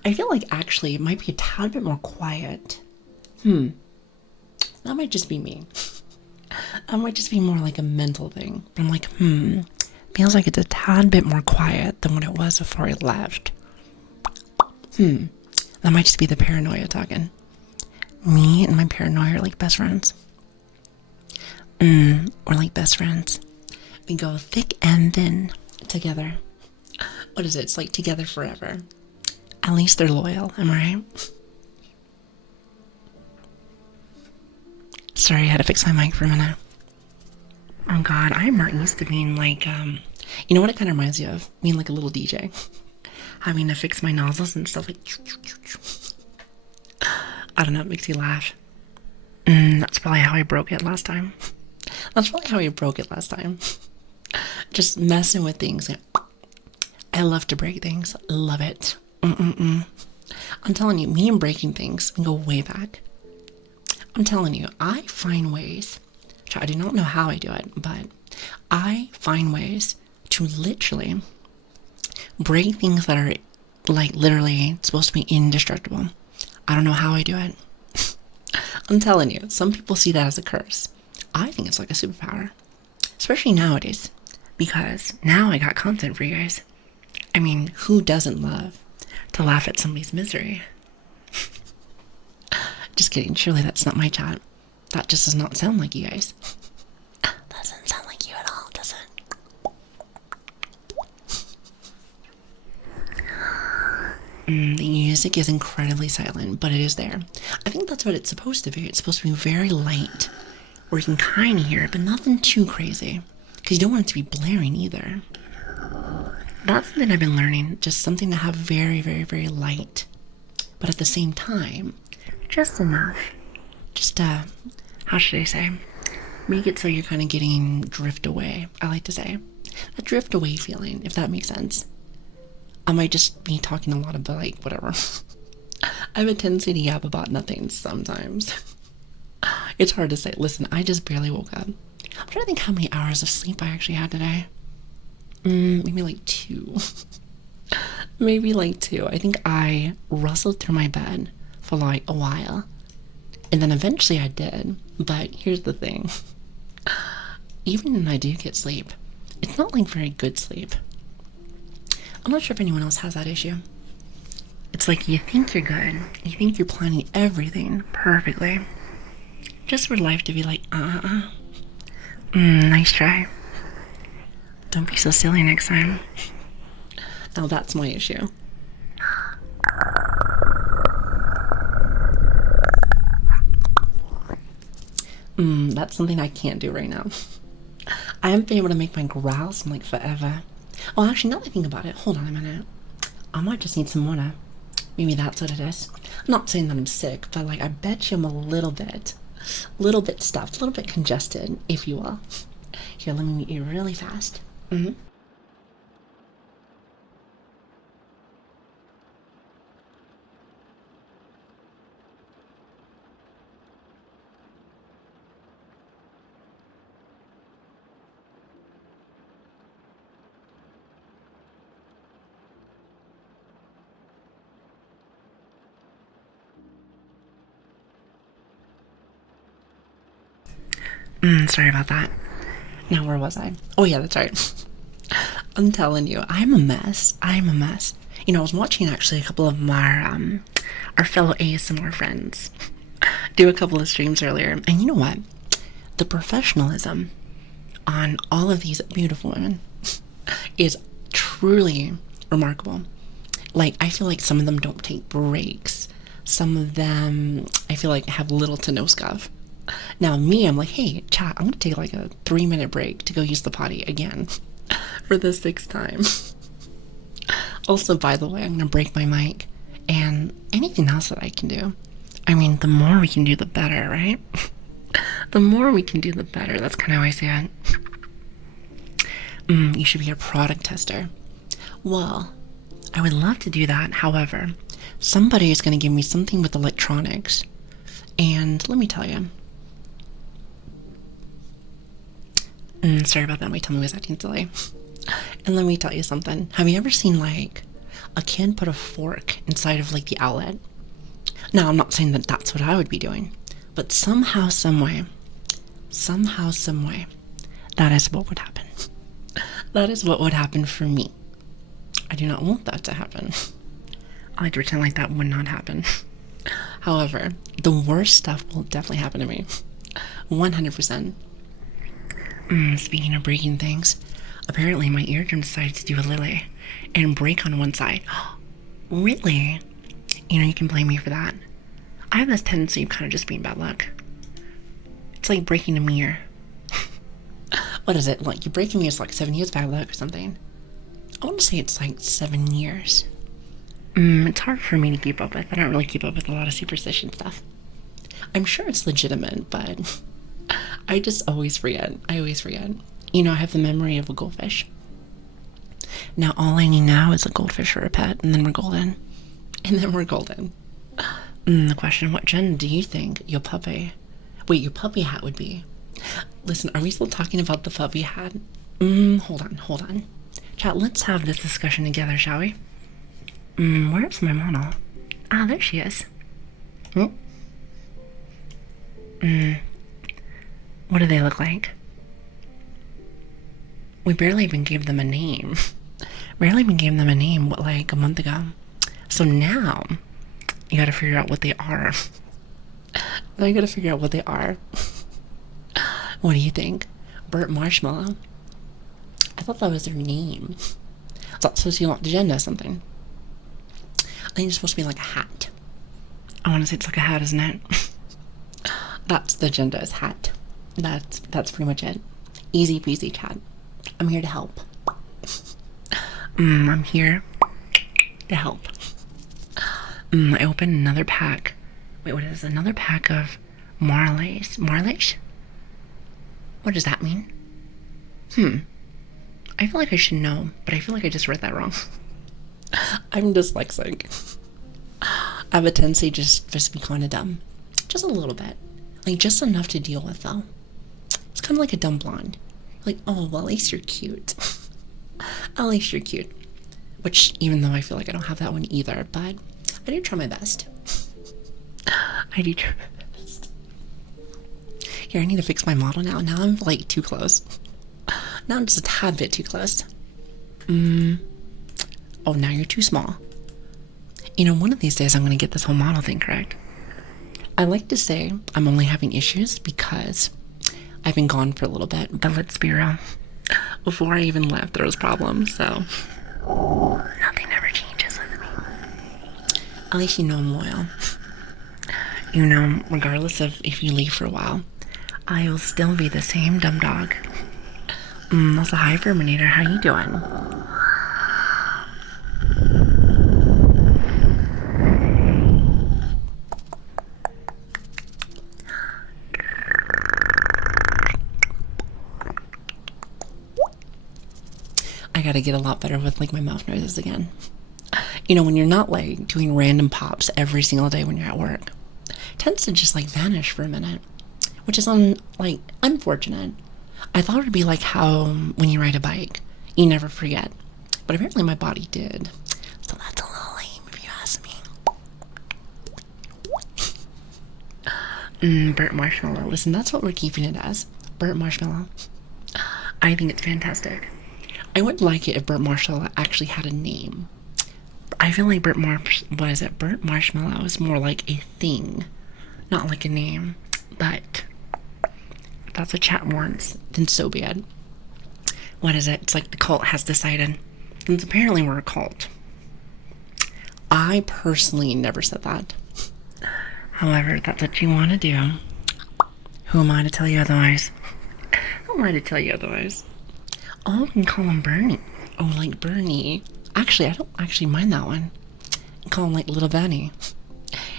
I feel like actually it might be a tad bit more quiet. That might just be me. That might just be more like a mental thing. But I'm like, feels like it's a tad bit more quiet than what it was before I left. That might just be the paranoia talking. Me and my paranoia are like best friends. We're like best friends. We go thick and thin together. What is it? It's like together forever. At least they're loyal, am I right? Sorry, I had to fix my mic for a minute. Oh god, I'm not used to being like, you know what it kind of reminds you of? Being like a little DJ. Having to fix my nozzles and stuff like... I don't know, it makes you laugh. That's probably how I broke it last time. Just messing with things. I love to break things. Love it. I'm telling you, me and breaking things can go way back. I'm telling you, I find ways. I do not know how I do it, but I find ways to literally break things that are like literally supposed to be indestructible. I don't know how I do it. I'm telling you, some people see that as a curse. I think it's like a superpower, especially nowadays, because now I got content for you guys. I mean, who doesn't love to laugh at somebody's misery? Just kidding. Surely that's not my chat. That just does not sound like you guys. Doesn't sound like you at all, does it? The music is incredibly silent, but it is there. I think that's what it's supposed to be. It's supposed to be very light, where you can kind of hear it, but nothing too crazy, because you don't want it to be blaring either. That's something I've been learning, just something to have very, very, very light, but at the same time, just enough. Just, how should I say? Make it so you're kind of getting drift away, I like to say. A drift away feeling, if that makes sense. I might just be talking a lot about, like, whatever. I have a tendency to yap about nothing sometimes. It's hard to say. Listen, I just barely woke up. I'm trying to think how many hours of sleep I actually had today. Maybe like 2. Maybe like 2. I think I rustled through my bed for like a while. And then eventually I did. But here's the thing. Even when I do get sleep, it's not like very good sleep. I'm not sure if anyone else has that issue. It's like you think you're good. You think you're planning everything perfectly. Just for life to be like, nice try. Don't be so silly next time. Now that's my issue. That's something I can't do right now. I haven't been able to make my growls in like forever. Oh, actually, now that I think about it, hold on a minute. I might just need some water. Maybe that's what it is. I'm not saying that I'm sick, but like I bet you I'm a little bit stuffed, a little bit congested, if you will. Here, let me meet you really fast. Sorry about that. Now, where was I? Oh yeah, that's right. I'm telling you, I'm a mess. You know, I was watching actually a couple of our fellow ASMR friends. do a couple of streams earlier. And you know what? The professionalism on all of these beautiful women is truly remarkable. Like, I feel like some of them don't take breaks. Some of them, I feel like, have little to no scuff. Now, me, I'm like, hey, chat, I'm going to take like a 3-minute break to go use the potty again for the 6th time. Also, by the way, I'm going to break my mic and anything else that I can do. I mean, the more we can do, the better, right? The more we can do, the better. That's kind of how I say it. You should be a product tester. Well, I would love to do that. However, somebody is going to give me something with electronics. And let me tell you. Sorry about that. My tummy was acting silly. And let me tell you something. Have you ever seen, like, a kid put a fork inside of, like, the outlet? Now, I'm not saying that that's what I would be doing. But somehow, some way, that is what would happen. That is what would happen for me. I do not want that to happen. I like to pretend like that would not happen. However, the worst stuff will definitely happen to me. 100%. Speaking of breaking things, apparently my eardrum decided to do a Lili and break on one side. Really? You know, you can blame me for that. I have this tendency of kind of just being bad luck. It's like breaking a mirror. What is it? Like, you break a mirror, it's like 7 years bad luck or something. I want to say it's like 7 years. It's hard for me to keep up with. I don't really keep up with a lot of superstition stuff. I'm sure it's legitimate, but I just always forget. I always forget. You know, I have the memory of a goldfish. Now, all I need now is a goldfish or a pet, and then we're golden. And then we're golden. The question, what gen do you think your puppy hat would be? Listen, are we still talking about the puppy hat? Hold on. Chat, let's have this discussion together, shall we? Where's my model? Ah, there she is. What do they look like? We barely even gave them a name. Like, a month ago. So now, you gotta figure out what they are. What do you think? Burnt Marshmallow? I thought that was their name. Is that supposed to be like the agenda or something? I think it's supposed to be like a hat. I want to say it's like a hat, isn't it? That's the agenda, is hat. That's pretty much it. Easy peasy, chat. I'm here to help. I'm here to help. I opened another pack. Wait, what is this? Another pack of Marleys. Marleys? What does that mean? I feel like I should know, but I feel like I just read that wrong. I'm dyslexic. I have a tendency just to be kind of dumb. Just a little bit. Like, just enough to deal with, though. It's kind of like a dumb blonde. Like, oh, well, at least you're cute. At least you're cute. Which, even though I feel like I don't have that one either, but I do try my best. I do try my best. Here, I need to fix my model now. Now I'm, like, too close. Now I'm just a tad bit too close. Oh, now you're too small. You know, one of these days I'm going to get this whole model thing correct. I like to say I'm only having issues because I've been gone for a little bit, but let's be real. Before I even left, there was problems, so nothing ever changes with me. At least you know I'm loyal. You know, regardless of if you leave for a while, I will still be the same dumb dog. Also, hi, Verminator. How you doing? I gotta get a lot better with, like, my mouth noises again. You know, when you're not, like, doing random pops every single day when you're at work, it tends to just, like, vanish for a minute, which is, unfortunate. I thought it would be like how when you ride a bike, you never forget. But apparently my body did. So that's a little lame if you ask me. Burnt marshmallow. Listen, that's what we're keeping it as. Burnt marshmallow. I think it's fantastic. I would like it if burnt marshmallow actually had a name. I feel like burnt marshmallow is more like a thing Not like a name, but if that's what chat wants, then so be it. What is it? It's like the cult has decided. And apparently we're a cult. I personally never said that. However, if that's what you want to do. Who am I to tell you otherwise? Who am I to tell you otherwise? Oh, we can call him Bernie. Oh, like Bernie. Actually, I don't actually mind that one. I call him like Little Benny.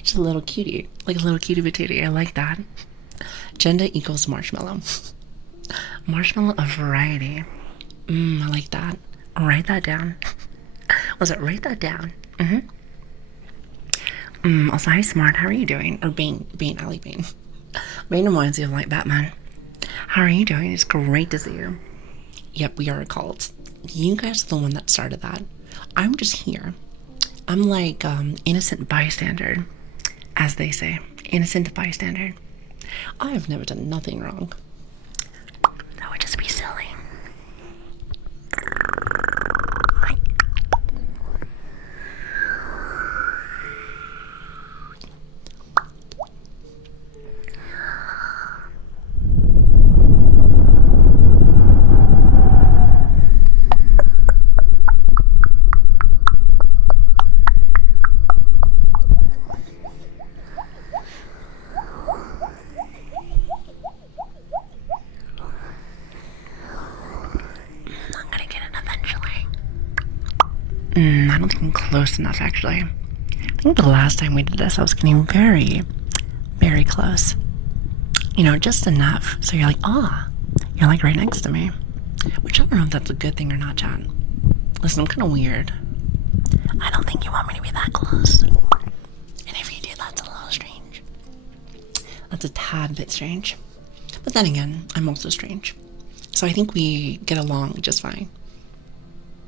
She's a little cutie. Like a little cutie patootie. I like that. Gender equals marshmallow. Marshmallow of variety. I like that. Write that down. Was it write that down? Also, hi, Smart. How are you doing? Or Bane. I like Bane. Bane reminds me of like Batman. How are you doing? It's great to see you. Yep, we are a cult. You guys are the one that started that. I'm just here. I'm like innocent bystander, as they say. Innocent bystander. I have never done nothing wrong. That would just be silly. I don't think I'm close enough, actually. I think the last time we did this, I was getting very, very close. You know, just enough. So you're like, you're like right next to me. Which I don't know if that's a good thing or not, Chad. Listen, I'm kind of weird. I don't think you want me to be that close. And if you do, that's a little strange. That's a tad bit strange. But then again, I'm also strange. So I think we get along just fine.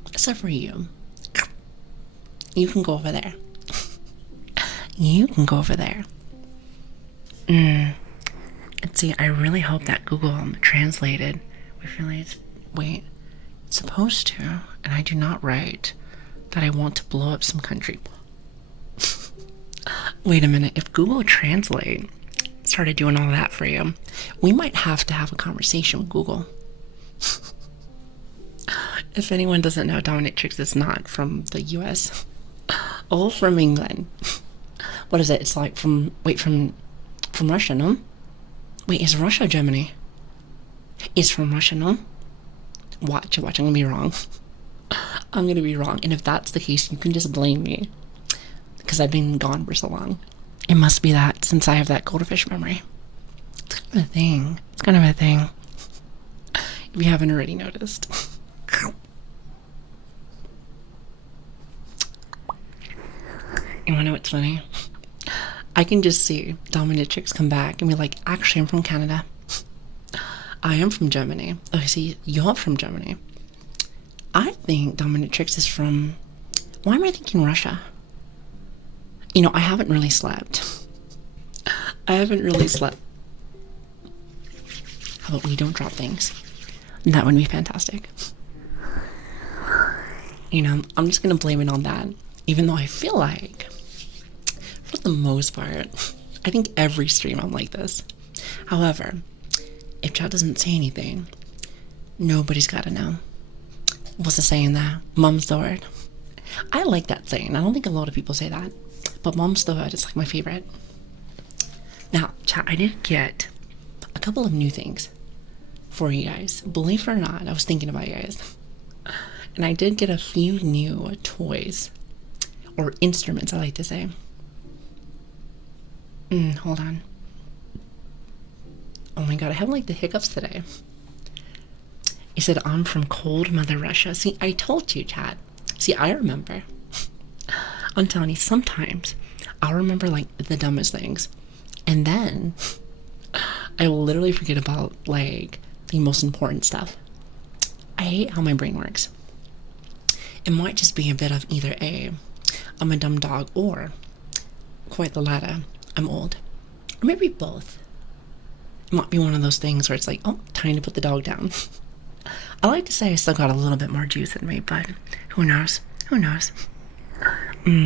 Except for you. You can go over there. You can go over there. Let's see, I really hope that Google translated. Wait, it's supposed to, and I do not write that I want to blow up some country. Wait a minute, if Google Translate started doing all that for you, we might have to have a conversation with Google. If anyone doesn't know, Dominatrix is not from the US. Oh, from England. What is it? It's like from Russia, no? Wait, is Russia or Germany? It's from Russia, no? Watch, I'm gonna be wrong. I'm gonna be wrong. And if that's the case, you can just blame me. Because I've been gone for so long. It must be that, since I have that goldfish memory. It's kind of a thing. It's kind of a thing. If you haven't already noticed. You wanna know what's funny? I can just see Dominatrix come back and be like, actually, I'm from Canada. I am from Germany. Oh, see, you're from Germany. I think Dominatrix is from... Why am I thinking Russia? You know, I haven't really slept. How about we don't drop things? That would be fantastic. You know, I'm just gonna blame it on that. Even though I feel like, for the most part, I think every stream I'm like this. However, if chat doesn't say anything, nobody's gotta know. What's the saying there? Mum's the word. I like that saying. I don't think a lot of people say that. But mum's the word. It's like my favorite. Now, chat, I did get a couple of new things for you guys. Believe it or not, I was thinking about you guys. And I did get a few new toys. Or instruments, I like to say. Hold on. Oh my god, I have like the hiccups today. He said, I'm from cold Mother Russia. See, I told you, chat. See, I remember. I'm telling you, sometimes I'll remember like the dumbest things. And then I will literally forget about like the most important stuff. I hate how my brain works. It might just be a bit of either I'm a dumb dog, or quite the latter, I'm old. Or maybe both. It might be one of those things where it's like, oh, time to put the dog down. I like to say I still got a little bit more juice in me, but who knows? Who knows?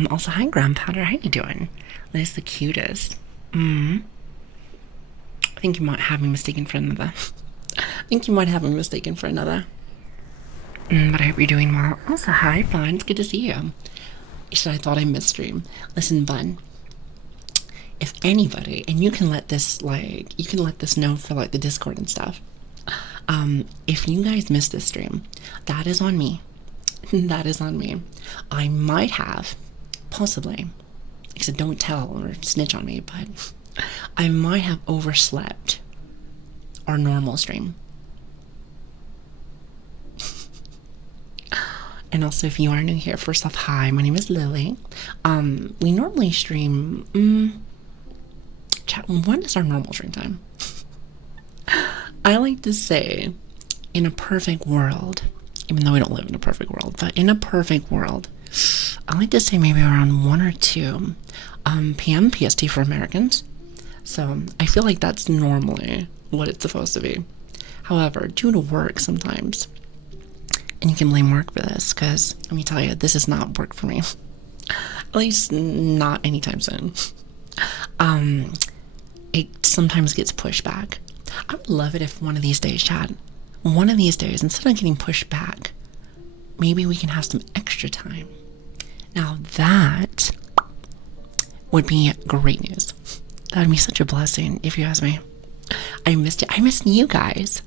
Also, hi, Grandpowder. How you doing? That is the cutest. I think you might have me mistaken for another. I think you might have me mistaken for another. But I hope you're doing well. Also, hi, Bun. It's good to see you. So I thought I missed stream. Listen, Bun. If anybody, and you can let this know for like the Discord and stuff. If you guys missed this stream, that is on me. That is on me. I might have, possibly, because don't tell or snitch on me, but I might have overslept our normal stream. And also, if you are new here, first off, hi, my name is Lili. We normally stream, chat, when is our normal stream time? I like to say, in a perfect world, even though we don't live in a perfect world, but in a perfect world, I like to say maybe around 1 or 2 p.m. PST for Americans. So I feel like that's normally what it's supposed to be. However, due to work sometimes, and you can blame work for this, because let me tell you, this is not work for me. At least not anytime soon. It sometimes gets pushed back. I would love it if one of these days, Chad, one of these days, instead of getting pushed back, maybe we can have some extra time. Now that would be great news. That would be such a blessing, if you ask me. I missed it. I missed you guys.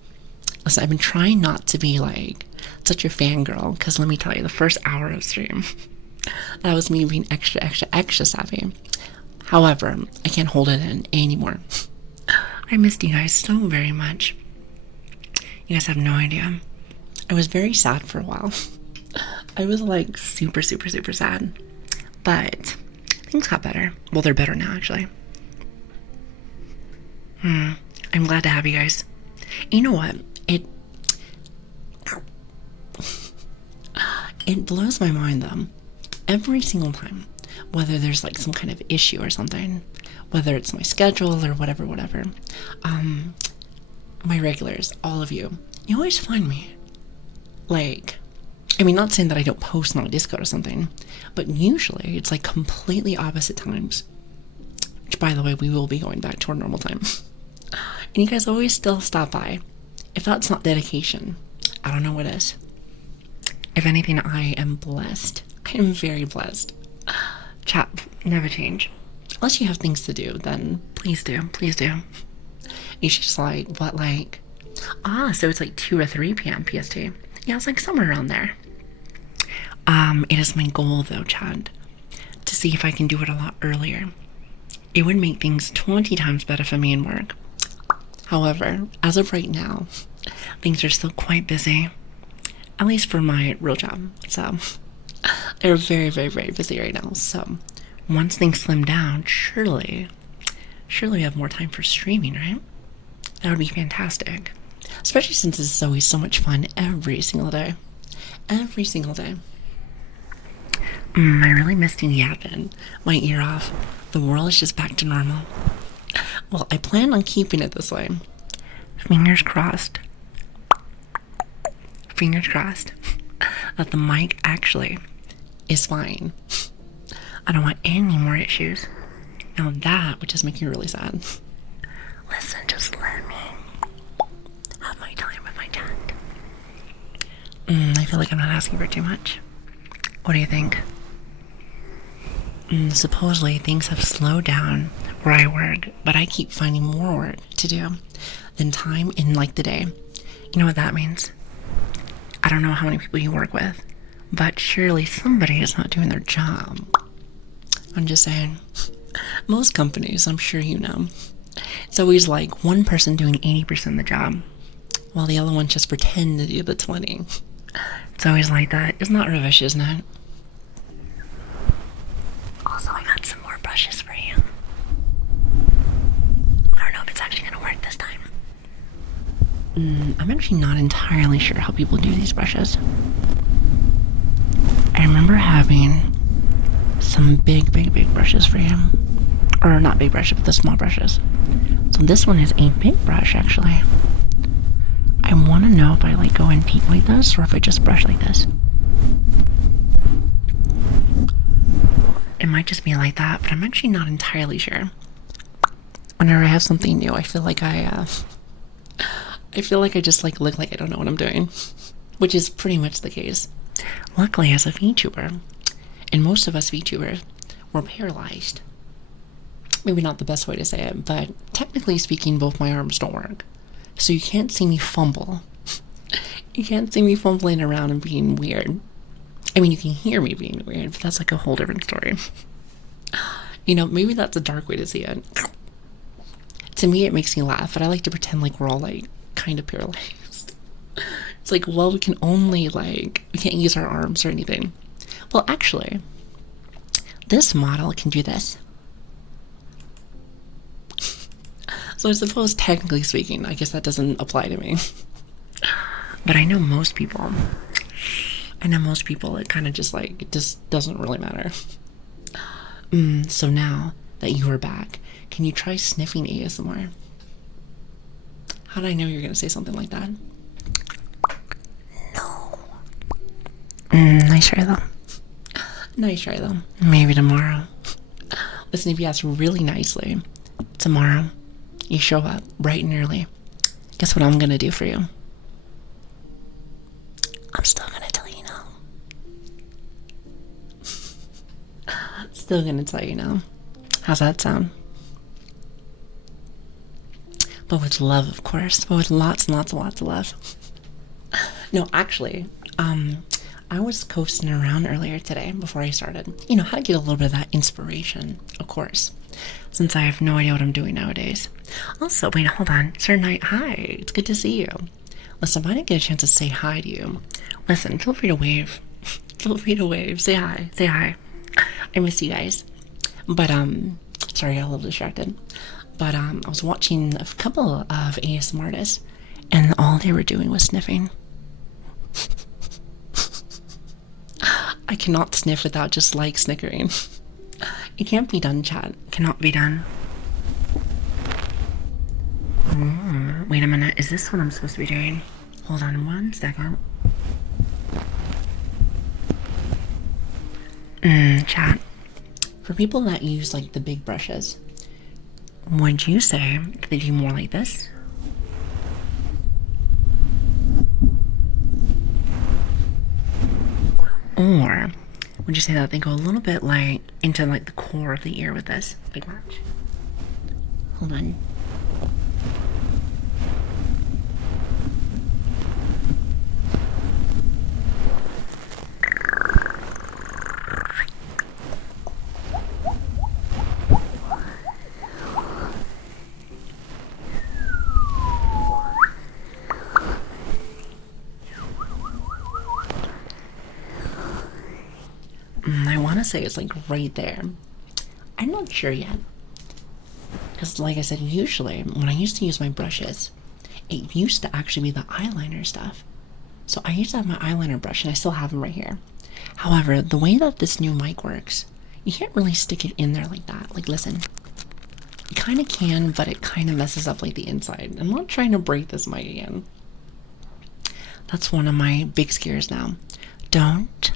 Listen, I've been trying not to be like such a fangirl, because let me tell you, the first hour of stream, that was me being extra savvy. However, I can't hold it in anymore. I missed you guys so very much. You guys have no idea. I was very sad for a while. I was like super sad. But things got better. Well, they're better now, actually. I'm glad to have you guys. You know what? It blows my mind, though. Every single time, whether there's like some kind of issue or something, whether it's my schedule or whatever, my regulars, all of you always find me. Like, I mean, not saying that I don't post on Discord or something, but usually it's like completely opposite times. Which, by the way, we will be going back to our normal time. And you guys always still stop by. If that's not dedication, I don't know what is. If anything, I am blessed. I am very blessed. Chat, never change. Unless you have things to do, then please do. Please do. It's just like, what, like... so it's like 2 or 3 p.m. PST. Yeah, it's like somewhere around there. It is my goal, though, Chad, to see if I can do it a lot earlier. It would make things 20 times better for me in work. However, as of right now, things are still quite busy. At least for my real job. So, they're very busy right now. So, once things slim down, surely we have more time for streaming, right? That would be fantastic. Especially since this is always so much fun every single day. Every single day. I really missed you yapping my ear off. The world is just back to normal. Well, I plan on keeping it this way. Fingers crossed. Fingers crossed that the mic actually is fine. I don't want any more issues. Now that would just make you really sad. Listen, just let me have my time with my chat. I feel like I'm not asking for too much. What do you think? Supposedly things have slowed down where I work, but I keep finding more work to do than time in like the day. You know what that means? I don't know how many people you work with, but surely somebody is not doing their job. I'm just saying. Most companies, I'm sure you know, it's always like one person doing 80% of the job, while the other one just pretend to do the 20. It's always like that. It's not rubbish, isn't it? Also, I got some more brushes for you. I don't know if it's actually going to work this time. I'm actually not entirely sure how people do these brushes. I remember having some big brushes for you. Or not big brushes, but the small brushes. So this one is a big brush, actually. I want to know if I like go in deep like this or if I just brush like this. It might just be like that, but I'm actually not entirely sure. whenever I have something new, I feel like I just like look like I don't know what I'm doing, which is pretty much the case. Luckily, as a VTuber, and most of us VTubers, we're paralyzed. Maybe not the best way to say it, but technically speaking, both my arms don't work. So you can't see me fumble. You can't see me fumbling around and being weird. I mean, you can hear me being weird, but that's like a whole different story. You know, maybe that's a dark way to see it. To me, it makes me laugh, but I like to pretend like we're all like kind of paralyzed. It's like, well, we can only like, we can't use our arms or anything. Well, actually, this model can do this. So I suppose, technically speaking, I guess that doesn't apply to me. But I know most people, it kind of just like, it just doesn't really matter. So now that you are back, can you try sniffing ASMR? How did I know you were going to say something like that? No. Nice try though. Nice try though. Maybe tomorrow. Listen, if you ask really nicely, tomorrow, you show up bright and early. Guess what I'm gonna do for you? I'm still gonna tell you no. Still gonna tell you no. How's that sound? But with love, of course. But with lots and lots and lots of love. No, actually, I was coasting around earlier today before I started. You know, how to get a little bit of that inspiration, of course. Since I have no idea what I'm doing nowadays. Also, wait, hold on. Sir Knight, hi. It's good to see you. Listen, if I didn't get a chance to say hi to you, listen, feel free to wave. Feel free to wave. Say hi. Say hi. I miss you guys. But, sorry, I got a little distracted. But, I was watching a couple of ASMR artists, and all they were doing was sniffing. I cannot sniff without just, like, snickering. It can't be done, chat. It cannot be done. Wait a minute. Is this what I'm supposed to be doing? Hold on 1 second. Chat. For people that use, like, the big brushes, would you say that they do more like this? Or would you say that they go a little bit like into like the core of the ear with this? Like watch. Hold on. I want to say it's like right there. I'm not sure yet. Because like I said, usually when I used to use my brushes, it used to actually be the eyeliner stuff. So I used to have my eyeliner brush and I still have them right here. However, the way that this new mic works, you can't really stick it in there like that. Like listen, you kind of can, but it kind of messes up like the inside. I'm not trying to break this mic again. That's one of my big scares now. Don't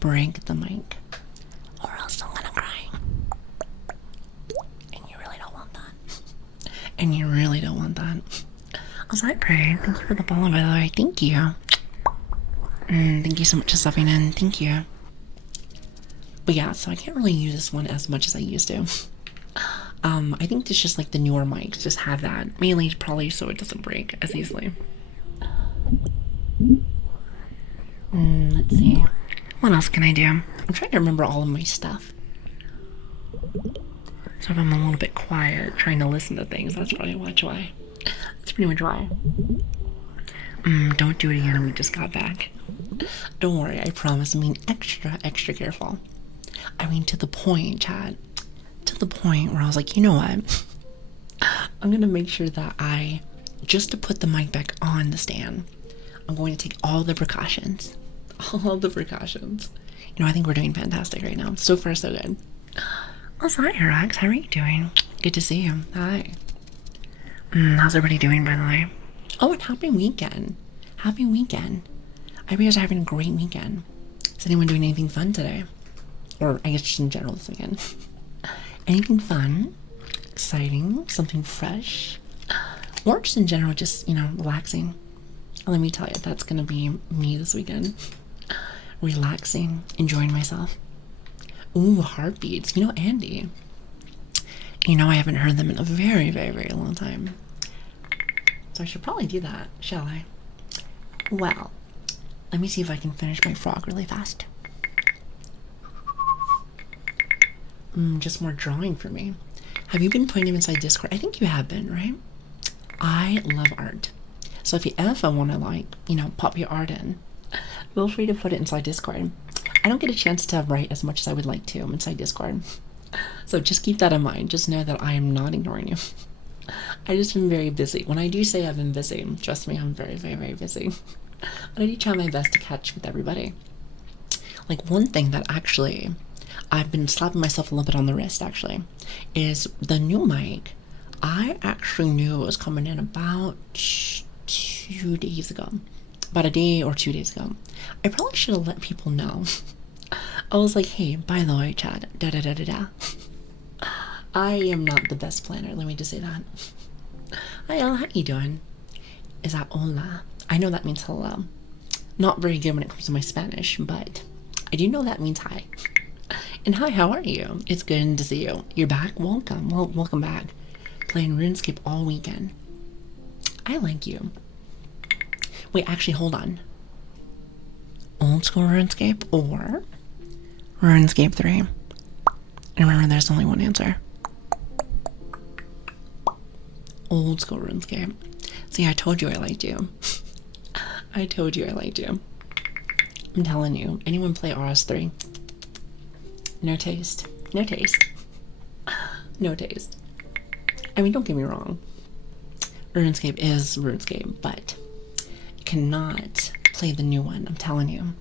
break the mic or else I'm gonna cry. And you really don't want that. And you really don't want that. Was I praying? Thank you for the follow, by the way. Thank you. Thank you so much for stepping in. Thank you. But yeah, so I can't really use this one as much as I used to. I think it's just like the newer mics just have that. Mainly probably so it doesn't break as easily. Let's see. What else can I do? I'm trying to remember all of my stuff. So if I'm a little bit quiet, trying to listen to things, that's probably why. That's pretty much why. Don't do it again, we just got back. Don't worry, I promise. I mean, extra careful. I mean, to the point, Chad. To the point where I was like, you know what? I'm gonna make sure that just to put the mic back on the stand, I'm going to take all the precautions. All the precautions. You know, I think we're doing fantastic right now. So far, so good. What's that, Rex? How are you doing? Good to see you. Hi. How's everybody doing, by the way? Oh, and happy weekend. Happy weekend. I hope you guys are having a great weekend. Is anyone doing anything fun today? Or I guess just in general this weekend. Anything fun? exciting, something fresh, or just in general, just, you know, relaxing. Let me tell you, that's gonna be me this weekend. Relaxing, enjoying myself. Ooh, heartbeats. You know, Andy. You know, I haven't heard them in a very, very, very long time. So I should probably do that, shall I? Well, let me see if I can finish my frog really fast. Just more drawing for me. Have you been putting them inside Discord? I think you have been, right? I love art. So if you ever want to, like, you know, pop your art in, feel free to put it inside Discord. I don't get a chance to write as much as I would like to inside Discord. So just keep that in mind. Just know that I am not ignoring you. I just been very busy. When I do say I've been busy, trust me, I'm very, very, very busy. But I do try my best to catch with everybody. Like, one thing that actually I've been slapping myself a little bit on the wrist, actually, is the new mic. I actually knew it was coming in about 2 days ago. About a day or 2 days ago. I probably should have let people know. I was like, hey, by the way, Chad, da-da-da-da-da. I am not the best planner, let me just say that. Hi, how you doing? Is that hola? I know that means hello. Not very good when it comes to my Spanish, but I do know that means hi. And hi, how are you? It's good to see you. You're back? Welcome. Well, welcome back. Playing RuneScape all weekend. I like you. Wait, actually, hold on. Old school RuneScape or RuneScape 3? And remember, there's only one answer. Old school RuneScape. See, I told you I liked you. I told you I liked you. I'm telling you, anyone play RS3? No taste. No taste. No taste. I mean, don't get me wrong. RuneScape is RuneScape, but you cannot play the new one. I'm telling you.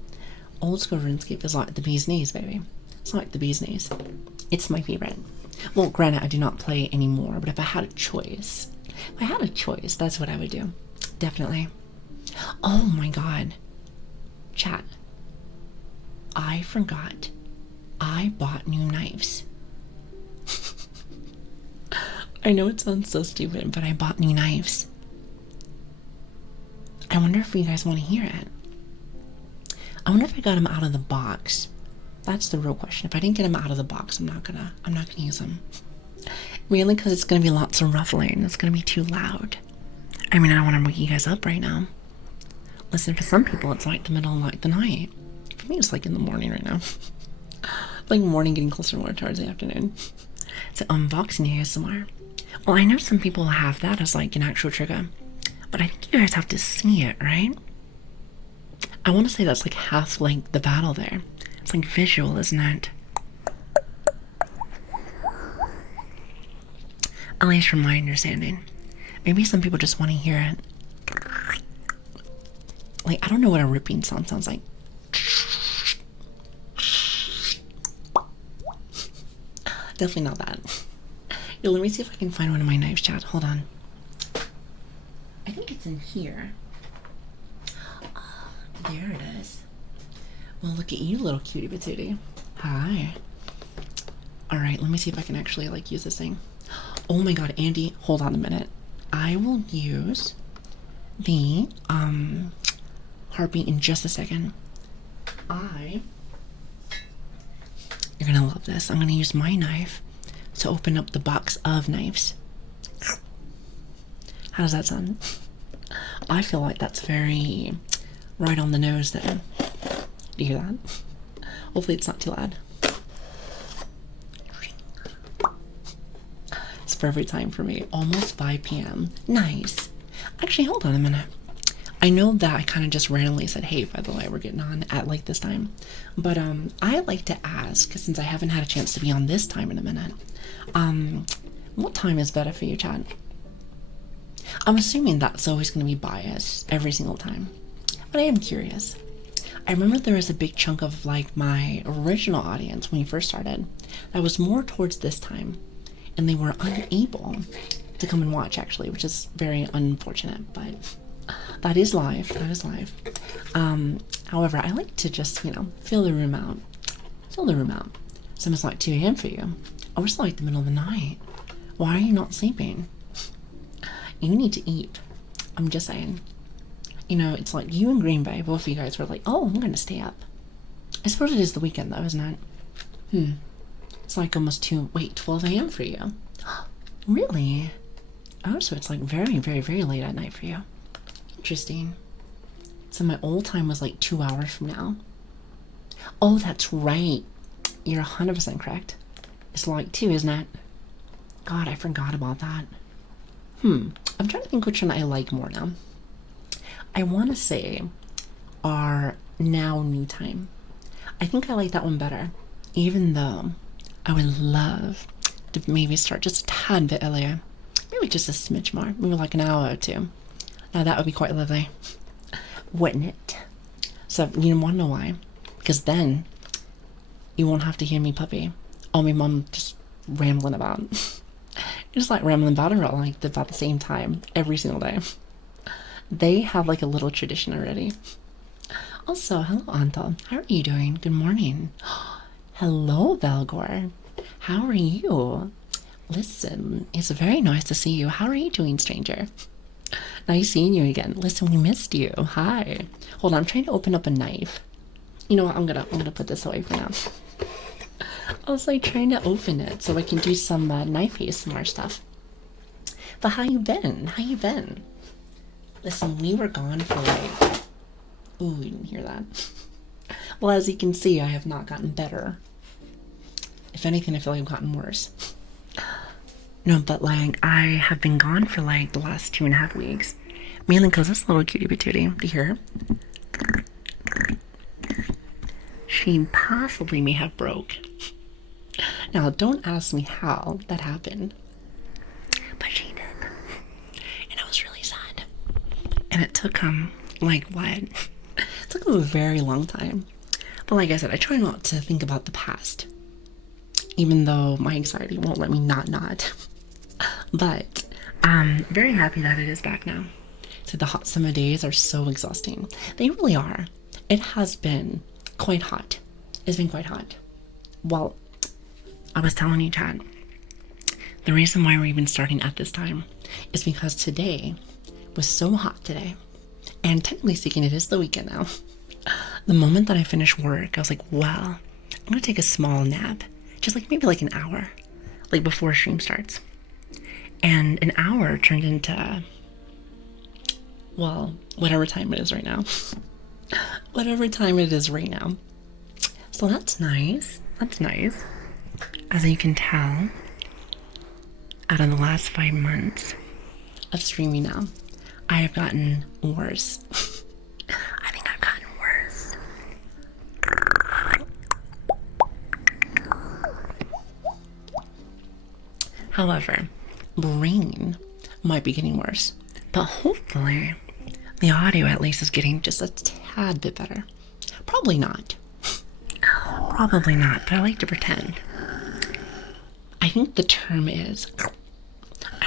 Old school RuneScape is like the bee's knees, baby. It's like the bee's knees. It's my favorite. Well, granted, I do not play anymore, but if I had a choice, that's what I would do. Definitely. Oh my god. Chat. I forgot. I bought new knives. I know it sounds so stupid, but I bought new knives. I wonder if you guys want to hear it. I wonder if I got them out of the box. That's the real question. If I didn't get them out of the box, I'm not gonna use them. Mainly because it's gonna be lots of ruffling. It's gonna be too loud. I mean, I don't want to wake you guys up right now. Listen, for some people, it's like the middle of like the night. For me, it's like in the morning right now. Like morning, getting closer more towards the afternoon. So unboxing ASMR. Well, I know some people have that as like an actual trigger, but I think you guys have to see it, right? I want to say that's like half like the battle there. It's like visual, isn't it? At least from my understanding. Maybe some people just want to hear it. Like, I don't know what a ripping sound sounds like. Definitely not that. Yo, let me see if I can find one of my knives, chat. Hold on. I think it's in here. Oh, there it is. Well, look at you, little cutie patootie. Hi. Alright, let me see if I can actually, like, use this thing. Oh my god, Andy, hold on a minute. I will use the, heartbeat in just a second. You're gonna love this. I'm gonna use my knife to open up the box of knives. How does that sound? I feel like that's very right on the nose there. Do you hear that? Hopefully it's not too loud. It's perfect time for me. Almost 5 p.m. Nice. Actually, hold on a minute. I know that I kind of just randomly said, hey, by the way, we're getting on at like this time. But I like to ask, since I haven't had a chance to be on this time in a minute, what time is better for you, Chad? I'm assuming that's always going to be biased every single time. But I am curious. I remember there was a big chunk of like my original audience when you first started that was more towards this time. And they were unable to come and watch, actually, which is very unfortunate, but that is live. That is live. However, I like to just, you know, fill the room out. Fill the room out. So it's like 2 a.m. for you. Or it's like the middle of the night. Why are you not sleeping? You need to eat. I'm just saying. You know, it's like you and Green Bay, both of you guys were like, oh, I'm gonna stay up. I suppose it is the weekend though, isn't it? It's like almost 12 a.m. for you. Really? Oh, so it's like very, very, very late at night for you. Interesting. So my old time was like 2 hours from now. Oh, that's right. You're 100% correct. It's like 2, isn't it? God, I forgot about that. I'm trying to think which one I like more now. I want to say our now new time. I think I like that one better, even though I would love to maybe start just a tad bit earlier. Maybe just a smidge more, maybe like an hour or 2. Now that would be quite lovely, wouldn't it? So you want to know why? Because then you won't have to hear me puppy or my mom just rambling about. Just like rambling about it all like about the same time every single day. They have like a little tradition already. Also, hello Anton, how are you doing? Good morning. Hello Valgor, how are you? Listen, it's very nice to see you. How are you doing, stranger? Nice seeing you again. Listen, we missed you. Hi. Hold on, I'm trying to open up a knife. You know what, I'm gonna put this away for now. I was like trying to open it so I can do some knife ASMR stuff. But how you been? How you been? Listen, we were gone for like... Ooh, you didn't hear that. Well, as you can see, I have not gotten better. If anything, I feel like I've gotten worse. No, but like, I have been gone for like the last 2.5 weeks. Mainly because this little cutie patootie, do you hear her? She possibly may have broke. Now, don't ask me how that happened. But she did. And I was really sad. And it took like what? It took a very long time. But like I said, I try not to think about the past. Even though my anxiety won't let me not. But I'm very happy that it is back now. So the hot summer days are so exhausting. They really are. It has been quite hot. It's been quite hot. Well, I was telling you, Chad, the reason why we're even starting at this time is because today was so hot today. And technically speaking, it is the weekend now. The moment that I finished work, I was like, well, I'm going to take a small nap. Just like maybe like an hour, like before stream starts. And an hour turned into, well, whatever time it is right now. Whatever time it is right now. So that's nice. That's nice. As you can tell, out of the last 5 months of streaming now, I have gotten worse. I think I've gotten worse. However, brain might be getting worse, but hopefully the audio at least is getting just a tad bit better. Probably not. Probably not, but I like to pretend. I think the term is,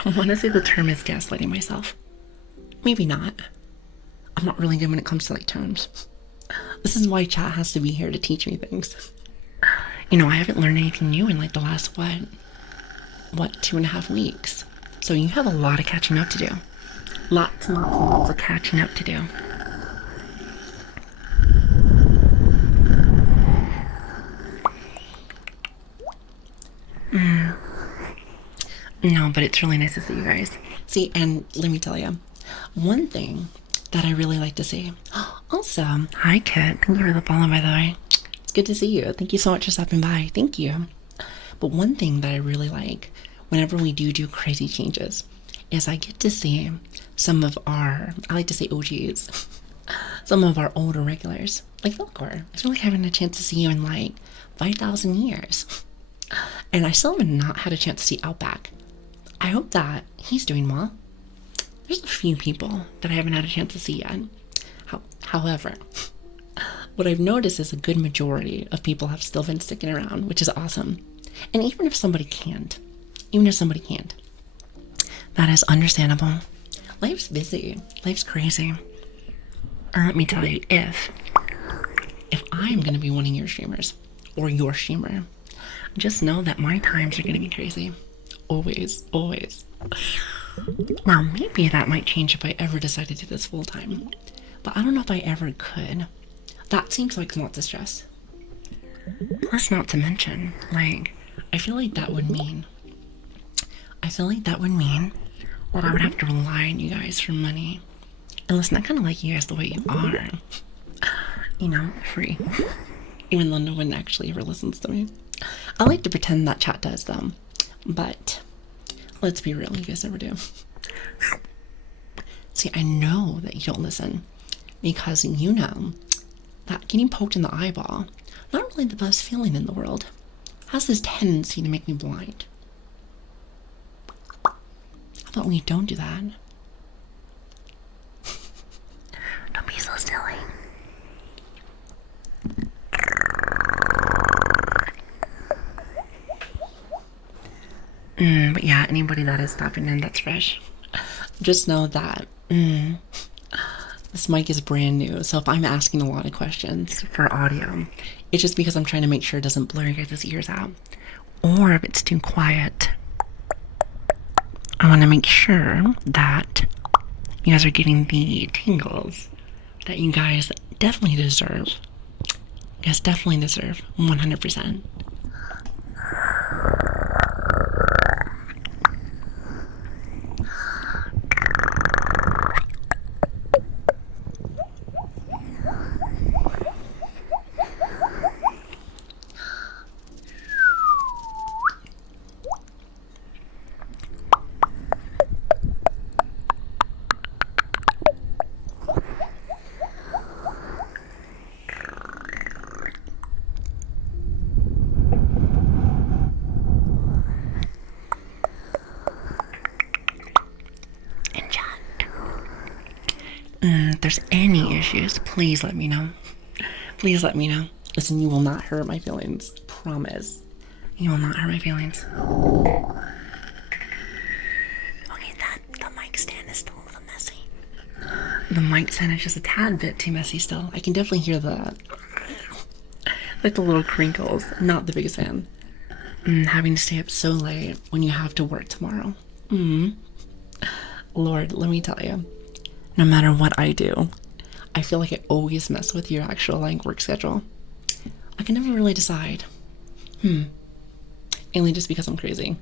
I want to say the term is gaslighting myself. Maybe not. I'm not really good when it comes to like terms. This is why chat has to be here to teach me things. You know, I haven't learned anything new in like the last, what, 2.5 weeks. So you have a lot of catching up to do. Lots and lots and lots of catching up to do. No, but it's really nice to see you guys. See, and let me tell you, one thing that I really like to see. Also, hi Kit, thank you for the follow, by the way. It's good to see you. Thank you so much for stopping by. Thank you. But one thing that I really like whenever we do crazy changes is I get to see some of our, I like to say OGs, some of our older regulars, like Velcor. I feel like having a chance to see you in like 5,000 years. And I still have not had a chance to see Outback. I hope that he's doing well. There's a few people that I haven't had a chance to see yet. However, what I've noticed is a good majority of people have still been sticking around, which is awesome. And even if somebody can't, that is understandable. Life's busy. Life's crazy. Or let me tell you, if I'm going to be one of your streamers, or your streamer, just know that my times are going to be crazy. always, always. Now, maybe that might change if I ever decide to do this full time, but I don't know if I ever could. That seems like lots of stress. Plus, not to mention, like, I feel like that would mean that I would have to rely on you guys for money. And listen, I kind of like you guys the way you are. You know, free. Even though no one actually ever listens to me. I like to pretend that chat does, though. But let's be real, you guys never do. See, I know that you don't listen because you know that getting poked in the eyeball, not really the best feeling in the world, has this tendency to make me blind. How about when you don't do that? Don't be so silly. But yeah, anybody that is stopping in that's fresh, just know that this mic is brand new. So if I'm asking a lot of questions for audio, it's just because I'm trying to make sure it doesn't blur your guys' ears out. Or if it's too quiet, I want to make sure that you guys are getting the tingles that you guys definitely deserve. You guys definitely deserve 100%. If there's any issues, please let me know. Please let me know. Listen, you will not hurt my feelings. Promise. You will not hurt my feelings. Okay, the mic stand is still a little messy. The mic stand is just a tad bit too messy still. I can definitely hear the little crinkles. Not the biggest fan. Having to stay up so late when you have to work tomorrow. Lord, let me tell you. No matter what I do, I feel like I always mess with your actual like work schedule. I can never really decide. Only just because I'm crazy.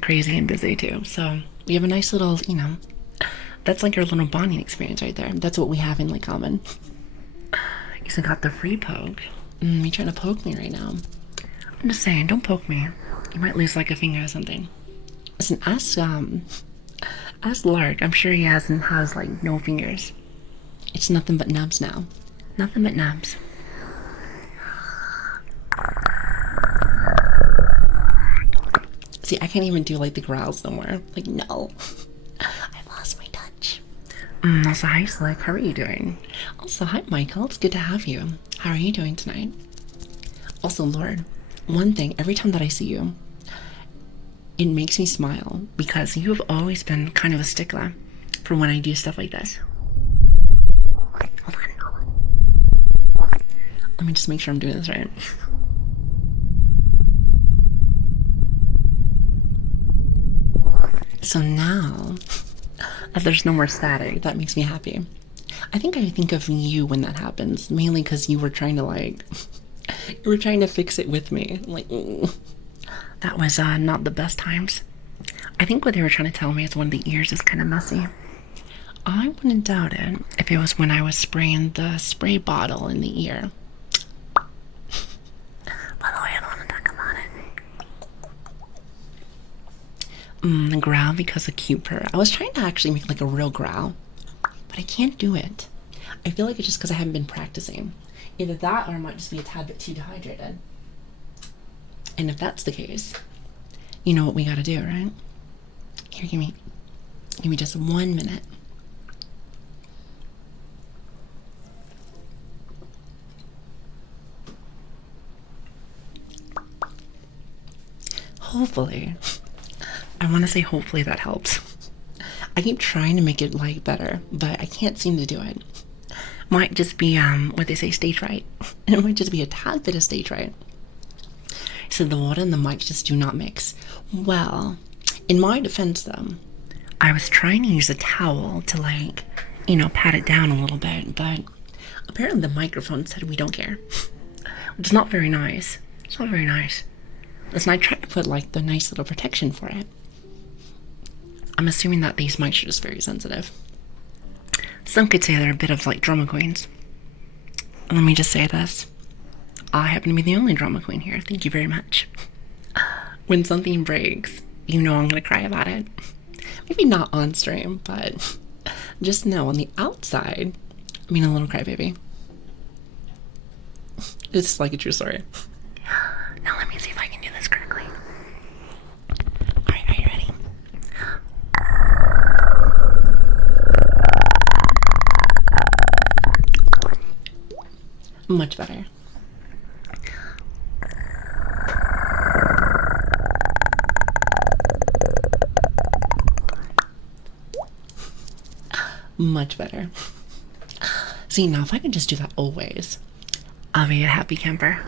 Crazy and busy too. So we have a nice little, you know, that's like our little bonding experience right there. That's what we have in like common. You still got the free poke. You trying to poke me right now? I'm just saying, don't poke me. You might lose like a finger or something. Listen, ask Lark. I'm sure he has like no fingers. It's nothing but nubs now. Nothing but nubs. See, I can't even do like the growls no more. Like, no. I've lost my touch. Also, hi Slick, how are you doing? Also, hi Michael, it's good to have you. How are you doing tonight? Also, Lord, one thing, every time that I see you, it makes me smile because you have always been kind of a stickler for when I do stuff like this. Hold on. Let me just make sure I'm doing this right. So now that there's no more static, that makes me happy. I think of you when that happens, mainly because you were trying to fix it with me. Like, that was not the best times. I think what they were trying to tell me is one of the ears is kind of messy. I wouldn't doubt it if it was when I was spraying the spray bottle in the ear. By the way, I don't want to talk about it. The growl because of cute purr. I was trying to actually make like a real growl, but I can't do it. I feel like it's just because I haven't been practicing. Either that or I might just be a tad bit too dehydrated. And if that's the case, you know what we gotta do, right? Here, give me just 1 minute. Hopefully, I want to say hopefully that helps. I keep trying to make it like better, but I can't seem to do it. Might just be what they say, stage fright. It might just be a tad bit of stage fright. So the water and the mic just do not mix. Well, in my defense though, I was trying to use a towel to like, pat it down a little bit, but apparently the microphone said we don't care. Which is not very nice. It's not very nice. Listen, I tried to put like the nice little protection for it. I'm assuming that these mics are just very sensitive. Some could say they're a bit of like drama queens. Let me just say this. I happen to be the only drama queen here. Thank you very much. When something breaks, I'm gonna cry about it. Maybe not on stream, but just know on the outside, a little crybaby. It's like a true story. Now let me see if I can do this correctly. Alright, are you ready? Much better. Much better. See, now if I can just do that always, I'll be a happy camper.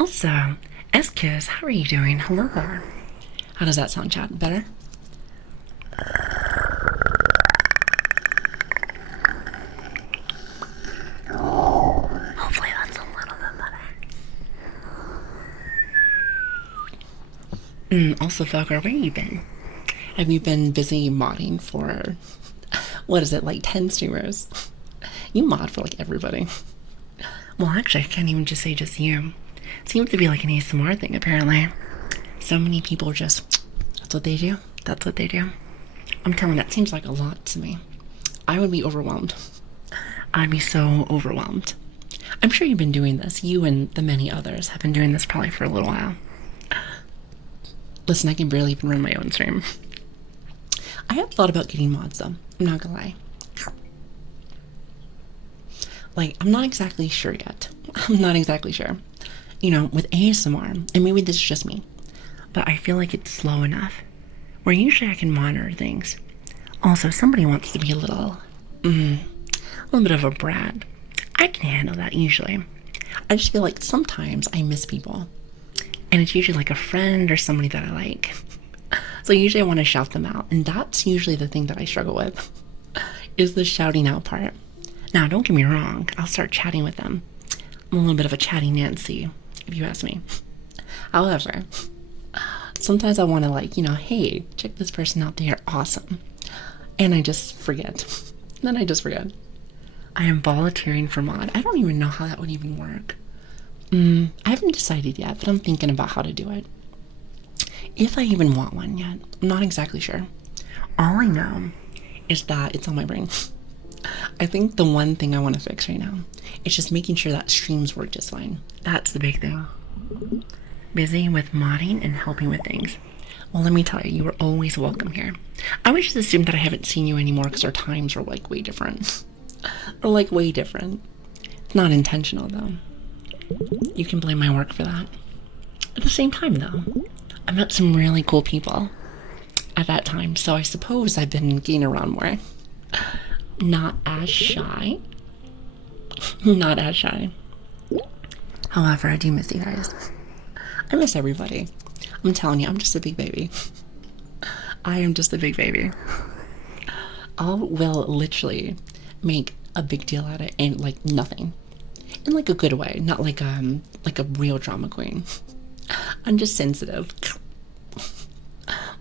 Also, Eskis, how are you doing? Hello there. How does that sound, chat? Better? Hopefully that's a little bit better. Also, Felker, where have you been? Have you been busy modding for, what is it, like 10 streamers? You mod for like everybody. Well, actually, I can't even just say just you. Seems to be like an ASMR thing, apparently. So many people just, that's what they do. That's what they do. I'm telling you, that seems like a lot to me. I would be overwhelmed. I'd be so overwhelmed. I'm sure you've been doing this. You and the many others have been doing this probably for a little while. Listen, I can barely even run my own stream. I have thought about getting mods, though. I'm not gonna lie. Like, I'm not exactly sure yet. I'm not exactly sure. With ASMR, and maybe this is just me, but I feel like it's slow enough where usually I can monitor things. Also, somebody wants to be a little bit of a brat. I can handle that usually. I just feel like sometimes I miss people, and it's usually like a friend or somebody that I like. So usually I want to shout them out, and that's usually the thing that I struggle with, is the shouting out part. Now, don't get me wrong, I'll start chatting with them. I'm a little bit of a chatty Nancy, if you ask me. However, sometimes I want to like, hey, check this person out, they are awesome. And I just forget. Then I just forget. I am volunteering for mod. I don't even know how that would even work. I haven't decided yet, but I'm thinking about how to do it. If I even want one yet, I'm not exactly sure. All I know is that it's on my brain. I think the one thing I want to fix right now is just making sure that streams work just fine. That's the big thing. Busy with modding and helping with things. Well, let me tell you, you were always welcome here. I would just assume that I haven't seen you anymore because our times are like way different. Or like way different. It's not intentional though. You can blame my work for that. At the same time though, I met some really cool people at that time, so I suppose I've been getting around more. Not as shy. Not as shy. However, I do miss you guys. I miss everybody. I'm telling you, I'm just a big baby. I am just a big baby. I will literally make a big deal out of it and like nothing. In like a good way, not like a real drama queen. I'm just sensitive.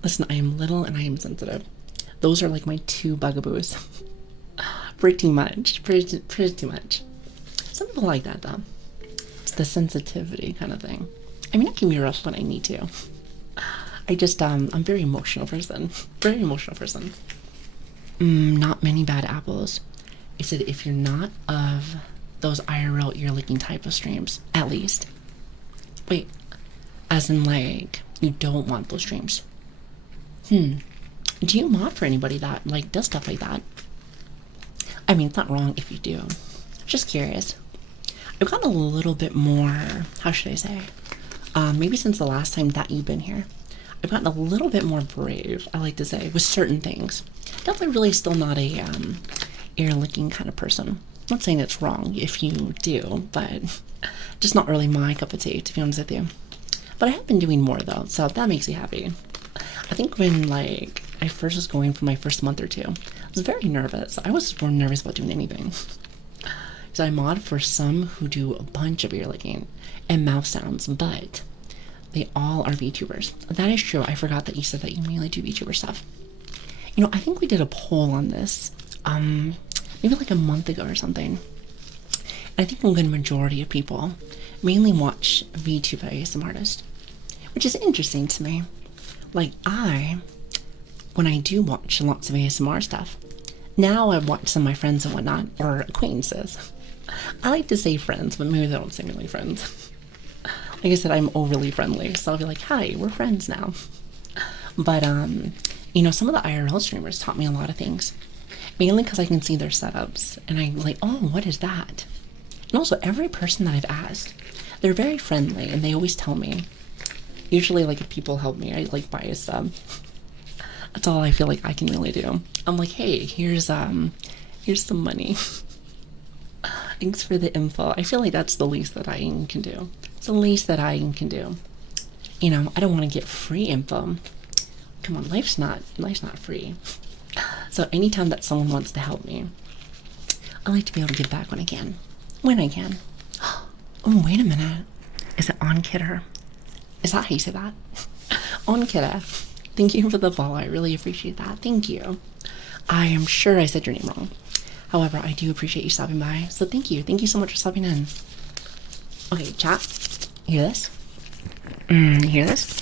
Listen, I am little and I am sensitive. Those are like my two bugaboos. Pretty much. Pretty too much. Some people like that though. It's the sensitivity kind of thing. I mean, I can be rough when I need to. I just, I'm a very emotional person. Very emotional person. Not many bad apples. I said if you're not of those IRL ear licking type of streams, at least. Wait, as in like, you don't want those streams. Do you mod for anybody that like does stuff like that? I mean, it's not wrong if you do. Just curious. I've gotten a little bit more, how should I say? Maybe since the last time that you've been here, I've gotten a little bit more brave, I like to say, with certain things. Definitely really still not a ear licking kind of person. Not saying it's wrong if you do, but just not really my cup of tea, to be honest with you. But I have been doing more though, so that makes me happy. I think when like I first was going for my first month or two, I was very nervous. I was more nervous about doing anything. So I mod for some who do a bunch of ear licking and mouth sounds, but they all are VTubers. That is true. I forgot that you said that you mainly do VTuber stuff. You know, I think we did a poll on this, maybe like a month ago or something. I think a good majority of people mainly watch VTuber ASM artists, which is interesting to me. Like when I do watch lots of ASMR stuff, now I watch some of my friends and whatnot, or acquaintances. I like to say friends, but maybe they don't say really friends. Like I said, I'm overly friendly, so I'll be like, hi, we're friends now. But, you know, some of the IRL streamers taught me a lot of things. Mainly because I can see their setups, and I'm like, oh, what is that? And also, every person that I've asked, they're very friendly, and they always tell me. Usually, like, if people help me, I, like, buy a sub. That's all I feel like I can really do. I'm like, hey, here's some money. Thanks for the info. I feel like that's the least that I can do. It's the least that I can do. You know, I don't want to get free info. Come on, life's not free. So anytime that someone wants to help me, I like to be able to give back when I can. When I can. Oh, wait a minute. Is it on Kidder? Is that how you say that? On Kidder. Thank you for the follow. I really appreciate that. Thank you. I am sure I said your name wrong. However, I do appreciate you stopping by. So thank you. Thank you so much for stopping in. Okay, chat. You hear this? You hear this?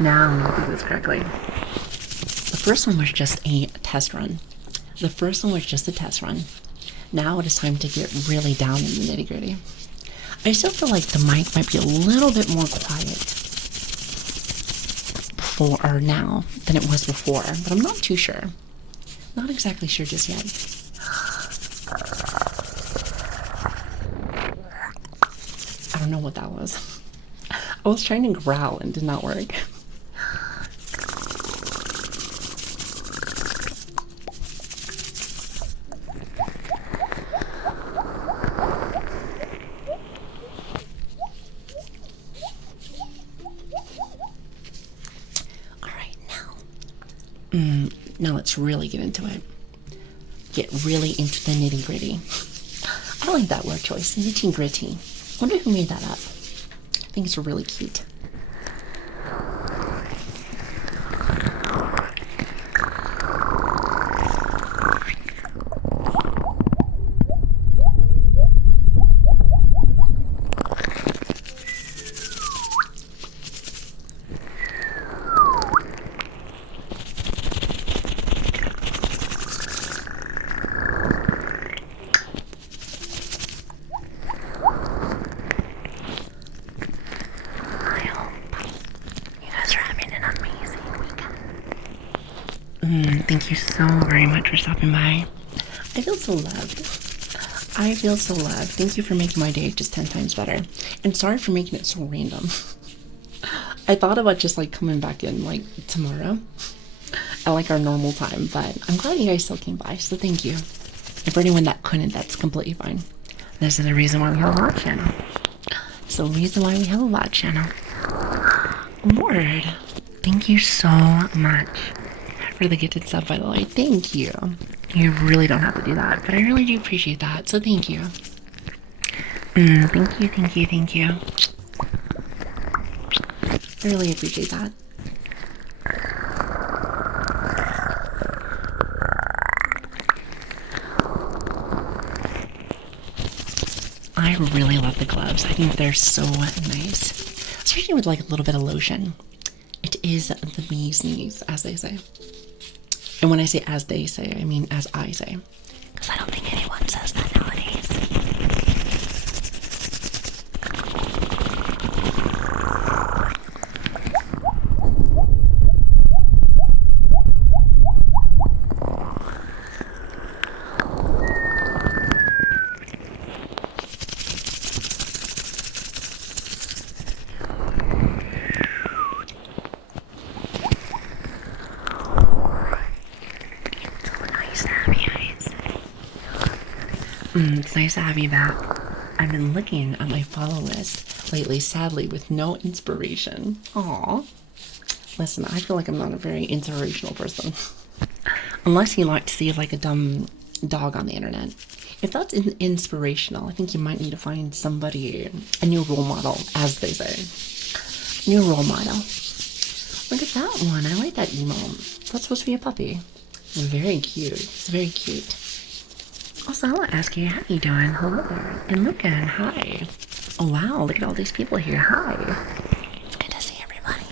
Now I'm going to do this correctly. The first one was just a test run. Now it is time to get really down in the nitty gritty. I still feel like the mic might be a little bit more quiet before or now than it was before, but I'm not too sure. Not exactly sure just yet. I don't know what that was. I was trying to growl and did not work. Now let's really get into it. Get really into the nitty gritty. I like that word choice, nitty gritty. Wonder who made that up. I think it's really cute. Thank you so very much for stopping by. I feel so loved. Thank you for making my day just 10 times better. And sorry for making it so random. I thought about just like coming back in like tomorrow at like our normal time, but I'm glad you guys still came by, so thank you. And for anyone that couldn't, that's completely fine. This is the reason why we have a VOD channel. Word. Thank you so much for the gifted sub, by the way. Thank you. You really don't have to do that, but I really do appreciate that, so thank you. Thank you. I really appreciate that. I really love the gloves. I think they're so nice. Especially with like a little bit of lotion. It is the bee's knees, as they say. And when I say as they say, I mean as I say. Because I don't think anyone says that nowadays. It's nice to have you back. I've been looking at my follow list lately, sadly, with no inspiration. Aw. Listen, I feel like I'm not a very inspirational person. Unless you like to see like a dumb dog on the internet. If that's inspirational, I think you might need to find somebody, a new role model, as they say. New role model. Look at that one. I like that emo. That's supposed to be a puppy. Very cute. It's very cute. Also, I want to ask you, how you doing? Hello there. And look at, hi. Oh wow, look at all these people here. Hi. It's good to see everybody.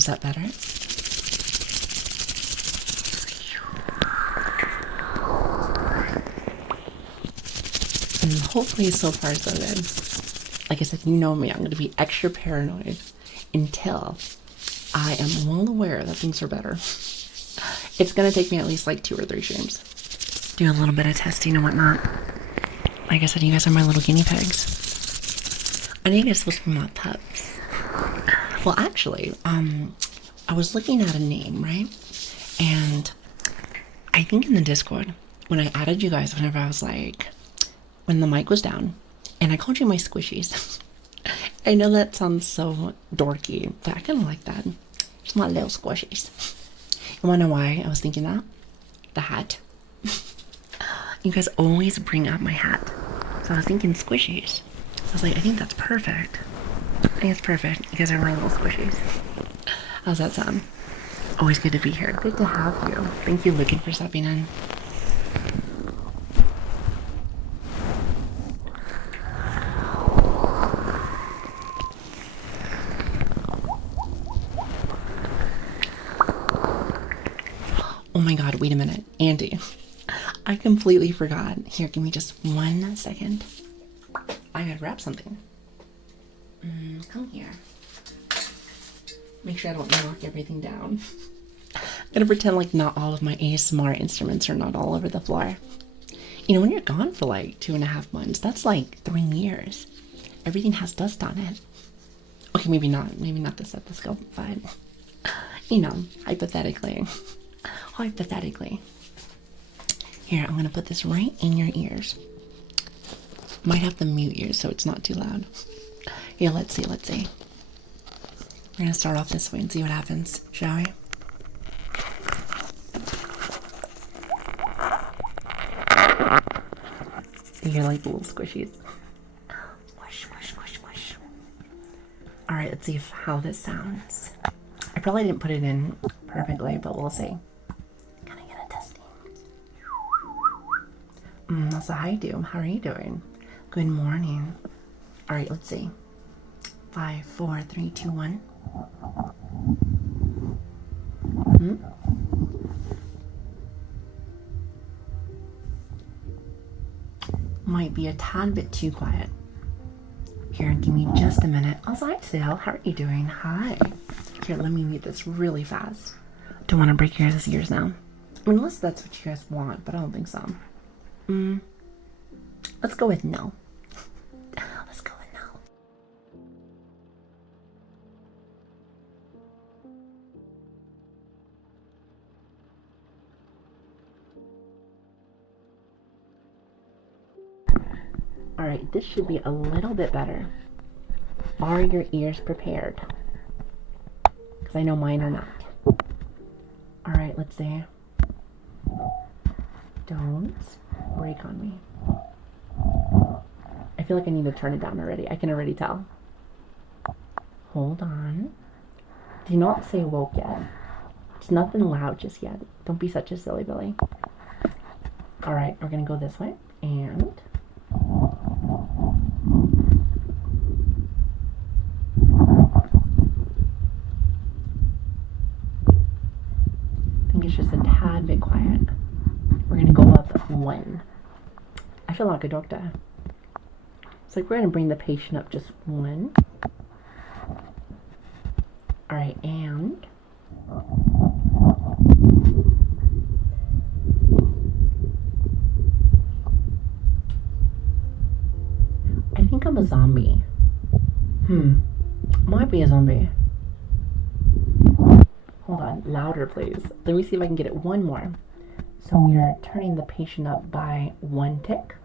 Is that better? And hopefully so far so good. Like I said, you know me, I'm going to be extra paranoid until I am well aware that things are better. It's going to take me at least like 2 or 3 streams. Do a little bit of testing and whatnot. Like I said, you guys are my little guinea pigs. I know you guys are supposed to be my pups. Well, actually, I was looking at a name, right? And I think in the Discord, when I added you guys, whenever I was like, when the mic was down, and I called you my squishies. I know that sounds so dorky, but I kind of like that. Just my little squishies. You wanna know why I was thinking that? The hat. You guys always bring up my hat. So I was thinking squishies. I was like, I think that's perfect. I think it's perfect. You guys are my little squishies. How's that sound? Always good to be here. Good to have you. Thank you, Looking, for stopping in. Oh my god, wait a minute. Andy. I completely forgot. Here, give me just 1 second. I gotta wrap something. Come here. Make sure I don't knock everything down. I'm gonna pretend like not all of my ASMR instruments are not all over the floor. You know, when you're gone for like 2.5 months, that's like 3 years. Everything has dust on it. Okay, maybe not this stethoscope, but you know, hypothetically. Hypothetically. Here, I'm gonna put this right in your ears. Might have to mute you so it's not too loud. Here, let's see. We're gonna start off this way and see what happens, shall we? You hear like the little squishies. Squish, squish, squish, squish. Alright, let's see how this sounds. I probably didn't put it in perfectly, but we'll see. Can I get a testing? So how are you doing? Good morning. Alright, let's see. 5, 4, 3, 2, 1. Might be a tad bit too quiet. Here, give me just a minute. Also, hi, Sal. How are you doing? Hi. Here, let me mute this really fast. Don't want to break your guys' ears now. I mean, unless that's what you guys want, but I don't think so. Let's go with no. Let's go with no. Alright, this should be a little bit better. Are your ears prepared? Because I know mine are not. Alright, let's see. Don't break on me. I feel like I need to turn it down already. I can already tell. Hold on. Do not say woke yet. It's nothing loud just yet. Don't be such a silly Billy. Alright, we're gonna go this way. And I think it's just a tad bit quiet. We're gonna go up 1. I feel like a doctor. It's like we're gonna bring the patient up just 1. Alright, and I think I'm a zombie. Might be a zombie. Hold on, louder please. Let me see if I can get it 1 more. So we are turning the patient up by 1 tick.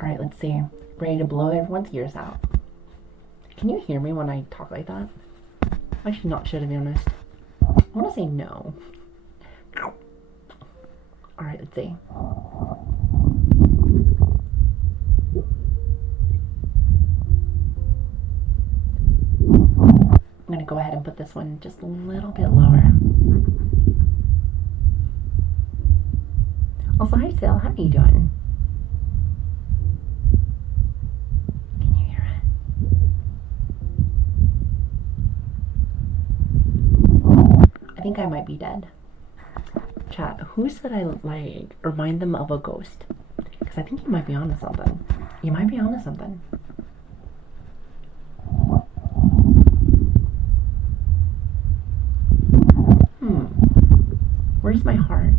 Alright, let's see. Ready to blow everyone's ears out. Can you hear me when I talk like that? I should not, should, to be honest. I want to say no. Alright, let's see. I'm going to go ahead and put this one just a little bit lower. Also, hi Sil, how are you doing? Can you hear it? I think I might be dead. Chat, who said I like remind them of a ghost? Because I think you might be onto something. You might be onto something. Where's my heart?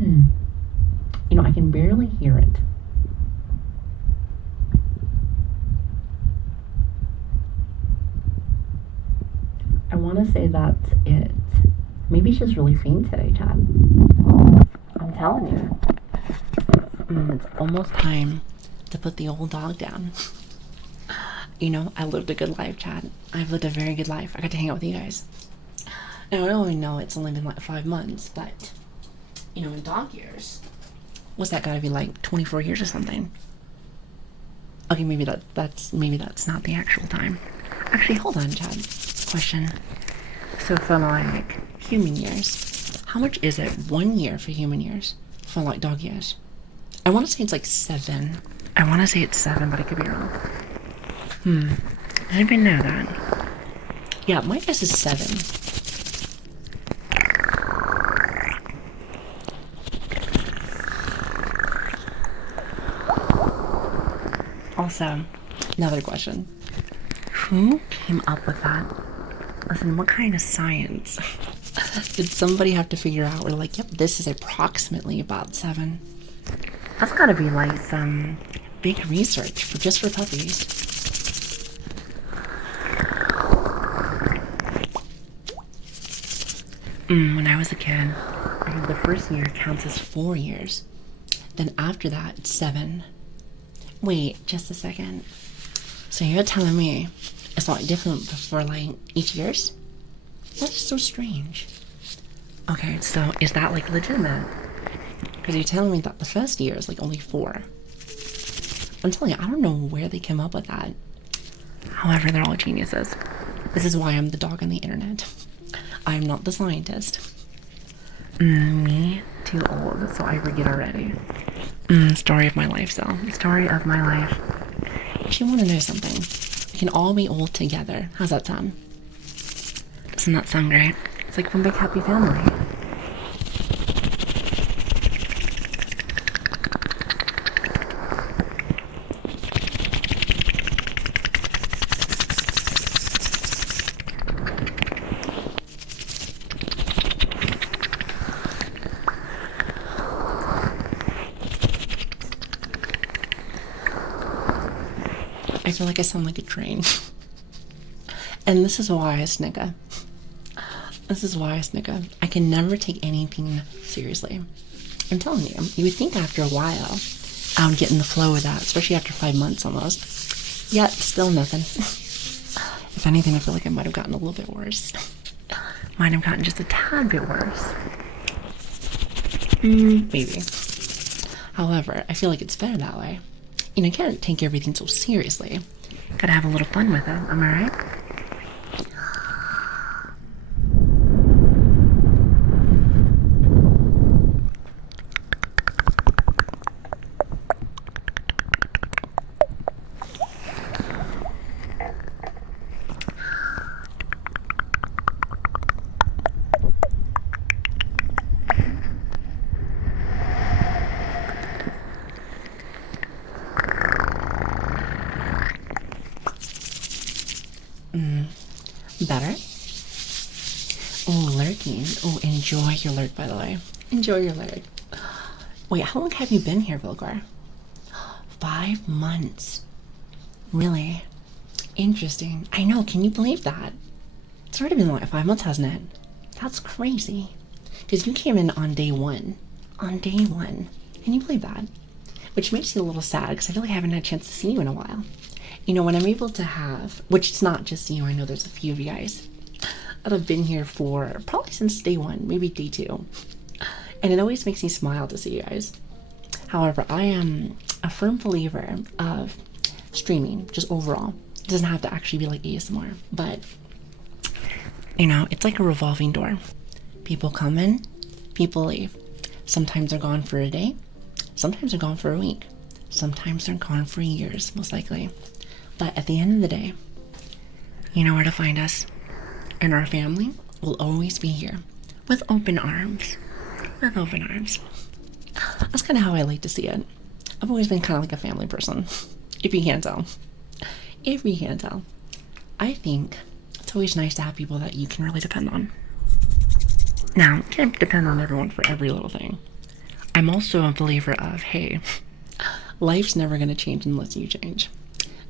You know, I can barely hear it. I want to say that's it. Maybe she's really faint today, Chad. I'm telling you. It's almost time to put the old dog down. You know, I lived a good life, Chad. I've lived a very good life. I got to hang out with you guys. Now, I only know it's only been like 5 months, but, you know, in dog years, what's that gotta be, like 24 years or something? Okay, maybe that's not the actual time. Actually, hold on, Chad. Question. So for like human years, how much is it 1 year for human years for like dog years? I want to say it's like 7. I want to say it's 7, but I could be wrong. I didn't even know that. Yeah, my guess is 7. Also, another question. Who came up with that? Listen, what kind of science did somebody have to figure out? We're like, yep, this is approximately about 7. That's gotta be like some big research for just for puppies. When I was a kid, I think the first year counts as 4 years. Then after that, it's 7. Wait, just a second. So you're telling me it's not different for like each years? That is so strange. Okay, so is that like legitimate? Because you're telling me that the first year is like only 4. I'm telling you, I don't know where they came up with that. However, they're all geniuses. This is why I'm the dog on the internet. I'm not the scientist. Me? Too old, so I forget already. Story of my life, so. Story of my life. If you want to know something, we can all be old together. How's that sound? Doesn't that sound great? It's like one big happy family. I feel like I sound like a train. And this is why I snigger. This is why I snigger. I can never take anything seriously. I'm telling you, you would think after a while I would get in the flow of that, especially after 5 months almost. Yet, still nothing. If anything, I feel like I might have gotten a little bit worse. Might have gotten just a tad bit worse. Maybe. However, I feel like it's better that way. You know, you can't take everything so seriously. Gotta have a little fun with it, am I right? Better? Oh, lurking. Oh, enjoy your lurk, by the way. Enjoy your lurk. Wait, how long have you been here, Vilgar? 5 months. Really? Interesting. I know, can you believe that? It's already been like 5 months, hasn't it? That's crazy. Because you came in on day 1. On day 1. Can you believe that? Which makes me a little sad, because I feel like I haven't had a chance to see you in a while. You know, when I'm able to have, which it's not just you, I know there's a few of you guys that have been here for probably since day 1, maybe day 2. And it always makes me smile to see you guys. However, I am a firm believer of streaming, just overall. It doesn't have to actually be like ASMR, but, you know, it's like a revolving door. People come in, people leave. Sometimes they're gone for a day, sometimes they're gone for a week, sometimes they're gone for years, most likely. But at the end of the day, you know where to find us. And our family will always be here with open arms. With open arms. That's kind of how I like to see it. I've always been kind of like a family person, if you can't tell. If you can't tell. I think it's always nice to have people that you can really depend on. Now, you can't depend on everyone for every little thing. I'm also a believer of, hey, life's never going to change unless you change.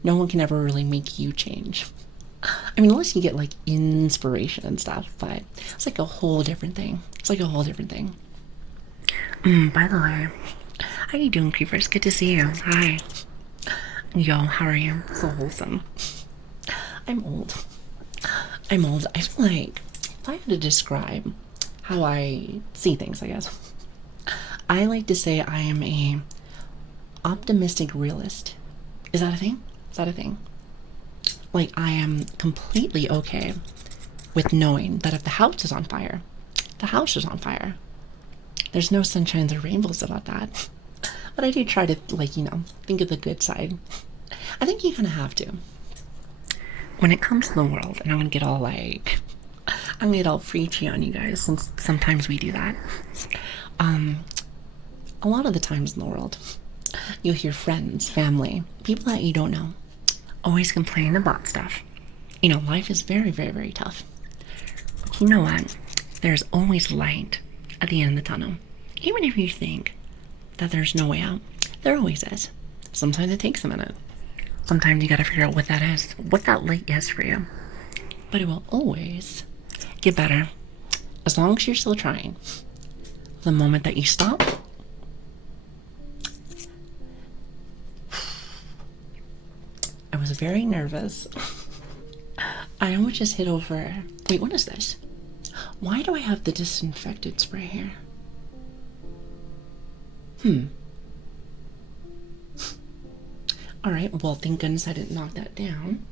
No one can ever really make you change. I mean, unless you get like inspiration and stuff, but it's like a whole different thing. It's like a whole different thing. By the way, how you doing, Creepers? Good to see you. Hi. Yo, how are you? So wholesome. I'm old. I feel like if I had to describe how I see things, I guess, I like to say I am a optimistic realist. Is that a thing? Is that a thing? Like, I am completely okay with knowing that if the house is on fire, the house is on fire. There's no sunshines or rainbows about that. But I do try to, like, you know, think of the good side. I think you kind of have to. When it comes to the world, and I'm gonna get all like, I'm gonna get all preachy on you guys, since sometimes we do that. A lot of the times in the world, you'll hear friends, family, people that you don't know, always complaining about stuff. You know, life is very, very, very tough. But you know what? There's always light at the end of the tunnel. Even if you think that there's no way out, there always is. Sometimes it takes a minute. Sometimes you gotta figure out what that is, what that light is for you. But it will always get better as long as you're still trying. The moment that you stop, I was very nervous. I almost just hit over. Wait, what is this? Why do I have the disinfectant spray here? Alright, well, thank goodness I didn't knock that down.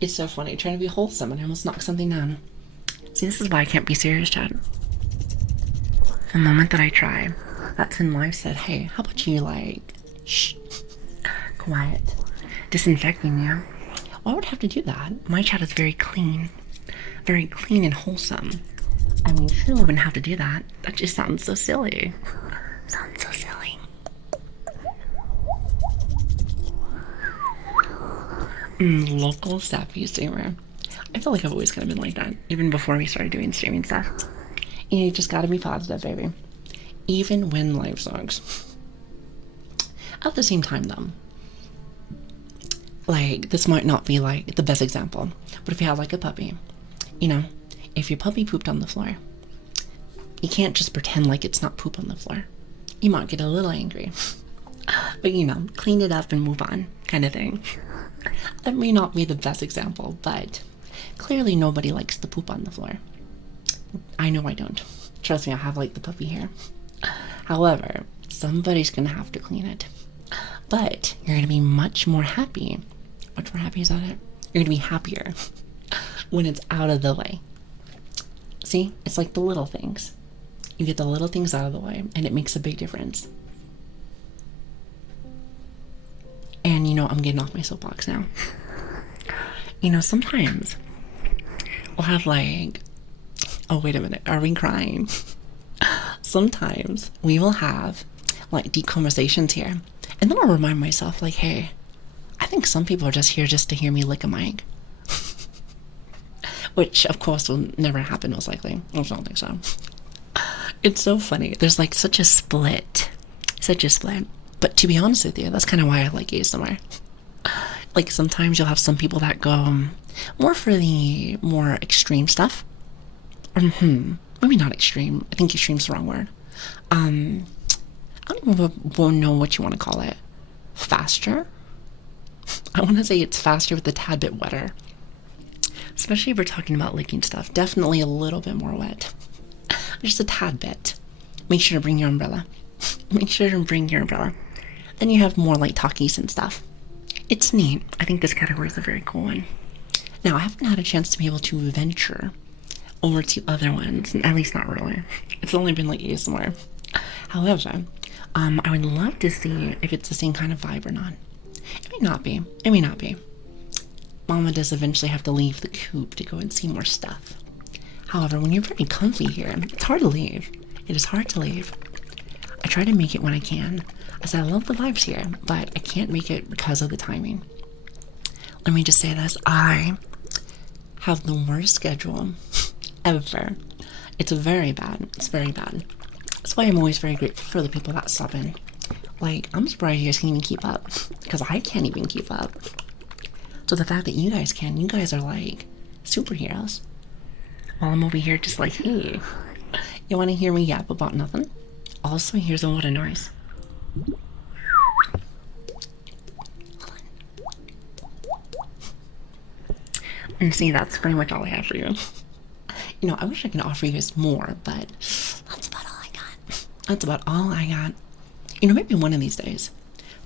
It's so funny, trying to be wholesome and I almost knocked something down. See, this is why I can't be serious, Chad. The moment that I try, that's when life said, hey, how about you, like, shh, quiet, disinfecting you. Why would I have to do that? My chat is very clean and wholesome. I mean, surely I wouldn't have to do that. That just sounds so silly. Sounds so silly. Local sappy streamer. I feel like I've always kind of been like that, even before we started doing streaming stuff. You just gotta be positive, baby. Even when life sucks. At the same time, though, like, this might not be like the best example, but if you have like a puppy, you know, if your puppy pooped on the floor, you can't just pretend like it's not poop on the floor. You might get a little angry, but you know, clean it up and move on, kind of thing. That may not be the best example, but clearly nobody likes the poop on the floor. I know I don't. Trust me, I have like the puppy hair. However, somebody's gonna have to clean it. But you're going to be much more happy. Much more happy, is that it? You're going to be happier when it's out of the way. See, it's like the little things. You get the little things out of the way, and it makes a big difference. And, you know, I'm getting off my soapbox now. You know, sometimes we'll have like, oh, wait a minute, are we crying? Sometimes we will have like deep conversations here. And then I'll remind myself, like, hey, I think some people are just here just to hear me lick a mic. Which, of course, will never happen, most likely. I don't think so. It's so funny. There's like such a split. Such a split. But to be honest with you, that's kind of why I like ASMR. Like sometimes you'll have some people that go more for the more extreme stuff. Maybe not extreme. I think extreme's the wrong word. I don't even know what you want to call it. Faster? I want to say it's faster with a tad bit wetter. Especially if we're talking about licking stuff. Definitely a little bit more wet. Just a tad bit. Make sure to bring your umbrella. Make sure to bring your umbrella. Then you have more like talkies and stuff. It's neat. I think this category is a very cool one. Now, I haven't had a chance to be able to venture over to other ones. At least not really. It's only been like ASMR. However, I would love to see if it's the same kind of vibe or not. It may not be. It may not be. Mama does eventually have to leave the coop to go and see more stuff. However, when you're very comfy here, it's hard to leave. It is hard to leave. I try to make it when I can, as I love the vibes here, but I can't make it because of the timing. Let me just say this. I have the worst schedule ever. It's very bad. It's very bad. That's why I'm always very grateful for the people that stop in. Like, I'm surprised you guys can even keep up, because I can't even keep up. So the fact that you guys can, you guys are like superheroes. While I'm over here just like, hey, you want to hear me yap about nothing? Also, here's a water noise. And see, that's pretty much all I have for you. You know, I wish I could offer you guys more, but that's about all I got. That's about all I got. You know, maybe one of these days,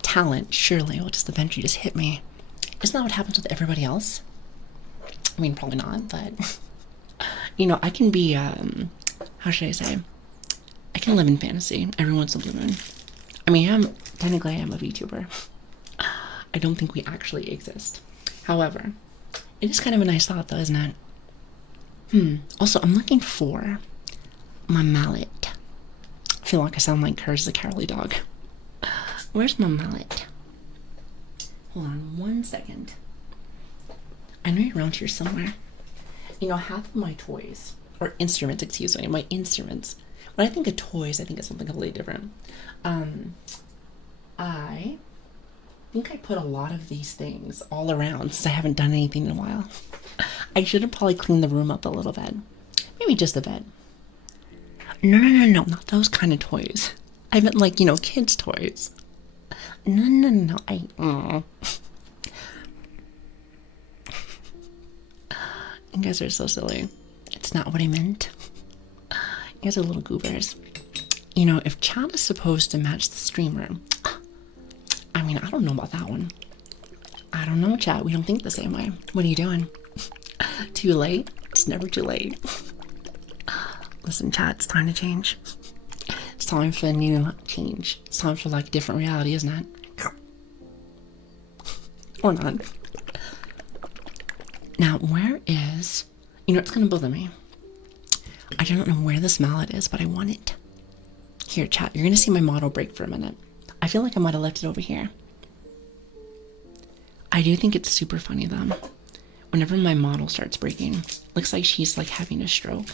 talent surely will just eventually just hit me. Isn't that what happens with everybody else? I mean, probably not, but you know, I can be, how should I say? I can live in fantasy every once in a blue moon. I mean, technically I am a VTuber. I don't think we actually exist. However, it is kind of a nice thought though, isn't it? Also, I'm looking for my mallet. I feel like I sound like Curse the Cowardly Dog. Where's my mallet? Hold on 1 second. I know you're around here somewhere. You know, half of my toys, or instruments, excuse me, my instruments. When I think of toys, I think of something completely different. I think I put a lot of these things all around since I haven't done anything in a while. I should have probably cleaned the room up a little bit. Maybe just a bit. No, not those kind of toys. I meant like, you know, kids' toys. No, you guys are so silly. It's not what I meant. You guys are little goobers. You know, if chat is supposed to match the streamer, I mean, I don't know about that one. I don't know, chat. We don't think the same way. What are you doing? Too late? It's never too late. Listen, chat, it's time to change. It's time for a new change. It's time for like a different reality, isn't it? Or not. Now, where is... You know, it's gonna bother me. I don't know where this mallet is, but I want it. Here, chat, you're gonna see my model break for a minute. I feel like I might have left it over here. I do think it's super funny, though. Whenever my model starts breaking, looks like she's, like, having a stroke.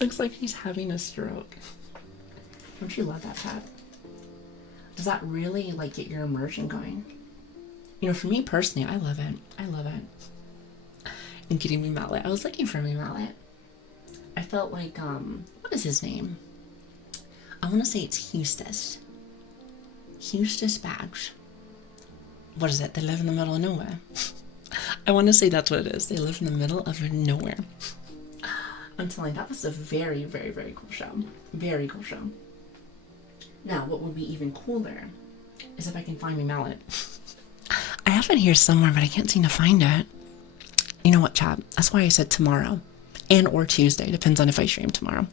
Looks like she's having a stroke. Don't you love that, chat? Does that really, like, get your immersion going? You know, for me personally, I love it. I love it. And getting me mallet. I was looking for me mallet. I felt like, what is his name? I want to say it's Eustace. Eustace Badge. What is it? They live in the middle of nowhere. I want to say that's what it is. They live in the middle of nowhere. I'm telling you, that was a very, very cool show. Very cool show. Now, what would be even cooler is if I can find my mallet. I have it here somewhere, but I can't seem to find it. You know what, chat? That's why I said tomorrow and or Tuesday. Depends on if I stream tomorrow.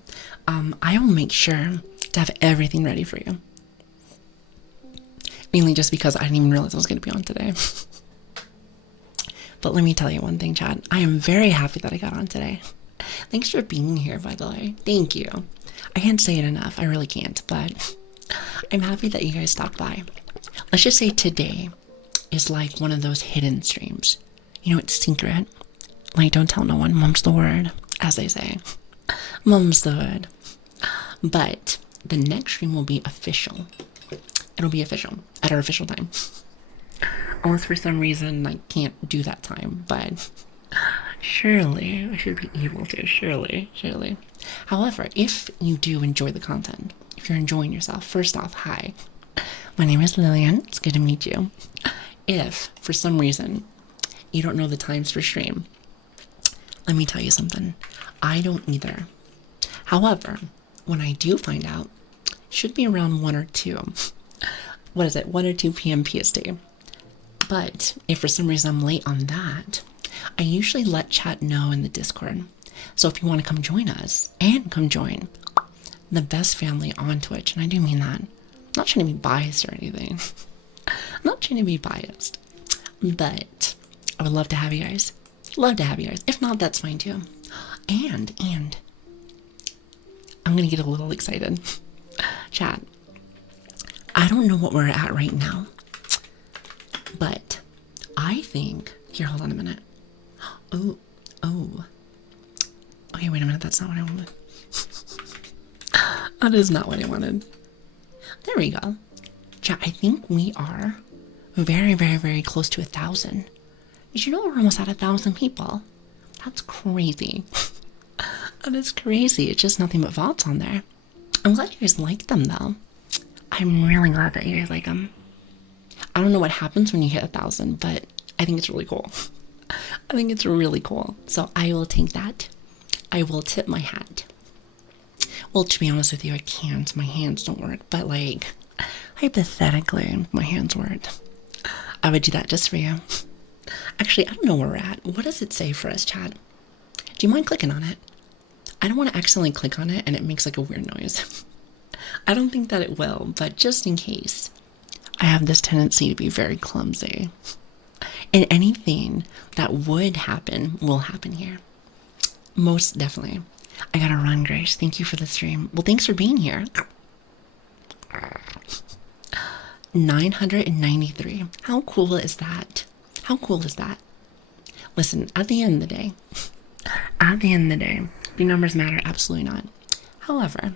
I will make sure to have everything ready for you. Mainly just because I didn't even realize I was going to be on today. But let me tell you one thing, chat. I am very happy that I got on today. Thanks for being here, by the way. Thank you. I can't say it enough. I really can't, but I'm happy that you guys stopped by. Let's just say today is like one of those hidden streams. You know, it's secret. Like, don't tell no one. Mum's the word, as they say. Mum's the word. But the next stream will be official. It'll be official at our official time. Unless for some reason I can't do that time, but surely I should be able to. Surely. However, if you do enjoy the content, if you're enjoying yourself, first off, hi. My name is Lilian. It's good to meet you. If for some reason you don't know the times for stream, let me tell you something. I don't either. However, when I do find out, it should be around 1 or 2. What is it? 1 or 2 p.m. PST. But if for some reason I'm late on that, I usually let chat know in the Discord. So if you want to come join us and come join the best family on Twitch, and I do mean that. I'm not trying to be biased or anything. I'm not trying to be biased. But I would love to have you guys. Love to have you guys. If not, that's fine too. And I'm going to get a little excited. Chat. I don't know what we're at right now. But I think, here, hold on a minute. Oh. Okay, wait a minute. That's not what I wanted. That is not what I wanted. There we go. Chat, I think we are very, very, very close to 1,000. Did you know we're almost at 1,000 people? That's crazy. That is crazy. It's just nothing but VODs on there. I'm glad you guys like them, though. I'm really glad that you guys like them. I don't know what happens when you hit 1,000, but I think it's really cool. I think it's really cool. So I will take that. I will tip my hat. Well, to be honest with you, I can't. My hands don't work. But, like, hypothetically, my hands worked. I would do that just for you. Actually, I don't know where we're at. What does it say for us, chat? Do you mind clicking on it? I don't want to accidentally click on it and it makes like a weird noise. I don't think that it will, but just in case. I have this tendency to be very clumsy. And anything that would happen will happen here. Most definitely. I gotta run, Grace. Thank you for the stream. Well, thanks for being here. 993. How cool is that? How cool is that? Listen, at the end of the day, do numbers matter? Absolutely not. However,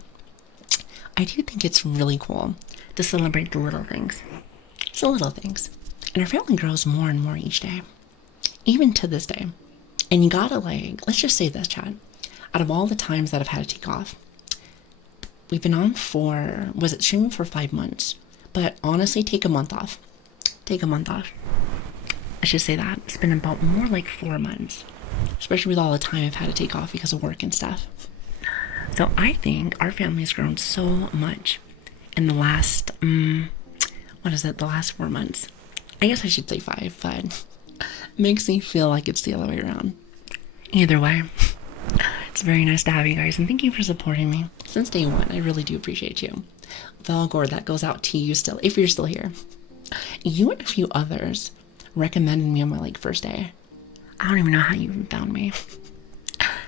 I do think it's really cool to celebrate the little things. It's the little things. And our family grows more and more each day. Even to this day. And you gotta, like, let's just say this, Chad. Out of all the times that I've had to take off, we've been on for, was it streaming for 5 months? But honestly, take a month off. Take a month off. Let's just say that. It's been about more like 4 months. Especially with all the time I've had to take off because of work and stuff. So I think our family's grown so much in the last, the last 4 months. I guess I should say 5, but it makes me feel like it's the other way around. Either way, it's very nice to have you guys, and thank you for supporting me since day one. I really do appreciate you. Valgor, that goes out to you still, if you're still here. You and a few others recommended me on my first day. I don't even know how you found me.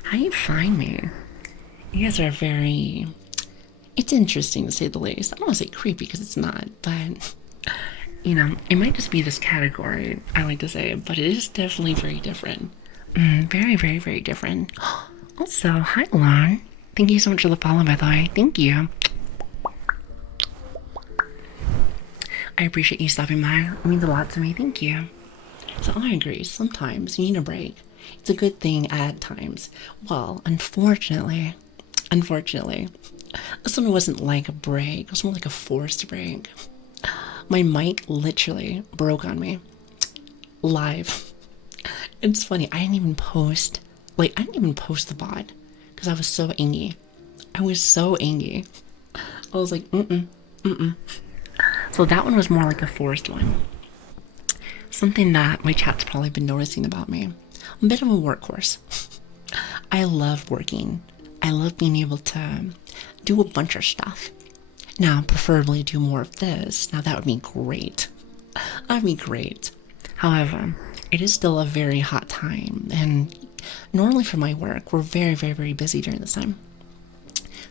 How you find me? You guys are very, it's interesting to say the least. I don't want to say creepy because it's not, but you know, it might just be this category, I like to say, but it is definitely very different. Very, very, very different. Also, hi Lon. Thank you so much for the follow, by the way. Thank you. I appreciate you stopping by. It means a lot to me. Thank you. So I agree. Sometimes you need a break. It's a good thing at times. Well, unfortunately, this one wasn't like a break. It was more like a forced break. My mic literally broke on me. Live. It's funny. I didn't even post the bot because I was so angry. I was like, So So that one was more like a forced one. Something that my chat's probably been noticing about me. I'm a bit of a workhorse. I love working. I love being able to do a bunch of stuff. Now, preferably do more of this. Now, that would be great. That'd be great. However, it is still a very hot time, and normally for my work, we're very, very, very busy during this time.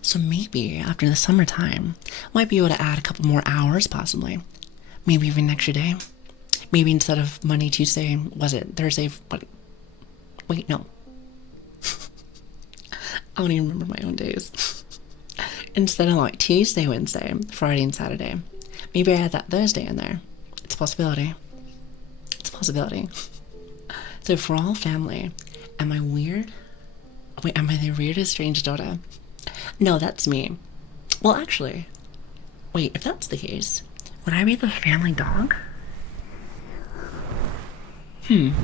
So maybe after the summertime, might be able to add a couple more hours, possibly. Maybe even an extra day. Maybe instead of Monday, Tuesday, was it Thursday? What? Wait, no. I don't even remember my own days. Instead of like Tuesday, Wednesday, Friday, and Saturday, maybe I add that Thursday in there. It's a possibility. It's a possibility. So for all family, am I weird? Wait, am I the weirdest strange daughter? No, that's me. Well, actually, wait, if that's the case, would I be the family dog? Can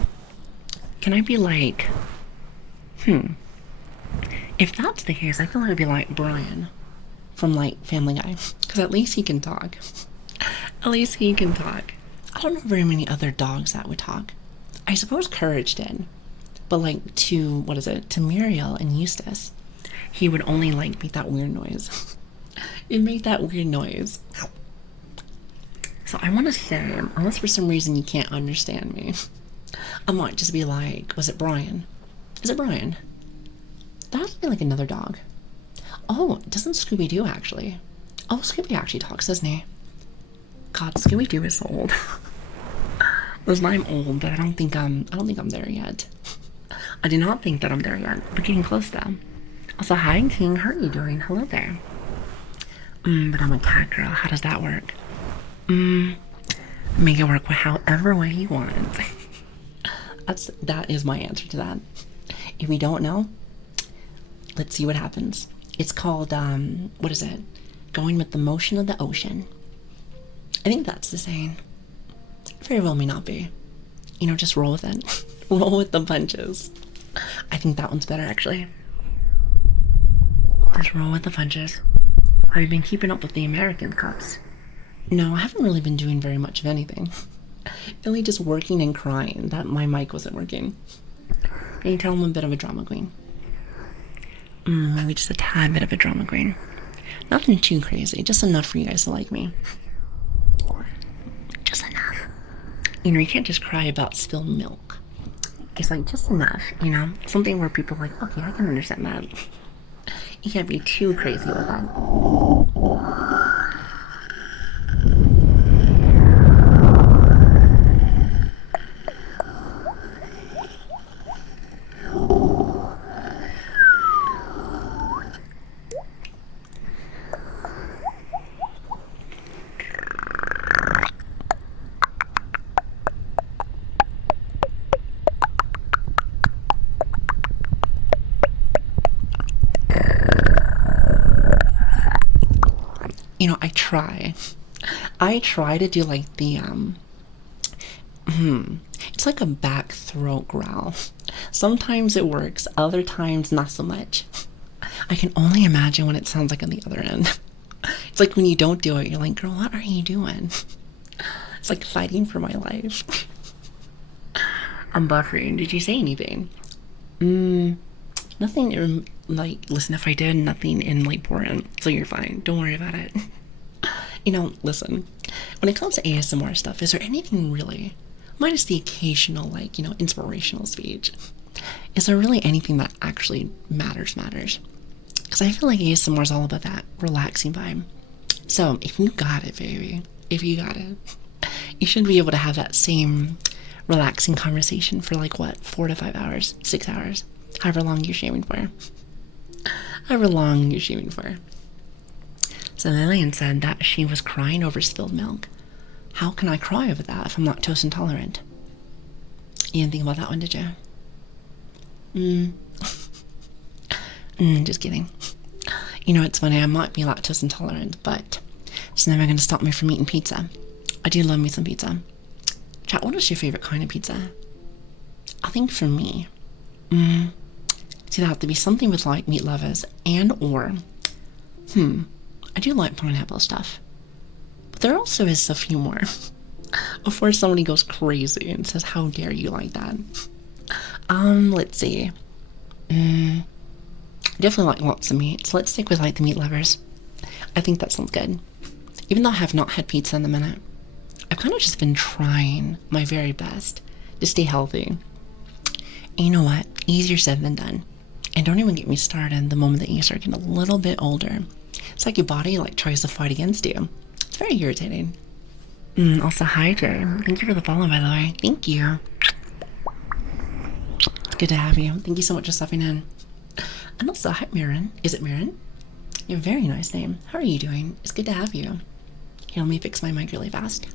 I be like, if that's the case, I feel like I'd be like Brian from like Family Guy, because at least he can talk. At least he can talk. I don't know very many other dogs that would talk. I suppose Courage did, but like to Muriel and Eustace, he would only like make that weird noise. It'd make that weird noise. So I want to say, unless for some reason you can't understand me, I might just be like, was it Brian? Is it Brian? That would be like another dog. Oh, doesn't Scooby-Doo actually? Oh, Scooby actually talks, doesn't he? God, Scooby-Doo is old. Listen, I'm old, but I don't think I'm there yet. I do not think that I'm there yet, but getting close though. Also, hi King, how are you doing? Hello there. But I'm a cat girl. How does that work? Make it work however way you want. That is my answer to that. If you don't know, let's see what happens. It's called, what is it? Going with the motion of the ocean. I think that's the saying. Very well may not be. You know, just roll with it. Roll with the punches. I think that one's better, actually. Just roll with the punches. Have you been keeping up with the American Cups? No, I haven't really been doing very much of anything. Really just working and crying that my mic wasn't working. Can you tell I'm a bit of a drama queen? Maybe just a tad bit of a drama queen. Nothing too crazy, just enough for you guys to like me. Just enough. You know, you can't just cry about spilled milk. It's like just enough, you know? Something where people are like, okay, I can understand that. You can't be too crazy with that. You know, I try to do like the, it's like a back throat growl. Sometimes it works, other times not so much. I can only imagine what it sounds like on the other end. It's like when you don't do it, you're like, girl, what are you doing? It's like fighting for my life. I'm buffering. Did you say anything? Nothing, like, listen, if I did, nothing important, so you're fine. Don't worry about it. You know, listen, when it comes to ASMR stuff, is there anything really, minus the occasional, like, you know, inspirational speech, is there really anything that actually matters? Because I feel like ASMR is all about that relaxing vibe. So, if you got it, baby, if you got it, you should be able to have that same relaxing conversation for, like, what, 4 to 5 hours, 6 hours, however long you're shaving for. So Lilian said that she was crying over spilled milk. How can I cry over that if I'm lactose intolerant? You didn't think about that one, did you? Just kidding. You know, it's funny, I might be lactose intolerant, but it's never going to stop me from eating pizza. I do love me some pizza. Chat, what is your favorite kind of pizza? I think for me, it's either have to be something with like meat lovers and or, I do like pineapple stuff. there also is a few more before somebody goes crazy and says, how dare you like that. Let's see. Definitely like lots of meat, so let's stick with like the meat lovers. I think that sounds good. Even though I have not had pizza in a minute, I've kind of just been trying my very best to stay healthy. And you know what? Easier said than done. And don't even get me started the moment that you start getting a little bit older. It's like your body like tries to fight against you. It's very irritating. Also, hi Jay. Thank you for the follow, by the way. Thank you. It's good to have you. Thank you so much for stopping in. And also, hi Mirren. Is it Mirren? You have a very nice name. How are you doing? It's good to have you. Here, let me fix my mic really fast.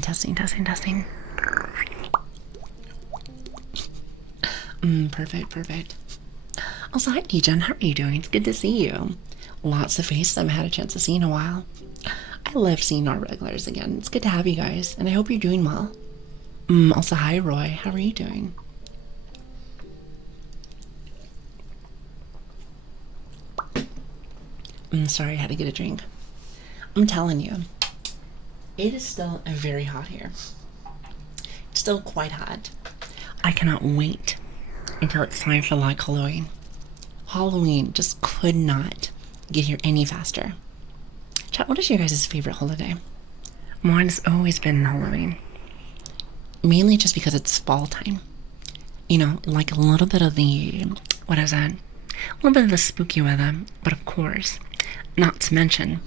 Testing. Perfect. Also, hi Dijon. How are you doing? It's good to see you. Lots of faces I haven't had a chance to see in a while. I love seeing our regulars again. It's good to have you guys, and I hope you're doing well. Also, hi Roy. How are you doing? Sorry, I had to get a drink. I'm telling you, it is still very hot here. It's still quite hot. I cannot wait until it's time for like Halloween. Halloween just could not get here any faster. Chat, what is your guys' favorite holiday? Mine's always been Halloween. Mainly just because it's fall time. You know, like a little bit of the, what is that? A little bit of the spooky weather, but of course, not to mention,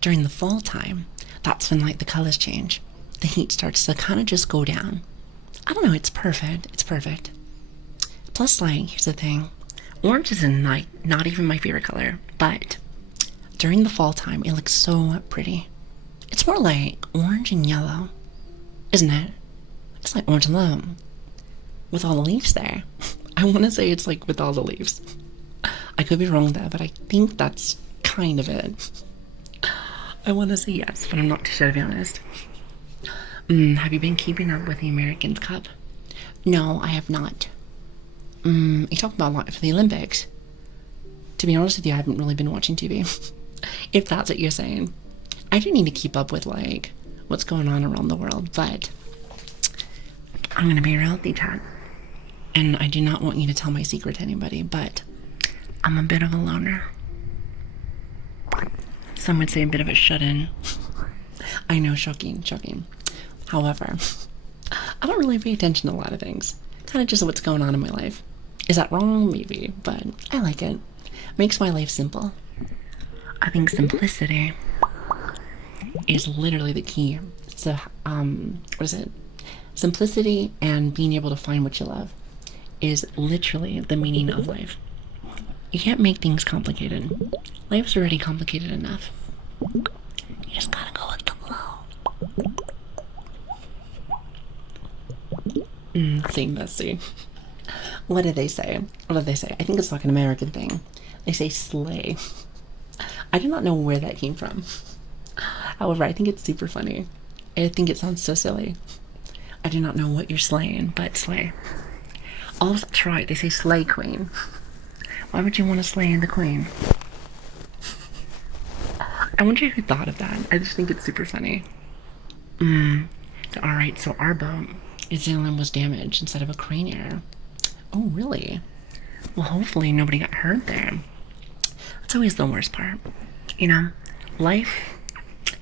during the fall time, that's when like the colors change. The heat starts to kind of just go down. I don't know, it's perfect. It's perfect. Plus, like, here's the thing. Orange is not even my favorite color, but during the fall time, it looks so pretty. It's more like orange and yellow, isn't it? It's like orange and yellow with all the leaves there. I want to say it's like with all the leaves. I could be wrong there, but I think that's kind of it. I want to say yes, but I'm not too sure, to be honest. Have you been keeping up with the Americans Cup? No, I have not. You talk about a lot for the Olympics. To be honest with you, I haven't really been watching TV. If that's what you're saying. I do need to keep up with, like, what's going on around the world, but I'm going to be real with you, Chad. And I do not want you to tell my secret to anybody, but I'm a bit of a loner. Some would say a bit of a shut-in. I know, shocking. However, I don't really pay attention to a lot of things. Kind of just what's going on in my life. Is that wrong? Maybe, but I like it. Makes my life simple. I think simplicity is literally the key. So, what is it? Simplicity and being able to find what you love is literally the meaning of life. You can't make things complicated. Life's already complicated enough. You just gotta go with the flow. Say messy. What did they say? I think it's like an American thing. They say slay. I do not know where that came from. However, I think it's super funny. I think it sounds so silly. I do not know what you're slaying, but slay. Oh, that's right. They say slay queen. Why would you want to slay the queen? I wonder who thought of that. I just think it's super funny. Alright, so our boat, Zealand, was damaged instead of a crane error. Oh, really? Well, hopefully nobody got hurt there. That's always the worst part. You know, life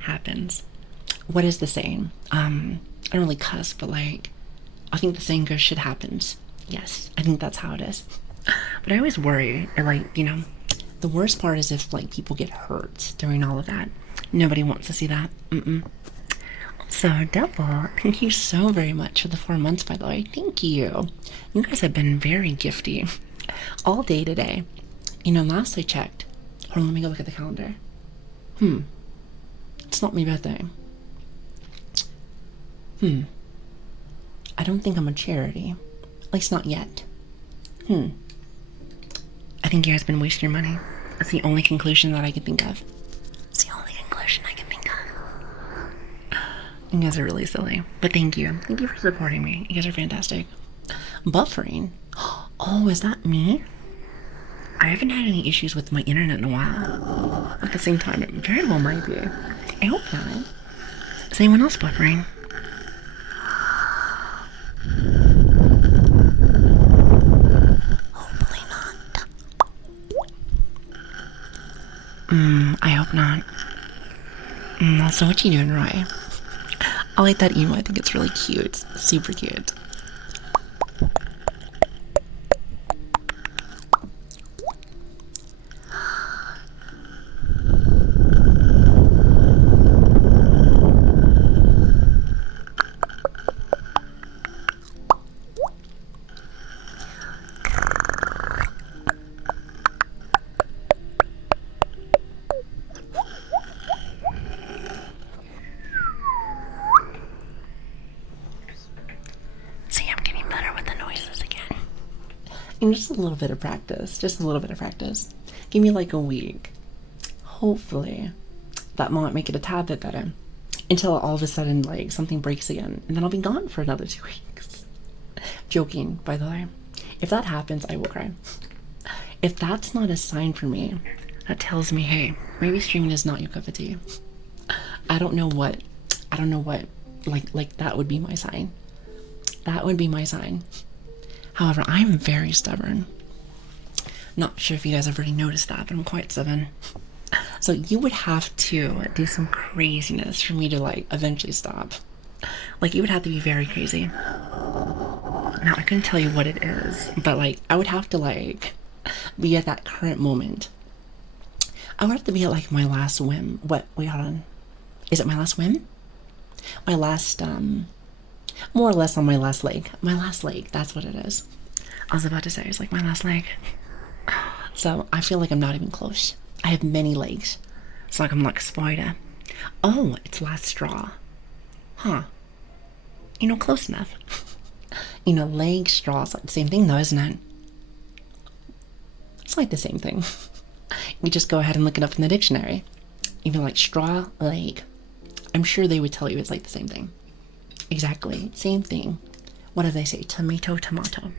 happens. What is the saying? I don't really cuss, but like, I think the saying goes, shit happens. Yes, I think that's how it is. But I always worry, like, you know, the worst part is if, like, people get hurt during all of that. Nobody wants to see that. So, Devil, thank you so very much for the 4 months, by the way. Thank you. You guys have been very gifty all day today. You know, last I checked, hold on, let me go look at the calendar. It's not my birthday. I don't think I'm a charity. At least not yet. I think you guys been wasting your money. That's the only conclusion that I can think of. It's the only conclusion I can think of. You guys are really silly. But thank you. Thank you for supporting me. You guys are fantastic. Buffering? Oh, is that me? I haven't had any issues with my internet in a while. At the same time, it very well might be. I hope not. Is anyone else buffering? Hopefully not. I hope not. So what you doing, Roy? I like that emo. I think it's really cute. Super cute. See, I'm getting better with the noises again. And just a little bit of practice. Just a little bit of practice. Give me like a week. Hopefully, that might make it a tad bit better. Until all of a sudden, like, something breaks again. And then I'll be gone for another 2 weeks. Joking, by the way. If that happens, I will cry. If that's not a sign for me, that tells me, hey, maybe streaming is not your cup of tea. I don't know what, like that would be my sign. That would be my sign. However, I'm very stubborn. Not sure if you guys have already noticed that, but I'm quite stubborn. So you would have to do some craziness for me to, like, eventually stop. Like, you would have to be very crazy. Now, I couldn't tell you what it is, but, like, I would have to, like, be at that current moment. I would have to be at, like, my last whim. What? Wait, hold on. Is it my last whim? My last, more or less on my last leg. My last leg, that's what it is. I was about to say, it's like my last leg. So, I feel like I'm not even close. I have many legs. It's like I'm like a spider. Oh, it's last straw. Huh. You know, close enough. You know, leg, straw, it's like the same thing though, isn't it? It's like the same thing. You just go ahead and look it up in the dictionary. Even like straw, leg. I'm sure they would tell you it's like the same thing. Exactly, same thing. What do they say? Tomato, tomato.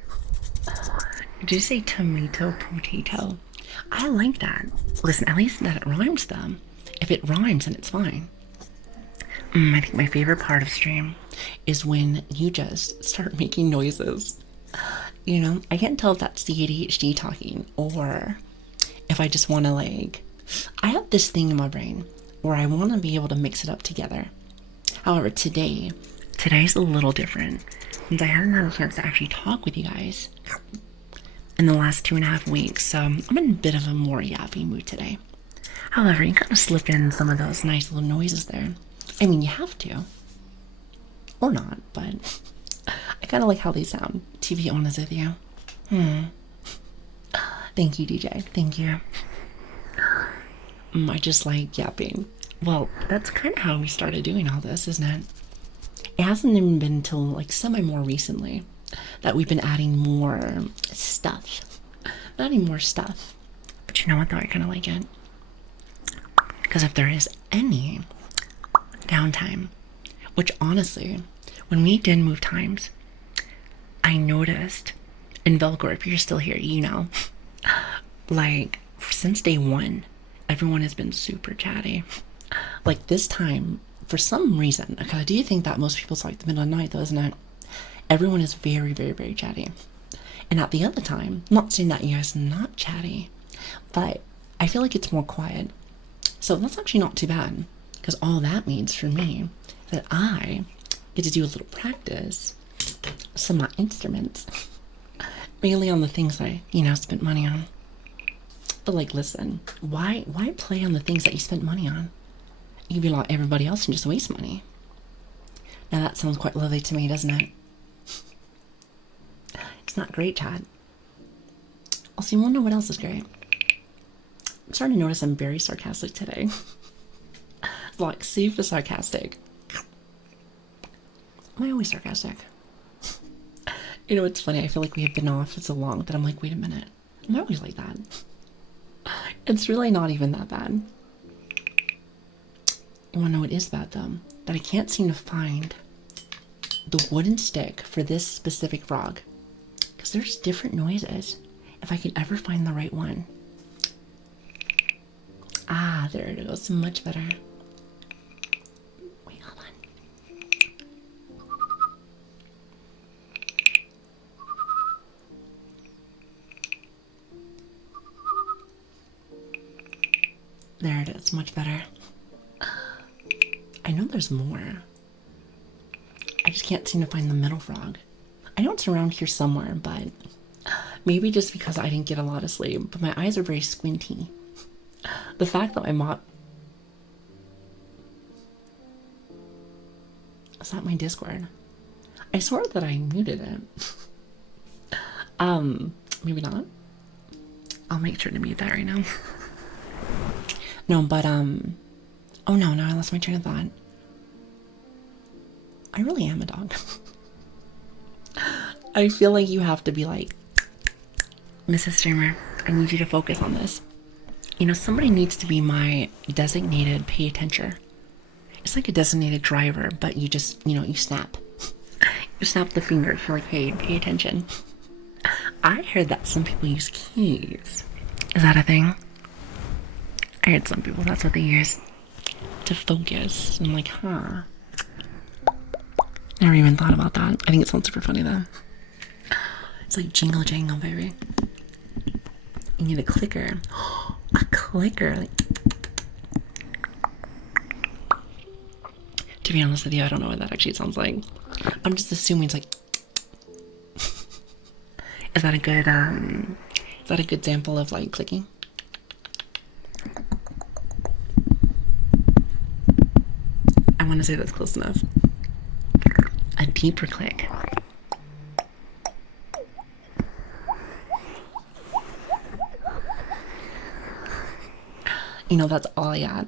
Did you say tomato, potato? I like that. Listen, at least that it rhymes though. If it rhymes, then it's fine. I think my favorite part of stream is when you just start making noises. You know, I can't tell if that's the ADHD talking or if I just want to, like, I have this thing in my brain where I want to be able to mix it up together. However, today's a little different since I haven't had a chance to actually talk with you guys in the last 2.5 weeks, so I'm in a bit of a more yappy mood today. However, you kind of slip in some of those nice little noises there. I mean, you have to. Or not, but I kind of like how they sound, to be honest with you. Thank you, DJ. Thank you. I just like yapping. Well, that's kind of how we started doing all this, isn't it? It hasn't even been until, like, more recently that we've been adding more stuff. Not adding more stuff. But you know what, though? I kind of like it. Because if there is any downtime, which honestly, when we did move times, I noticed, and Velcro, if you're still here, you know, like, since day one, everyone has been super chatty. Like, this time, for some reason, okay, do you think that most people's like the middle of the night, though, isn't it? Everyone is very, very, very chatty. And at the other time, not saying that you guys are not chatty, but I feel like it's more quiet. So that's actually not too bad, because all that means for me that I get to do a little practice, some of my instruments, mainly on the things I, spent money on. But, like, listen, why play on the things that you spent money on? You can be like everybody else and just waste money. Now that sounds quite lovely to me, doesn't it? It's not great, Chad. Also, you wanna know what else is great? I'm starting to notice I'm very sarcastic today. Like, super sarcastic. Am I always sarcastic? You know, it's funny, I feel like we have been off for so long that I'm like, wait a minute. I'm always like that. It's really not even that bad. You wanna know what is bad, though? That I can't seem to find the wooden stick for this specific frog. Because there's different noises. If I could ever find the right one. Ah, there it goes. Much better. Wait, hold on. There it is. Much better. I know there's more. I just can't seem to find the middle frog. I know it's around here somewhere, but maybe just because I didn't get a lot of sleep, but my eyes are very squinty. The fact that my mom... Is that my Discord? I swore that I muted it. Maybe not. I'll make sure to mute that right now. No, but, oh no, I lost my train of thought. I really am a dog. I feel like you have to be like, Mrs. Streamer, I need you to focus on this. You know, somebody needs to be my designated pay attention. It's like a designated driver, but you just, you know, you snap. You snap the fingers. You're like, hey, pay attention. I heard that some people use keys. Is that a thing? I heard some people, that's what they use to focus. I'm like, huh. Never even thought about that. I think it sounds super funny though. It's like jingle jangle, baby. You need a clicker. A clicker. Like, to be honest with you, I don't know what that actually sounds like. I'm just assuming it's like. Is that a good example of like clicking? I want to say that's close enough. A deeper click. You know, that's all I got.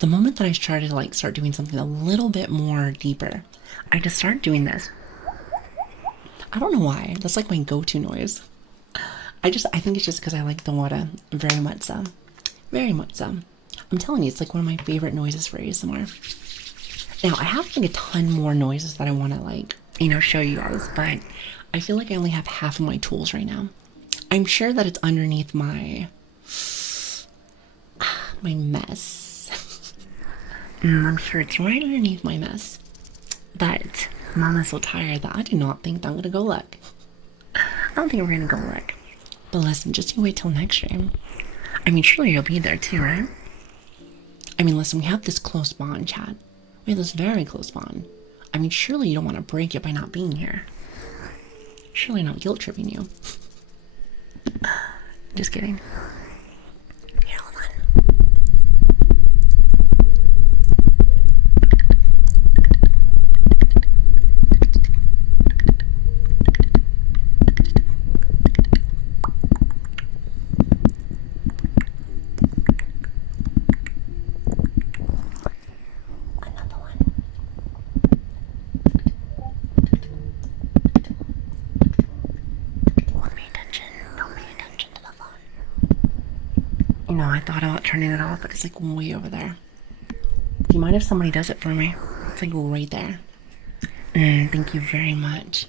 The moment that I started to like start doing something a little bit more deeper, I just started doing this. I don't know why. That's like my go-to noise. I think it's just because I like the water very much so. Very much so. I'm telling you, it's like one of my favorite noises for ASMR. Now, I have like a ton more noises that I want to like, you know, show you guys, but I feel like I only have half of my tools right now. I'm sure that it's underneath my mess. I'm sure it's right underneath my mess. But Mama's so tired that I do not think I'm gonna go look. I don't think we're gonna go look. But listen, just you wait till next stream. I mean, surely you'll be there too, right? I mean, listen, we have this close bond, chat. We have this very close bond. I mean, surely you don't want to break it by not being here. Surely not guilt tripping you. Just kidding. Here, hold on. I thought about turning it off, but it's like way over there. Do you mind if somebody does it for me? It's like right there. Thank you very much.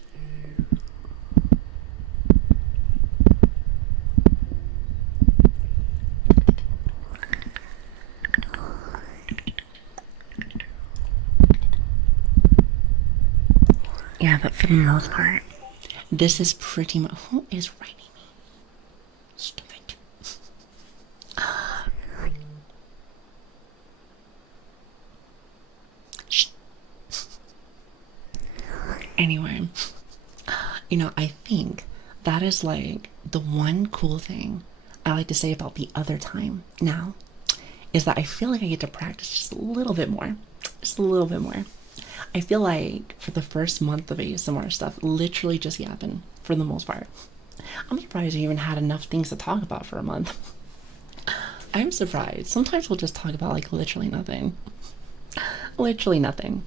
Yeah, but for the most part, this is pretty much... Who is writing me? Stupid. Anyway, you know, I think that is like the one cool thing I like to say about the other time now is that I feel like I get to practice just a little bit more. Just a little bit more. I feel like for the first month of ASMR stuff literally just yapping for the most part. I'm surprised I even had enough things to talk about for a month. I'm surprised. Sometimes we'll just talk about like literally nothing. Literally nothing.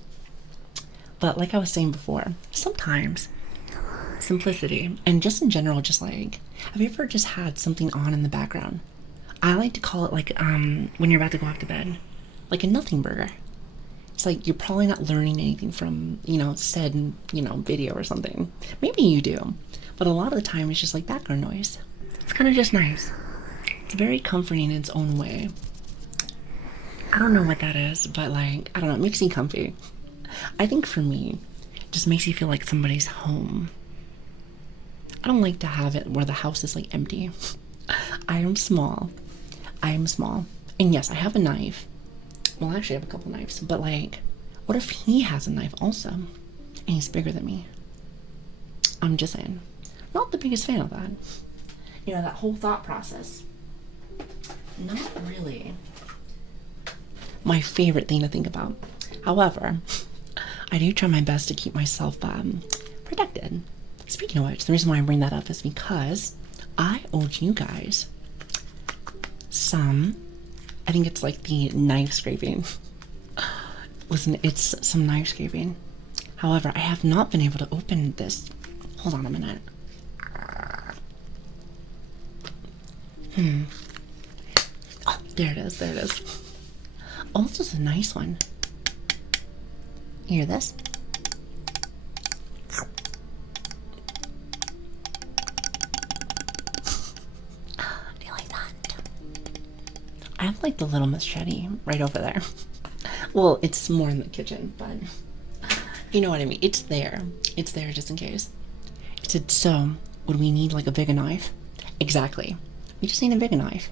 But like I was saying before, sometimes simplicity and just in general, just like, have you ever just had something on in the background? I like to call it like when you're about to go off to bed, like a nothing burger. It's like you're probably not learning anything from, you know, said, you know, video or something. Maybe you do, but a lot of the time it's just like background noise. It's kind of just nice. It's very comforting in its own way. I don't know what that is, but like, I don't know, it makes me comfy. I think for me, it just makes you feel like somebody's home. I don't like to have it where the house is like empty. I am small. I am small. And yes, I have a knife. Well, actually, I have a couple knives, but like, what if he has a knife also? And he's bigger than me? I'm just saying. Not the biggest fan of that. You know, that whole thought process. Not really my favorite thing to think about. However, I do try my best to keep myself protected. Speaking of which, the reason why I bring that up is because I owed you guys some, I think it's like the knife scraping. Listen, it's some knife scraping. However, I have not been able to open this. Hold on a minute. Oh, there it is, there it is. Oh, this is a nice one. You hear this? Do you like that? I have like the little machete right over there. Well, it's more in the kitchen, but you know what I mean. It's there. It's there just in case. It said, so, would we need like a bigger knife? Exactly. We just need a bigger knife.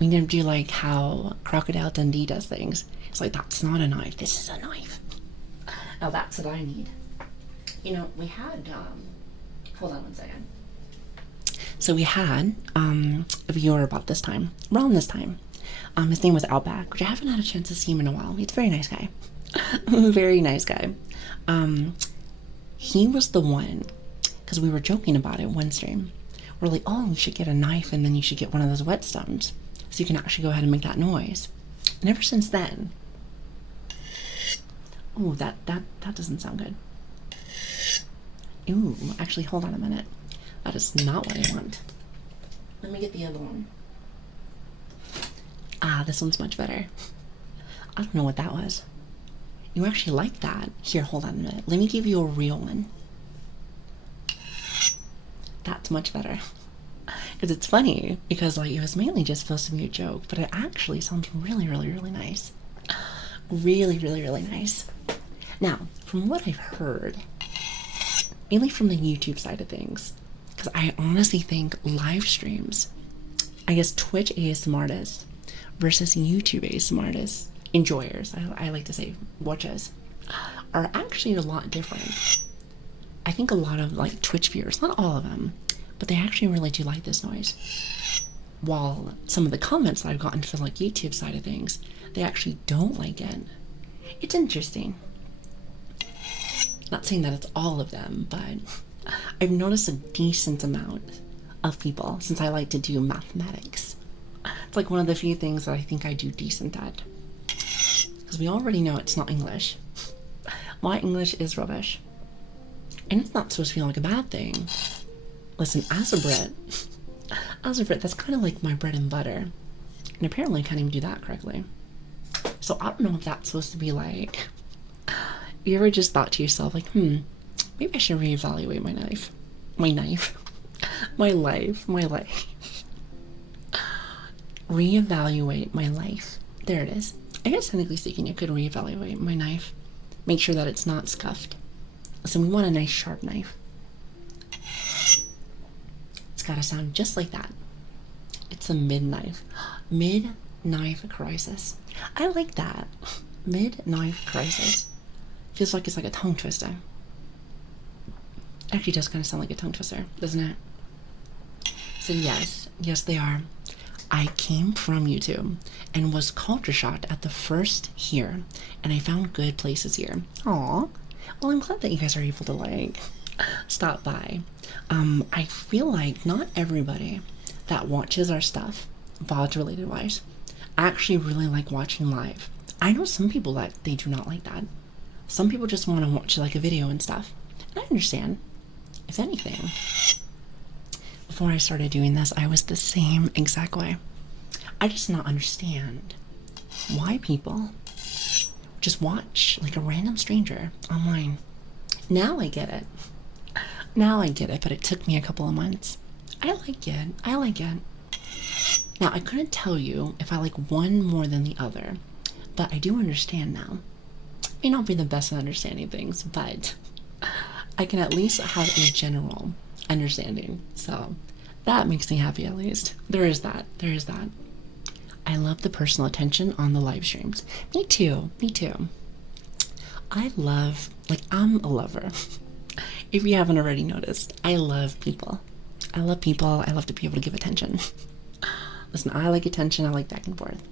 We need to do like how Crocodile Dundee does things. It's like, that's not a knife. This is a knife. Now that's what I need. You know, we had, hold on one second. So we had a viewer about this time, around this time. His name was Outback, which I haven't had a chance to see him in a while. He's a very nice guy. Very nice guy. He was the one, because we were joking about it one stream. We're like, oh, you should get a knife and then you should get one of those whetstones so you can actually go ahead and make that noise. And ever since then, oh, that doesn't sound good. Ooh, actually, hold on a minute. That is not what I want. Let me get the other one. Ah, this one's much better. I don't know what that was. You actually like that. Here, hold on a minute. Let me give you a real one. That's much better. Because it's funny, because like it was mainly just supposed to be a joke, but it actually sounds really, really, really nice. Really, really, really nice. Now, from what I've heard, mainly from the YouTube side of things, because I honestly think live streams, I guess Twitch ASMR artists versus YouTube ASMR artists, enjoyers, I like to say watchers, are actually a lot different. I think a lot of like Twitch viewers, not all of them, but they actually really do like this noise. While some of the comments that I've gotten for like YouTube side of things, they actually don't like it. It's interesting. Not saying that it's all of them, but I've noticed a decent amount of people since I like to do mathematics. It's like one of the few things that I think I do decent at. Because we already know it's not English. My English is rubbish. And it's not supposed to feel like a bad thing. Listen, as a Brit, that's kind of like my bread and butter. And apparently I can't even do that correctly. So I don't know if that's supposed to be like, you ever just thought to yourself like, maybe I should reevaluate my life. Reevaluate my life. There it is. I guess technically speaking, I could reevaluate my knife. Make sure that it's not scuffed. So we want a nice sharp knife. It's gotta sound just like that. It's a mid-knife. Mid-knife crisis. I like that. Mid-knife crisis. Feels like it's like a tongue twister. It actually does kind of sound like a tongue twister, doesn't it? So yes, they are. I came from YouTube and was culture shocked at the first here, and I found good places here. Aw. Well, I'm glad that you guys are able to like stop by. I feel like not everybody that watches our stuff, VOD related wise, actually really like watching live. I know some people that they do not like that. Some people just want to watch like a video and stuff. And I understand. If anything, before I started doing this, I was the same exact way. I just not understand why people just watch like a random stranger online. Now I get it. But it took me a couple of months. I like it. Now I couldn't tell you if I like one more than the other, But I do understand now. May not be the best at understanding things, but I can at least have a general understanding. So that makes me happy at least. There is that. There is that. I love the personal attention on the live streams. Me too. Me too. I love, like, I'm a lover. If you haven't already noticed, I love people. I love people. I love to be able to give attention. Listen, I like attention. I like back and forth.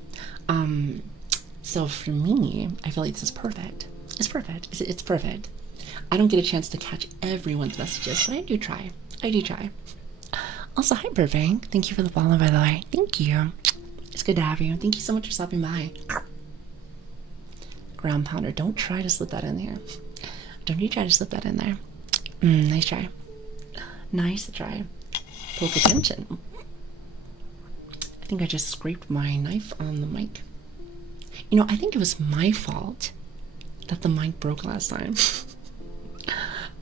So for me, I feel like this is perfect. It's perfect. It's perfect. I don't get a chance to catch everyone's messages, but I do try. I do try. Also, hi, Burbank. Thank you for the follow, by the way. Thank you. It's good to have you. Thank you so much for stopping by. Ground pounder. Don't try to slip that in there. Don't you try to slip that in there. Nice try. Nice try. Poke attention. I think I just scraped my knife on the mic. You know, I think it was my fault that the mic broke last time.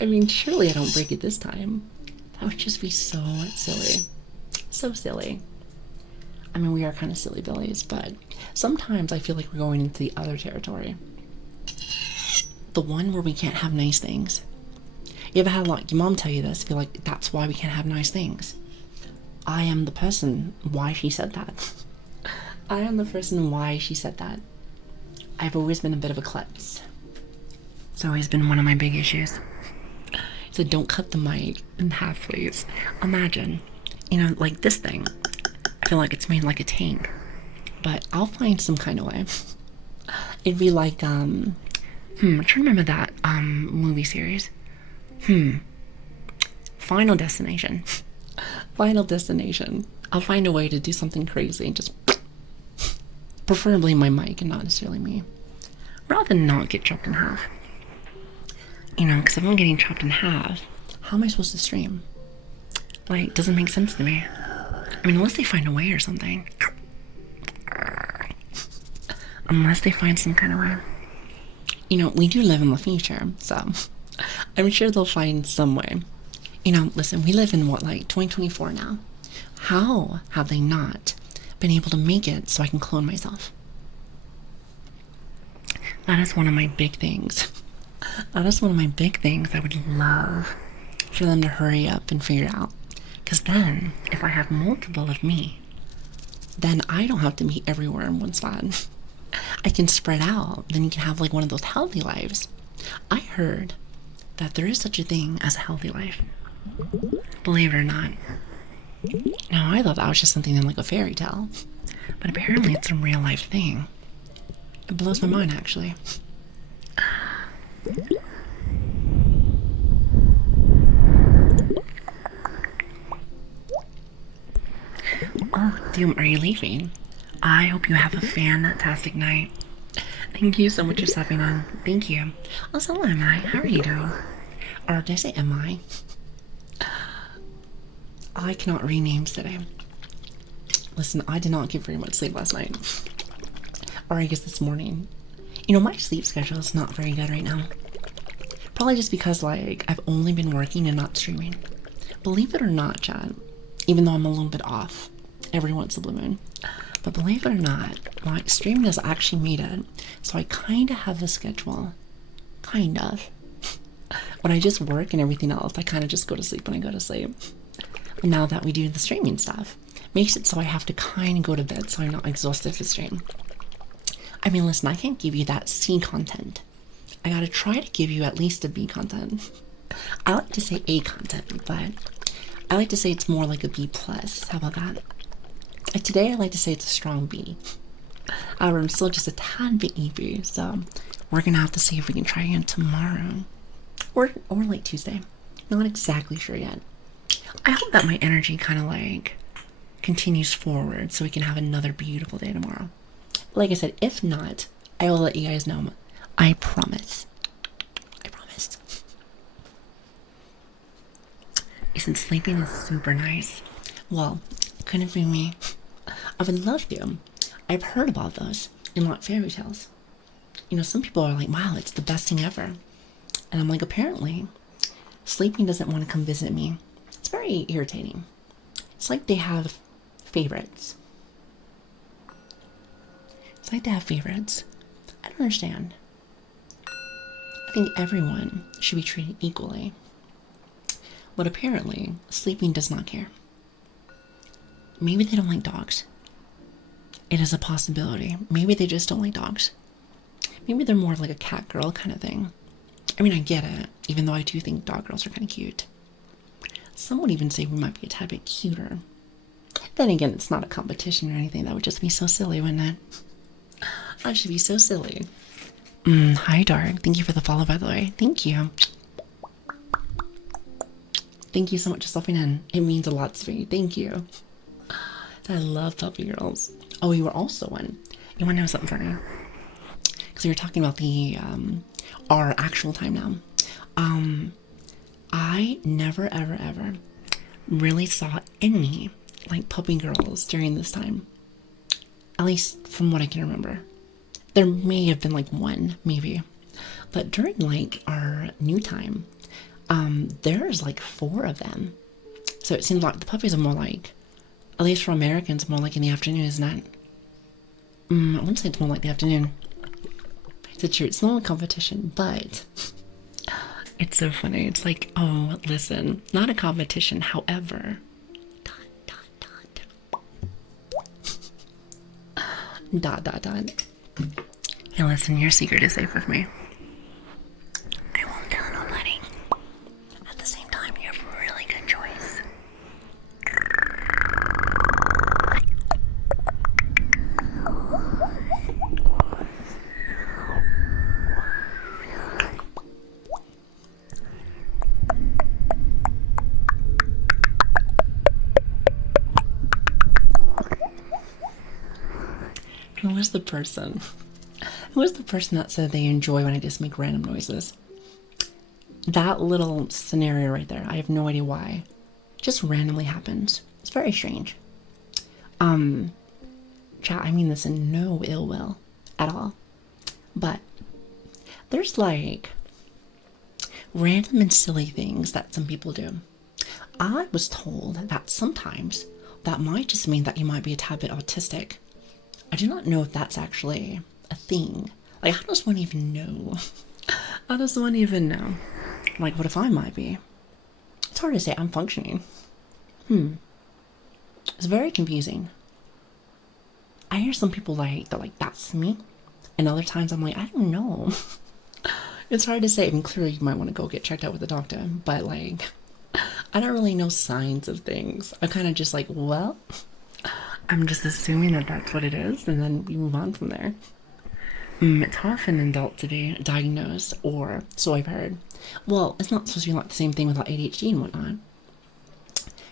I mean, surely I don't break it this time. That would just be so silly. So silly. I mean, we are kind of silly billies, but sometimes I feel like we're going into the other territory. The one where we can't have nice things. You ever had, like, your mom tell you this? Feel like that's why we can't have nice things. I am the person why she said that. I am the person why she said that. I've always been a bit of a klutz. It's always been one of my big issues. So don't cut the mic in half, please. Imagine, you know, like this thing. I feel like it's made like a tank, but I'll find some kind of way. It'd be like, I'm trying to remember that, movie series. Final Destination. Final Destination. I'll find a way to do something crazy and just, preferably my mic and not necessarily me. Rather than not get chopped in half. You know, because if I'm getting chopped in half, how am I supposed to stream? Like, doesn't make sense to me. I mean, unless they find a way or something. Unless they find some kind of way. You know, we do live in the future, so I'm sure they'll find some way. You know, listen, we live in what, like 2024 now? How have they not been able to make it so I can clone myself? That is one of my big things. That is one of my big things I would love for them to hurry up and figure out. Because then, if I have multiple of me, then I don't have to be everywhere in one spot. I can spread out. Then you can have like one of those healthy lives. I heard that there is such a thing as a healthy life. Believe it or not. Now, I thought that was just something in like a fairy tale. But apparently it's a real life thing. It blows my mind, actually. Oh, Doom, are you leaving? I hope you have a fantastic night. Thank you so much for stopping in. Thank you. Also, hello, am I? How are you doing? Or did I say am I? I cannot read names today. Listen, I did not get very much sleep last night. Or I guess this morning. You know, my sleep schedule is not very good right now. Probably just because, like, I've only been working and not streaming. Believe it or not, Chad, even though I'm a little bit off every once in a blue moon, but believe it or not, my streaming has actually made it so I kind of have a schedule. Kind of. When I just work and everything else, I kind of just go to sleep when I go to sleep. But now that we do the streaming stuff, makes it so I have to kind of go to bed so I'm not exhausted to stream. I mean, listen, I can't give you that C content. I gotta try to give you at least a B content. I like to say A content, but I like to say it's more like a B plus. How about that? Like today, I like to say it's a strong B. However, I'm still just a tad bit EB, so we're gonna have to see if we can try again tomorrow. Or late Tuesday. Not exactly sure yet. I hope that my energy kind of like continues forward so we can have another beautiful day tomorrow. Like I said, if not, I will let you guys know. I promise. I promise. Isn't sleeping is super nice? Well, couldn't be me. I would love to. I've heard about those in like fairy tales. You know, some people are like, wow, it's the best thing ever. And I'm like, apparently, sleeping doesn't want to come visit me. It's very irritating. It's like they have favorites. It's like they have favorites. I don't understand. I think everyone should be treated equally. But apparently, sleeping does not care. Maybe they don't like dogs. It is a possibility. Maybe they just don't like dogs. Maybe they're more like a cat girl kind of thing. I mean, I get it, even though I do think dog girls are kind of cute. Some would even say we might be a tad bit cuter. Then again, it's not a competition or anything. That would just be so silly, wouldn't it? That should be so silly. Hi, Dark. Thank you for the follow, by the way. Thank you. Thank you so much for stopping in. It means a lot to me. Thank you. I love puppy girls. Oh, you were also one. You want to know something funny? Because we were talking about the our actual time now. I never ever really saw any like puppy girls during this time. At least from what I can remember. There may have been like one, maybe. But during like our new time, there's like 4 of them. So it seems like the puppies are more like, at least for Americans, more like in the afternoon, isn't it? I wouldn't say it's more like the afternoon. It's true, it's not a competition, but it's so funny. It's like, oh, listen, not a competition, however. Hey, listen, your secret is safe with me. I won't tell nobody. At the same time, you have a really good choice. Who was the person? Who was the person that said they enjoy when I just make random noises? That little scenario right there, I have no idea why. Just randomly happens. It's very strange. Chat, I mean this in no ill will at all. But there's like random and silly things that some people do. I was told that sometimes that might just mean that you might be a tad bit autistic. I do not know if that's actually a thing. Like, how does one even know? How does one even know? Like, what if I might be? It's hard to say. I'm functioning. It's very confusing. I hear some people like, they're like, that's me. And other times I'm like, I don't know. It's hard to say. I mean, clearly you might want to go get checked out with a doctor. But like, I don't really know signs of things. I'm kind of just like, well, I'm just assuming that that's what it is, and then we move on from there. It's hard for an adult to be diagnosed, or so I've heard. Well, it's not supposed to be like the same thing with like ADHD and whatnot.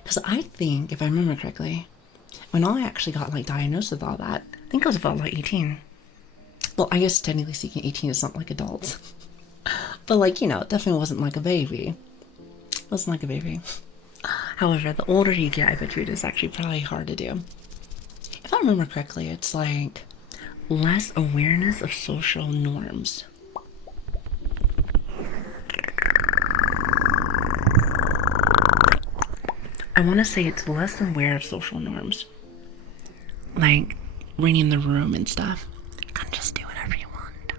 Because I think, if I remember correctly, when I actually got like diagnosed with all that, I think I was about like 18. Well, I guess technically speaking, 18 is not like adults. But like, you know, it definitely wasn't like a baby. It wasn't like a baby. However, the older you get, I bet you it is actually probably hard to do. If I remember correctly, it's like less awareness of social norms. I want to say it's less aware of social norms. Like reading the room and stuff. You can just do whatever you want.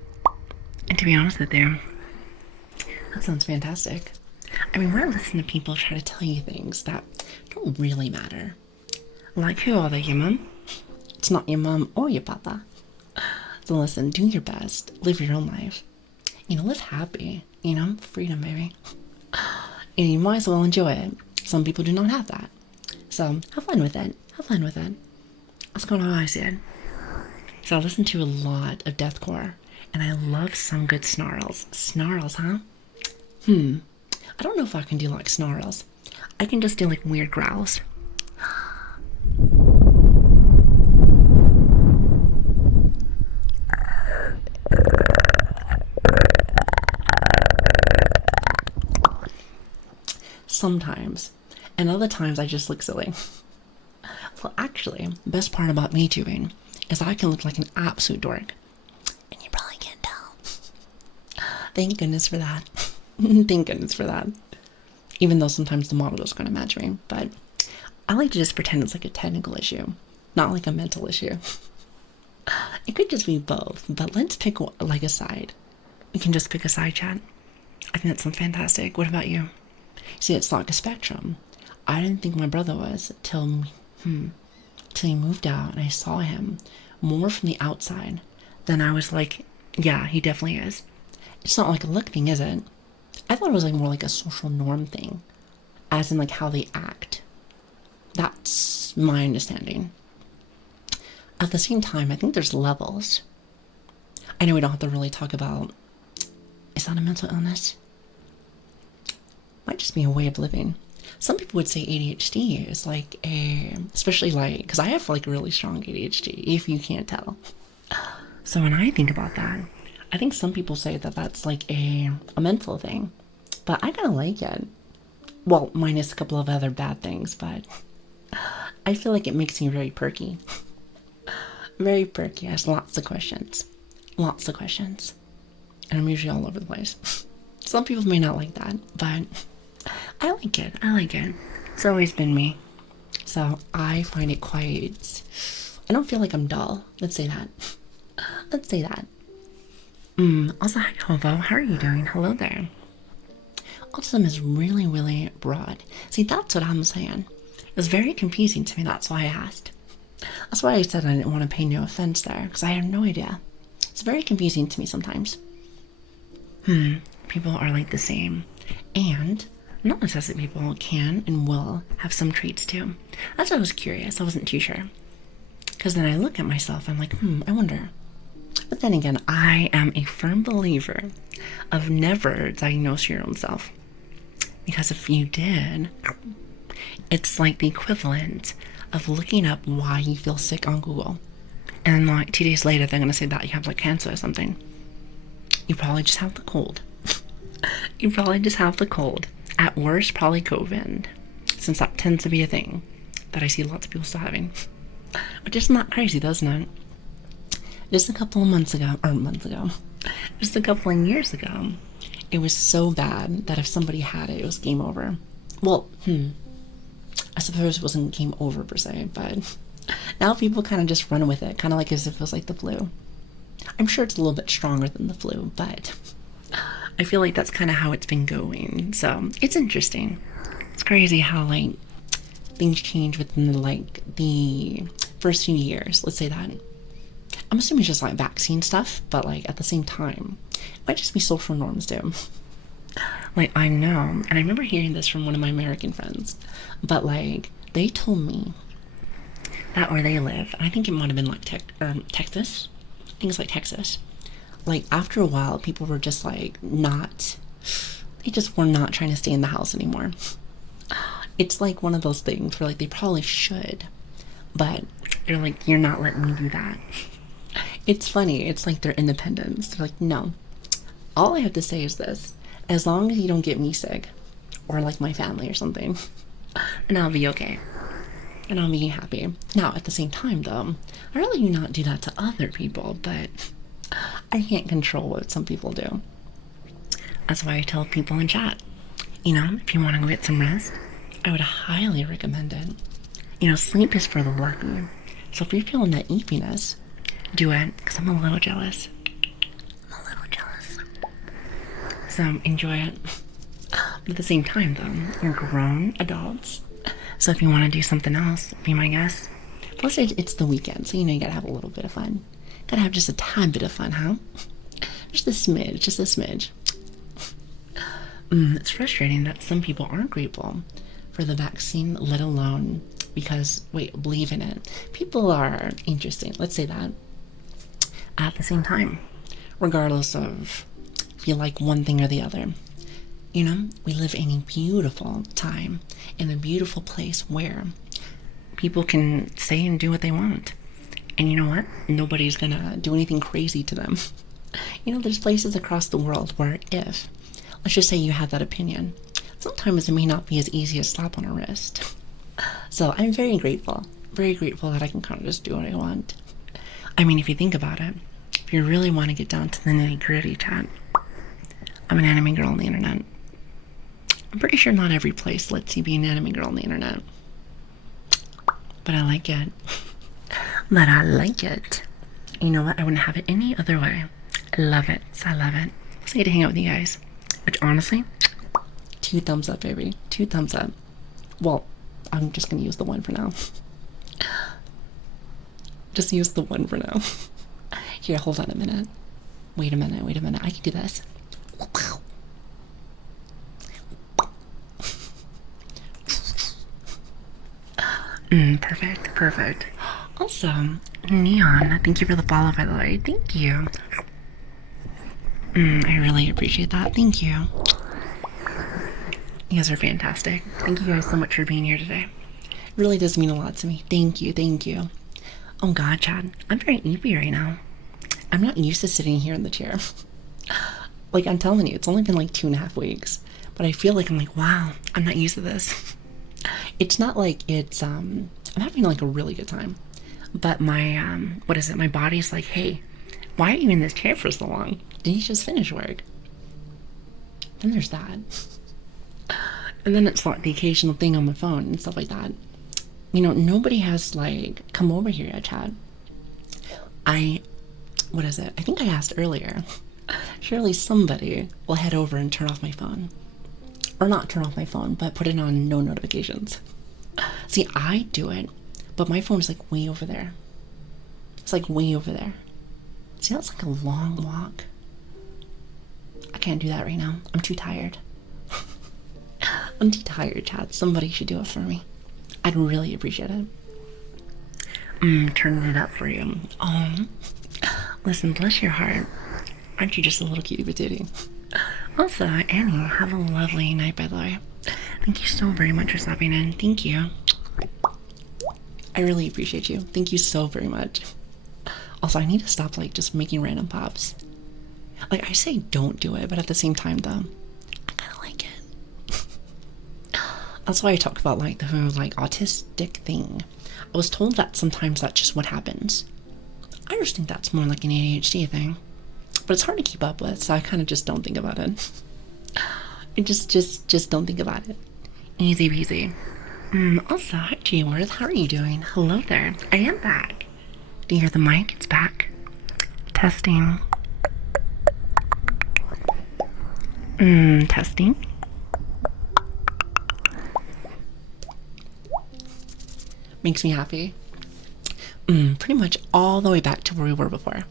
And to be honest with you, that sounds fantastic. I mean, when I listen to people try to tell you things that don't really matter. Like, who are they, your mum? It's not your mum or your papa. So listen, do your best. Live your own life. You know, live happy. You know, freedom, baby. And you might as well enjoy it. Some people do not have that. So have fun with it. Have fun with it. That's kind of how I see it. So I listen to a lot of deathcore. And I love some good snarls. Snarls, huh? I don't know if I can do like snarls. I can just do like weird growls. Sometimes. And other times I just look silly. Well, actually, the best part about me tubing is I can look like an absolute dork. And you probably can't tell. Thank goodness for that. Thank goodness for that. Even though sometimes the model is going to match me. But I like to just pretend it's like a technical issue. Not like a mental issue. It could just be both, but let's pick like a side. We can just pick a side, chat. I think that sounds fantastic. What about you? See, it's like a spectrum. I didn't think my brother was till he moved out and I saw him more from the outside. Then I was like, yeah, he definitely is. It's not like a look thing, is it? I thought it was like more like a social norm thing, as in like how they act. That's my understanding. At the same time, I think there's levels. I know we don't have to really talk about, is that a mental illness? Might just be a way of living. Some people would say ADHD is like especially like, because I have like really strong ADHD, if you can't tell. So when I think about that, I think some people say that that's like a mental thing, but I kind of like it. Well, minus a couple of other bad things, but I feel like it makes me very perky. Very perky. Has lots of questions. Lots of questions. And I'm usually all over the place. Some people may not like that, but I like it. I like it. It's always been me. So I find it quite... I don't feel like I'm dull. Let's say that. Let's say that. Also, hi, Hobo. How are you doing? Hello there. Autism is really, really broad. See, that's what I'm saying. It was very confusing to me. That's why I asked. That's why I said I didn't want to pay no offense there, because I have no idea. It's very confusing to me sometimes. People are like the same. And not necessarily people can and will have some traits too. That's why I was curious. I wasn't too sure. Because then I look at myself, I'm like, I wonder. But then again, I am a firm believer of never diagnose your own self. Because if you did, it's like the equivalent of looking up why you feel sick on Google. And like 2 days later, they're going to say that you have like cancer or something. You probably just have the cold. You probably just have the cold. At worst, probably COVID. Since that tends to be a thing that I see lots of people still having. Which is not crazy, doesn't it? Just a couple of months ago, just a couple of years ago, it was so bad that if somebody had it, it was game over. Well, I suppose it wasn't game over per se, but now people kind of just run with it, kind of like as if it was like the flu. I'm sure it's a little bit stronger than the flu, but I feel like that's kind of how it's been going. So it's interesting. It's crazy how like things change within the first few years. Let's say that. I'm assuming it's just like vaccine stuff, but like at the same time, it might just be social norms too. Like I know, and I remember hearing this from one of my American friends, but like they told me that where they live, I think it might have been like Texas. I think it's like Texas. Like after a while, people were just like they just were not trying to stay in the house anymore. It's like one of those things where like they probably should, but they're like, you're not letting me do that. It's funny. It's like their independence. They're like, no. All I have to say is this. As long as you don't get me sick, or like my family or something, and I'll be okay. And I'll be happy. Now, at the same time, though, I really do not do that to other people, but I can't control what some people do. That's why I tell people in chat, you know, if you want to go get some rest, I would highly recommend it. You know, sleep is for the lucky. So if you're feeling that eepiness, do it, because I'm a little jealous. So enjoy it. But at the same time, though, you're grown adults. So if you want to do something else, be my guest. Plus, it's the weekend, so you know you gotta have a little bit of fun. Gotta have just a tad bit of fun, huh? Just a smidge, just a smidge. It's frustrating that some people aren't grateful for the vaccine, let alone believe in it. People are interesting, let's say that. At the same time, regardless of if you like one thing or the other, you know, we live in a beautiful time, in a beautiful place where people can say and do what they want. And you know what? Nobody's gonna do anything crazy to them. You know, there's places across the world where if, let's just say you have that opinion, sometimes it may not be as easy as a slap on a wrist. So I'm very grateful that I can kind of just do what I want. I mean, if you think about it, if you really want to get down to the nitty-gritty, chat, I'm an anime girl on the internet. I'm pretty sure not every place lets you be an anime girl on the internet. But I like it. You know what? I wouldn't have it any other way. I love it. I love it. So I get to hang out with you guys. Which honestly, 2 thumbs up, baby. 2 thumbs up. Well, I'm just gonna use the 1 for now. Just use the 1 for now. Here, hold on a minute. Wait a minute, wait a minute. I can do this. Perfect, perfect. Also, Neon, thank you for the follow, by the way. Thank you. I really appreciate that. Thank you. You guys are fantastic. Thank you guys so much for being here today. It really does mean a lot to me. Thank you, thank you. Oh God, Chad, I'm very eepy right now. I'm not used to sitting here in the chair. Like, I'm telling you, it's only been like 2.5 weeks, but I feel like I'm like, wow, I'm not used to this. It's not like it's, I'm having like a really good time, but my, what is it? My body's like, hey, why are you in this chair for so long? Didn't you just finish work? Then there's that. And then it's like the occasional thing on my phone and stuff like that. You know, nobody has like come over here yet, Chad. What is it? I think I asked earlier. Surely somebody will head over and turn off my phone. Or not turn off my phone, but put it on no notifications. See, I do it, but my phone is like way over there. It's like way over there. See, that's like a long walk. I can't do that right now. I'm too tired. I'm too tired, Chad. Somebody should do it for me. I'd really appreciate it. Turning it up for you. Listen, bless your heart. Aren't you just a little cutie patootie? Also, Annie, have a lovely night, by the way. Thank you so very much for stopping in. Thank you. I really appreciate you. Thank you so very much. Also, I need to stop, like, just making random pops. Like, I say don't do it, but at the same time, though, I kind of like it. That's why I talk about, like, the whole, like, autistic thing. I was told that sometimes that's just what happens. I just think that's more like an ADHD thing. But it's hard to keep up with, so I kind of just don't think about it. I just don't think about it. Easy peasy. Also, hi G-Worth, how are you doing? Hello there. I am back. Do you hear the mic? It's back. Testing. Testing. Makes me happy. Pretty much all the way back to where we were before.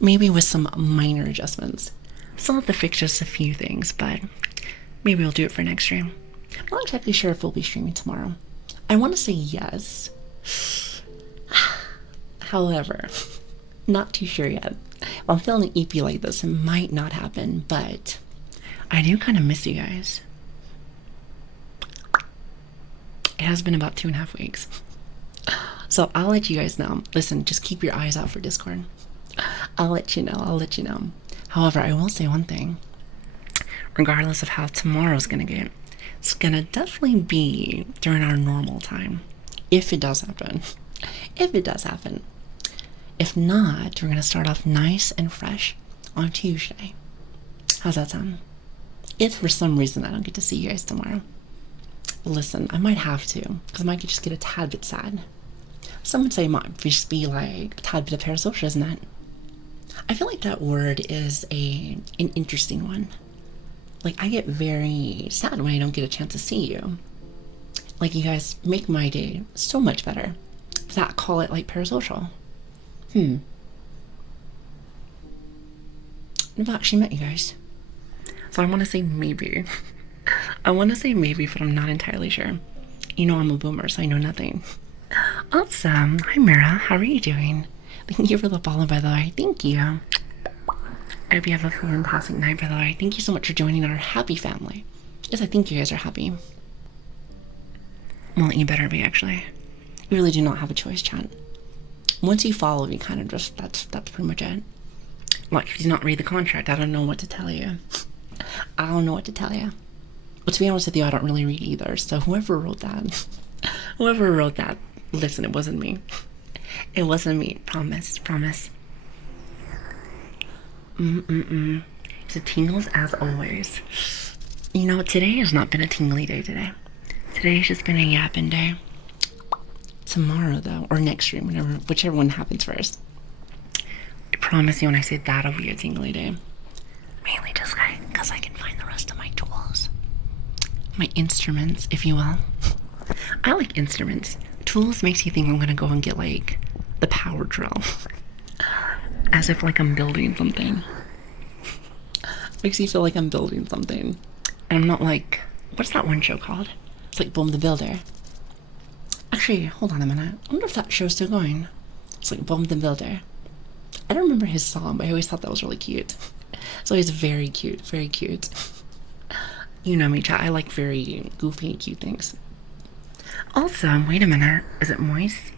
Maybe with some minor adjustments. Still have to fix just a few things, but maybe we'll do it for next stream. I'm not exactly sure if we'll be streaming tomorrow. I want to say yes. However, not too sure yet. If I'm feeling EP like this, it might not happen, but I do kind of miss you guys. It has been about 2.5 weeks. So I'll let you guys know. Listen, just keep your eyes out for Discord. I'll let you know. However, I will say one thing. Regardless of how tomorrow's gonna get, it's gonna definitely be during our normal time. If it does happen. If not, we're gonna start off nice and fresh on Tuesday. How's that sound? If for some reason I don't get to see you guys tomorrow. Listen, I might have to, because I might just get a tad bit sad. Some would say it might just be like a tad bit of parasocial, isn't it? I feel like that word is an interesting one. Like, I get very sad when I don't get a chance to see you. Like, you guys make my day so much better. But that call it like parasocial. I've actually met you guys. So I want to say maybe. But I'm not entirely sure. You know I'm a boomer, so I know nothing. Awesome. Hi, Mira. How are you doing? Thank you for the follow, by the way. Thank you. I hope you have a fantastic night, by the way. Thank you so much for joining our happy family. Yes, I think you guys are happy. Well, you better be, actually. You really do not have a choice, chat. Once you follow, you kind of just, that's pretty much it. Like, if you do not read the contract, I don't know what to tell you. But to be honest with you, I don't really read either, so whoever wrote that, listen, it wasn't me. It wasn't me, promise. So tingles as always. You know, today has not been a tingly day today. Today's just been a yapping day. tomorrow, though, or next stream, whichever one happens first. I promise you when I say that'll be a tingly day. Mainly just because I can find the rest of my tools. My instruments, if you will. I like instruments. Tools makes you think I'm gonna go and get like the power drill. As if like I'm building something. Makes you feel like I'm building something. And I'm not like, what's that one show called? It's like Boom the Builder. Actually, hold on a minute. I wonder if that show's still going. It's like Boom the Builder. I don't remember his song, but I always thought that was really cute. So he's very cute, very cute. You know me, chat. I like very goofy and cute things. Also, wait a minute. Is it moist?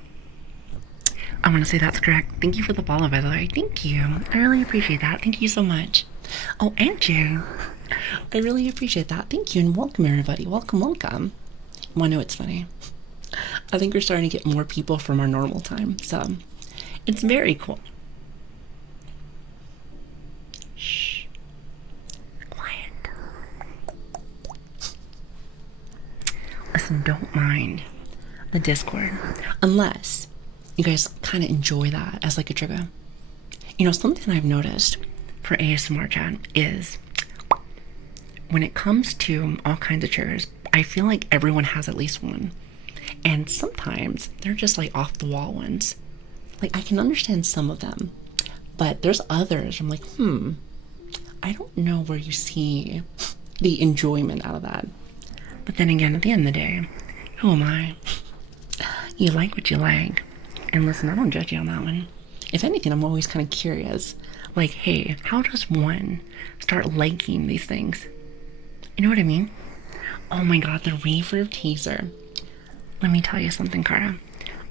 I want to say that's correct. Thank you for the follow, by the way. Thank you. I really appreciate that. Thank you so much. Oh, and you. I really appreciate that. Thank you, and welcome, everybody. Welcome, welcome. Well, I know it's funny. I think we're starting to get more people from our normal time, so it's very cool. Shh. Quiet. Listen, don't mind the Discord, unless you guys kind of enjoy that as like a trigger. You know, something I've noticed for ASMR chat is when it comes to all kinds of triggers, I feel like everyone has at least one. And sometimes they're just like off the wall ones. Like I can understand some of them, but there's others I'm like, I don't know where you see the enjoyment out of that. But then again, at the end of the day, who am I? You like what you like. And listen, I don't judge you on that one. If anything, I'm always kind of curious. Like, hey, how does one start liking these things? You know what I mean? Oh my god, the reverb teaser. Let me tell you something, Cara.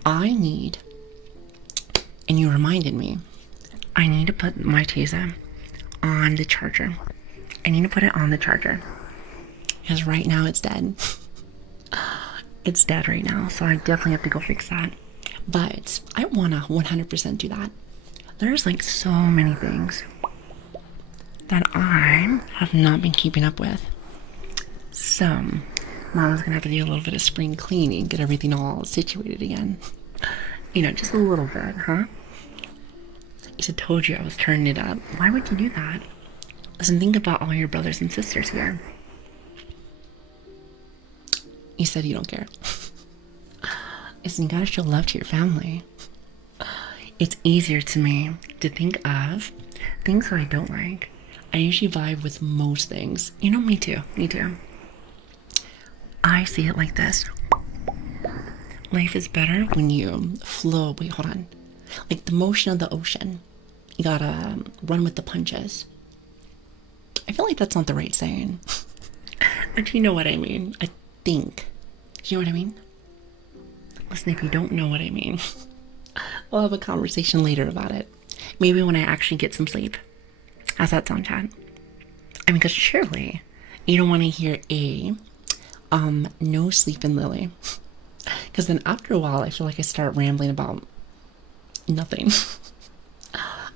I need, and you reminded me, I need to put my teaser on the charger. I need to put it on the charger. Because right now it's dead. It's dead right now, so I definitely have to go fix that. But I want to 100% do that. There's like so many things that I have not been keeping up with. So, Mama's gonna have to do a little bit of spring cleaning, get everything all situated again. You know, just a little bit, huh? I said, told you I was turning it up. Why would you do that? Listen, think about all your brothers and sisters here. You said you don't care. Listen, you gotta show love to your family. It's easier to me to think of things that I don't like. I usually vibe with most things. You know, me too. Me too. I see it like this. Life is better when you flow. Wait, hold on. Like the motion of the ocean. You gotta run with the punches. I feel like that's not the right saying. But you know what I mean. I think. You know what I mean? Listen, if you don't know what I mean, we'll have a conversation later about it. Maybe when I actually get some sleep. How's that sound, Chad? I mean, because surely you don't want to hear no sleep in Lili. Because then after a while, I feel like I start rambling about nothing.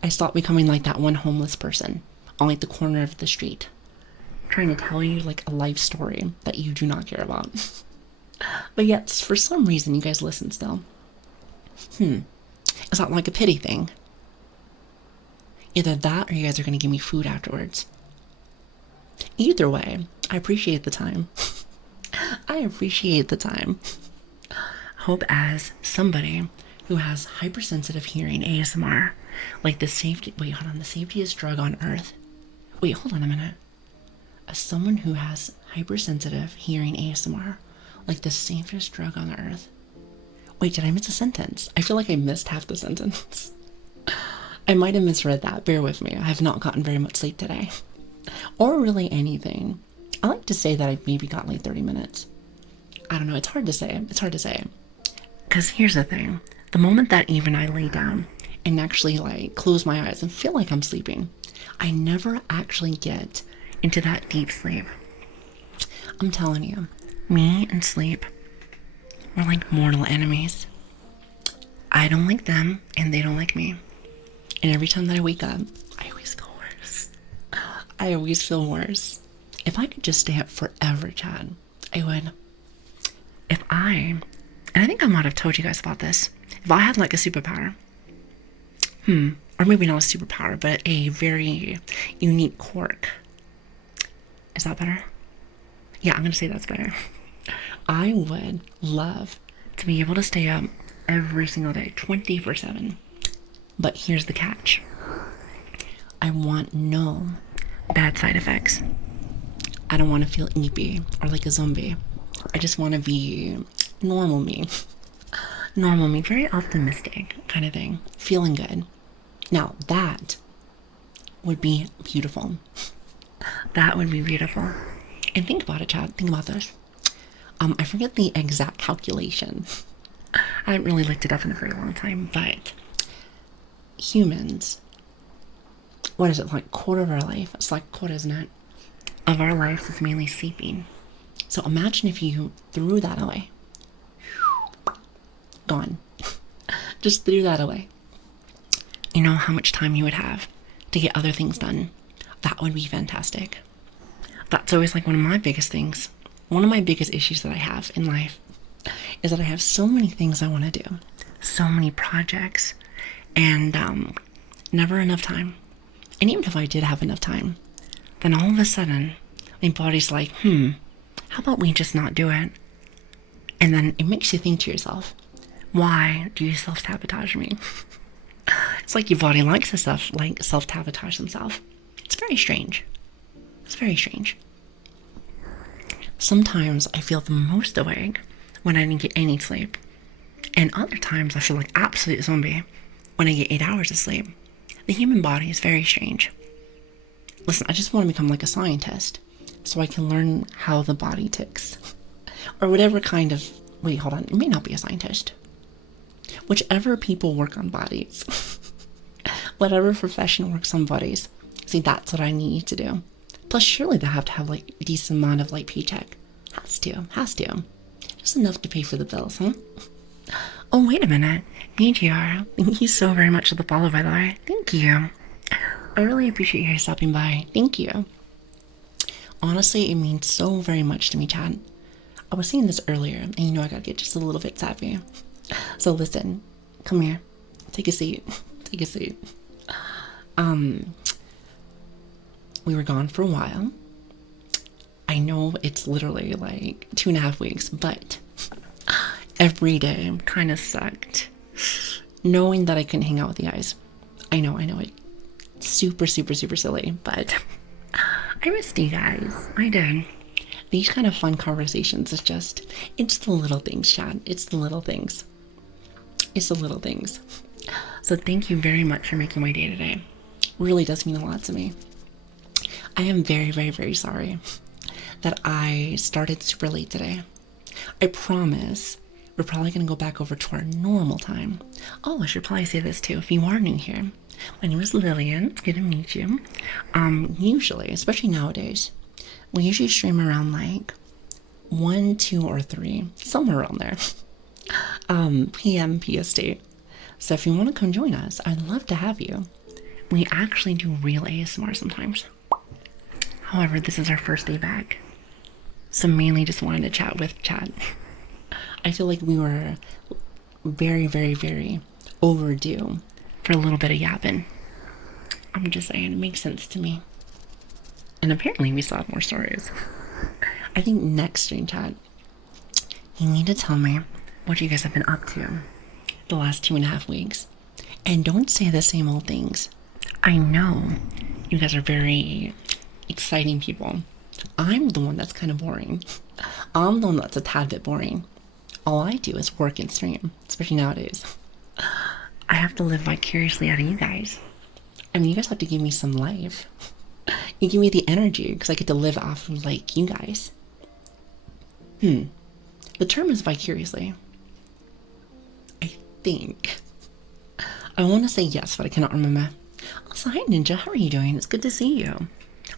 I stop becoming like that one homeless person on like the corner of the street, trying to tell you like a life story that you do not care about. But yet, for some reason, you guys listen still. It's not like a pity thing. Either that or you guys are going to give me food afterwards. Either way, I appreciate the time. I appreciate the time. Hope as somebody who has hypersensitive hearing ASMR, like the safety, wait, hold on, the safetiest drug on earth. Wait, hold on a minute. As someone who has hypersensitive hearing ASMR, like the safest drug on earth. Wait, did I miss a sentence? I feel like I missed half the sentence. I might have misread that. Bear with me. I have not gotten very much sleep today. Or really anything. I like to say that I've maybe got like 30 minutes. I don't know. It's hard to say. It's hard to say. Because here's the thing. The moment that even I lay down and actually like close my eyes and feel like I'm sleeping, I never actually get into that deep sleep. I'm telling you. Me and sleep, we're like mortal enemies. I don't like them, and they don't like me. And every time that I wake up, I always feel worse. I always feel worse. If I could just stay up forever, Chad, I would. If I And I think I might have told you guys about this. If I had like a superpower, or maybe not a superpower, but a very unique quirk. Is that better? Yeah, I'm gonna say that's better. I would love to be able to stay up every single day, 24/7. But here's the catch. I want no bad side effects. I don't want to feel eepy or like a zombie. I just want to be normal me. Normal me, very optimistic kind of thing. Feeling good. Now, that would be beautiful. That would be beautiful. And think about it, Chad. Think about this. I forget the exact calculation. I haven't really looked it up in a very long time, but humans, what is it, like quarter of our life? It's like quarter, isn't it? Of our lives is mainly sleeping. So imagine if you threw that away. Gone. Just threw that away. You know how much time you would have to get other things done. That would be fantastic. That's always like one of my biggest things. One of my biggest issues that I have in life is that I have so many things I want to do. So many projects. And never enough time. And even if I did have enough time, then all of a sudden, my body's like, how about we just not do it? And then it makes you think to yourself, why do you self-sabotage me? It's like your body likes to self-sabotage themselves. It's very strange. It's very strange. Sometimes I feel the most awake when I didn't get any sleep. And other times I feel like absolute zombie when I get 8 hours of sleep. The human body is very strange. Listen, I just want to become like a scientist so I can learn how the body ticks. Or whatever kind of... Wait, hold on. It may not be a scientist. Whichever people work on bodies. Whatever profession works on bodies. See, that's what I need to do. Plus, surely they have to have like a decent amount of like paycheck. Has to. Just enough to pay for the bills, huh? Oh, wait a minute. Meteor, thank you so very much for the follow, by the way. Thank you. I really appreciate you stopping by. Thank you. Honestly, it means so very much to me, Chad. I was saying this earlier, and you know I gotta get just a little bit savvy. So listen, come here. Take a seat. Take a seat. We were gone for a while. I know it's literally like 2.5 weeks, but every day kind of sucked. Knowing that I couldn't hang out with you guys. I know it's super silly, but I missed you guys. I did. These kind of fun conversations it's the little things, Chad. It's the little things. It's the little things. So thank you very much for making my day today. Really does mean a lot to me. I am very sorry that I started super late today. I promise we're probably going to go back over to our normal time. Oh, I should probably say this too. If you are new here, my name is Lilian. It's good to meet you. Usually, especially nowadays, we usually stream around like 1, 2, or 3, somewhere around there. PM PST. So if you want to come join us, I'd love to have you. We actually do real ASMR sometimes. However, this is our first day back. So mainly just wanted to chat with Chad. I feel like we were very overdue for a little bit of yapping. I'm just saying, it makes sense to me. And apparently we still have more stories. I think next stream, Chad, you need to tell me what you guys have been up to the last 2.5 weeks. And don't say the same old things. I know you guys are very exciting people. I'm the one that's kind of boring. I'm the one that's a tad bit boring. All I do is work and stream, especially nowadays. I have to live vicariously out of you guys. I mean, you guys have to give me some life. You give me the energy because I get to live off of like you guys. The term is vicariously. I think. I want to say yes, but I cannot remember. Also, hi Ninja, how are you doing? It's good to see you.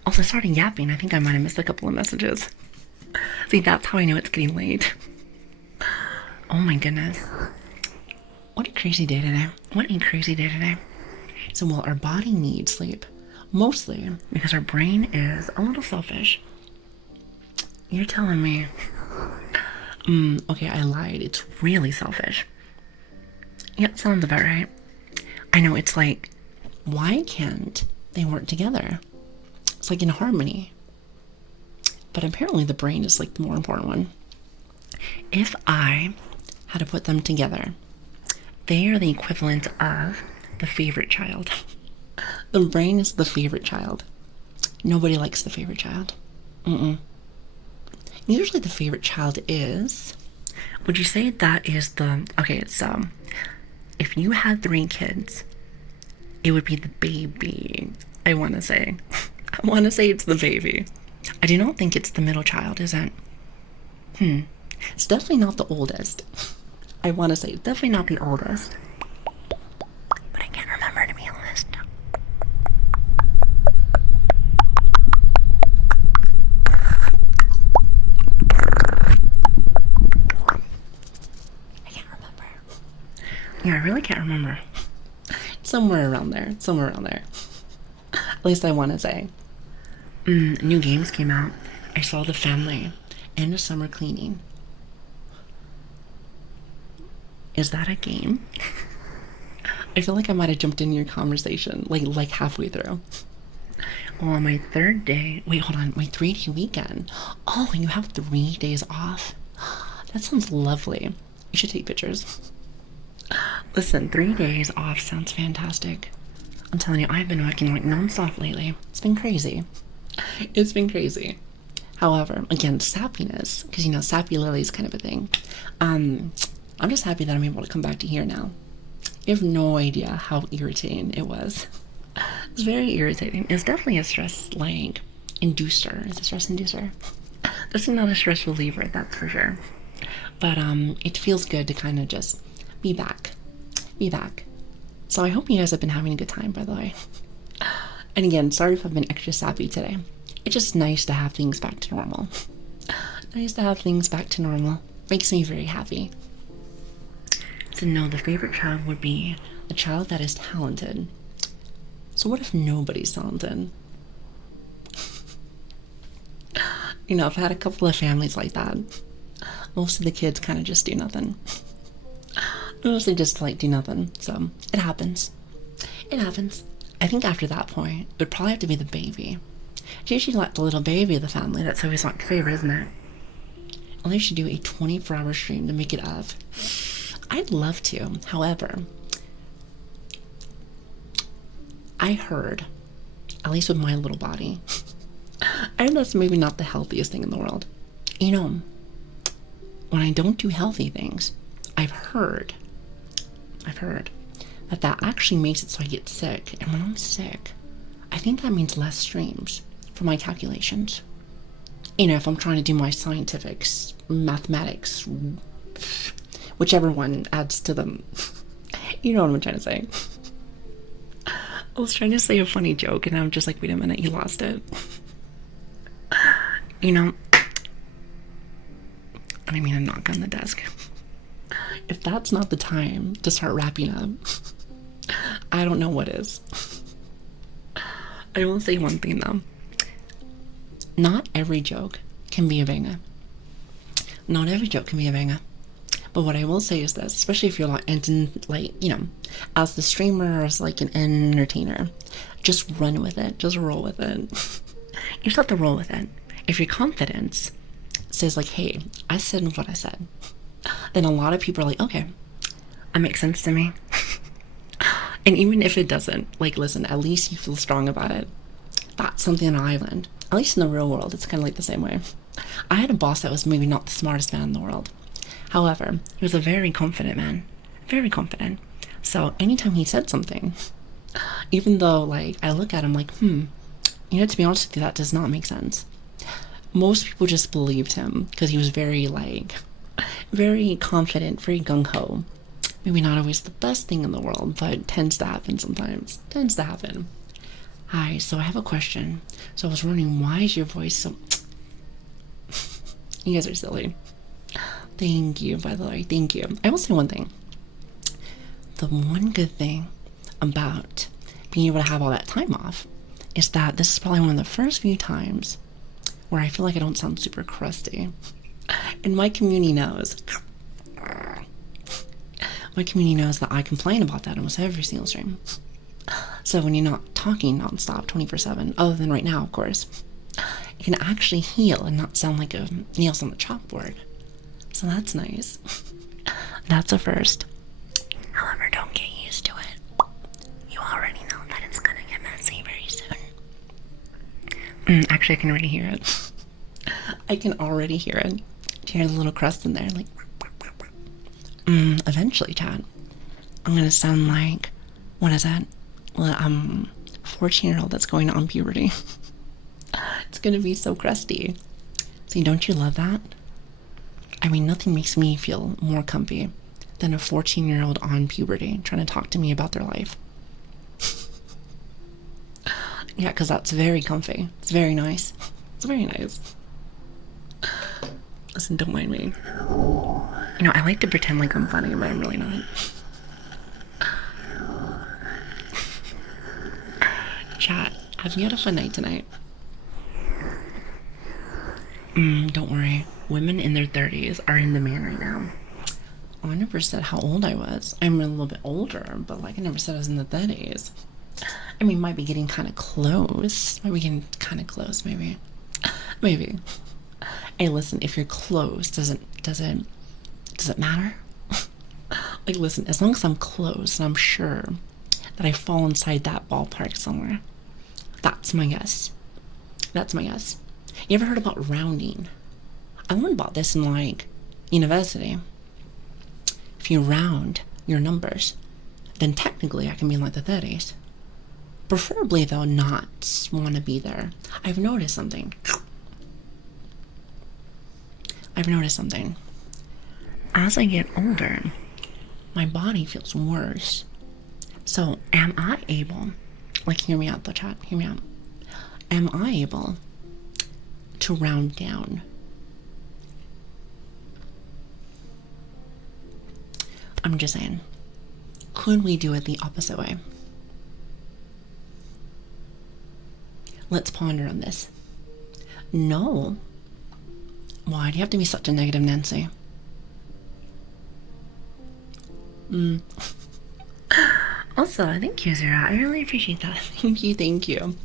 Also, I started yapping. I think I might have missed a couple of messages. See, that's how I know it's getting late. Oh my goodness. What a crazy day today. What a crazy day today. So, well, our body needs sleep. Mostly because our brain is a little selfish. You're telling me Okay, I lied. It's really selfish. Yeah, it sounds about right. I know, it's like, why can't they work together? It's like in harmony. But apparently the brain is like the more important one. If I had to put them together, they are the equivalent of the favorite child. The brain is the favorite child. Nobody likes the favorite child. Usually the favorite child is, would you say that is the, okay, it's, if you had 3 kids, it would be the baby, I want to say. I want to say it's the baby. I do not think it's the middle child, is it? It's definitely not the oldest. I want to say it's definitely not the oldest. But I can't remember, to be honest. I can't remember. Yeah, I really can't remember. Somewhere around there. Somewhere around there. At least I want to say. New games came out. I saw The Family and a Summer Cleaning. Is that a game? I feel like I might have jumped in your conversation like halfway through. Well, on my 3rd day, wait, hold on, my 3-day weekend. Oh, and you have 3 days off. That sounds lovely. You should take pictures. Listen, 3 days off sounds fantastic. I'm telling you, I've been working like nonstop lately. It's been crazy. It's been crazy. However, again, sappiness, because you know, sappy Lily is kind of a thing. I'm just happy that I'm able to come back to here now. You have no idea how irritating it was. It's very irritating. It's definitely a stress, like, inducer. It's a stress inducer. This is not a stress reliever, that's for sure. But it feels good to kind of just be back. Be back. So I hope you guys have been having a good time, by the way. And again, sorry if I've been extra sappy today. It's just nice to have things back to normal. Nice to have things back to normal. Makes me very happy. So no, the favorite child would be a child that is talented. So what if nobody's talented? You know, I've had a couple of families like that. Most of the kids kind of just do nothing. Mostly just like do nothing. So it happens. It happens. I think after that point, it would probably have to be the baby. It's usually like the little baby of the family that's always like the favorite, isn't it? Well, they should do a 24-hour stream to make it up. I'd love to. However, I heard, at least with my little body, I heard that's maybe not the healthiest thing in the world. You know, when I don't do healthy things, I've heard that actually makes it so I get sick. And when I'm sick, I think that means less streams for my calculations. You know, if I'm trying to do my scientifics, mathematics, whichever one adds to them. You know what I'm trying to say. I was trying to say a funny joke and I'm just like, wait a minute, you lost it. You know, I didn't mean to knock on the desk. If that's not the time to start wrapping up, I don't know what is. I will say one thing though. Not every joke can be a banger. Not every joke can be a banger. But what I will say is this, especially if you're like, you know, as the streamer or as like an entertainer, just run with it. Just roll with it. You just have to roll with it. If your confidence says like, hey, I said what I said, then a lot of people are like, okay, that makes sense to me. And even if it doesn't, like, listen, at least you feel strong about it. That's something on an island. At least in the real world, it's kind of like the same way. I had a boss that was maybe not the smartest man in the world. However, he was a very confident man. Very confident. So anytime he said something, even though, like, I look at him like, you know, to be honest with you, that does not make sense. Most people just believed him because he was very, like, very confident, very gung-ho. Maybe not always the best thing in the world, but tends to happen sometimes. Tends to happen. Hi, so I have a question. So I was wondering, why is your voice so... You guys are silly. Thank you, by the way. Thank you. I will say one thing. The one good thing about being able to have all that time off is that this is probably one of the first few times where I feel like I don't sound super crusty. And my community knows. My community knows that I complain about that almost every single stream. So when you're not talking nonstop 24/7, other than right now, of course, you can actually heal and not sound like a nails on the chalkboard. So that's nice. That's a first. However, don't get used to it. You already know that it's gonna get messy very soon. Actually, I can already hear it. I can already hear it. Do you hear the little crust in there? Like, eventually, Chad, I'm gonna sound like, what is that? Well, 14-year-old that's going on puberty. It's gonna be so crusty. See, don't you love that? I mean, nothing makes me feel more comfy than a 14-year-old on puberty trying to talk to me about their life. Yeah, because that's very comfy. It's very nice. It's very nice. Listen, don't mind me. You know, I like to pretend like I'm funny, but I'm really not. Chat, have you had a fun night tonight? Don't worry. Women in their 30s are in demand right now. Oh, I never said how old I was. I'm a little bit older, but like I never said I was in the 30s. I mean, might be getting kind of close. Might be getting kind of close, maybe. Maybe. Hey, listen, if you're close, does it matter? Like, listen, as long as I'm close and I'm sure that I fall inside that ballpark somewhere, that's my guess. That's my guess. You ever heard about rounding? I learned about this in like university. If you round your numbers, then technically I can be in like the 30s. Preferably though not want to be there. I've noticed something. As I get older, my body feels worse. So am I able, like, hear me out though, chat, hear me out. Am I able to round down? I'm just saying, could we do it the opposite way? Let's ponder on this. No. Why do you have to be such a negative Nancy? Also, thank you, Zara. I really appreciate that. Thank you.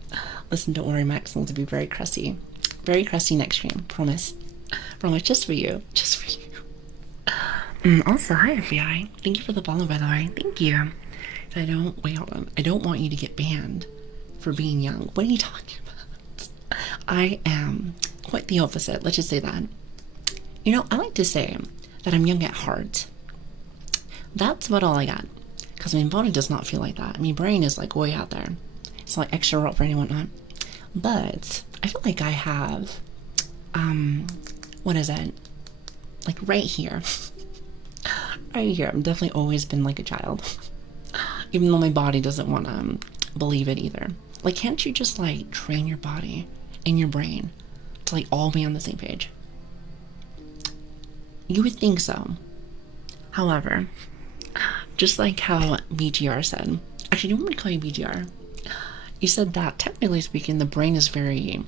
Listen, don't worry, Max. Going to be very crusty. Very crusty next stream. Promise. Promise, just for you. Just for you. Also, hi, FBI. Thank you for the follow, by the way. Thank you. I don't want you to get banned for being young. What are you talking about? I am quite the opposite. Let's just say that. You know, I like to say that I'm young at heart. That's about all I got. Because my body does not feel like that. My brain is like way out there. It's like extra rope for and whatnot. But I feel like I have, what is it? Like right here. Right here. I've definitely always been like a child. Even though my body doesn't want to believe it either. Like, can't you just like train your body and your brain to like all be on the same page? You would think so. However, just like how BGR said, actually, do you want me to call you BGR? You said that technically speaking, the brain is very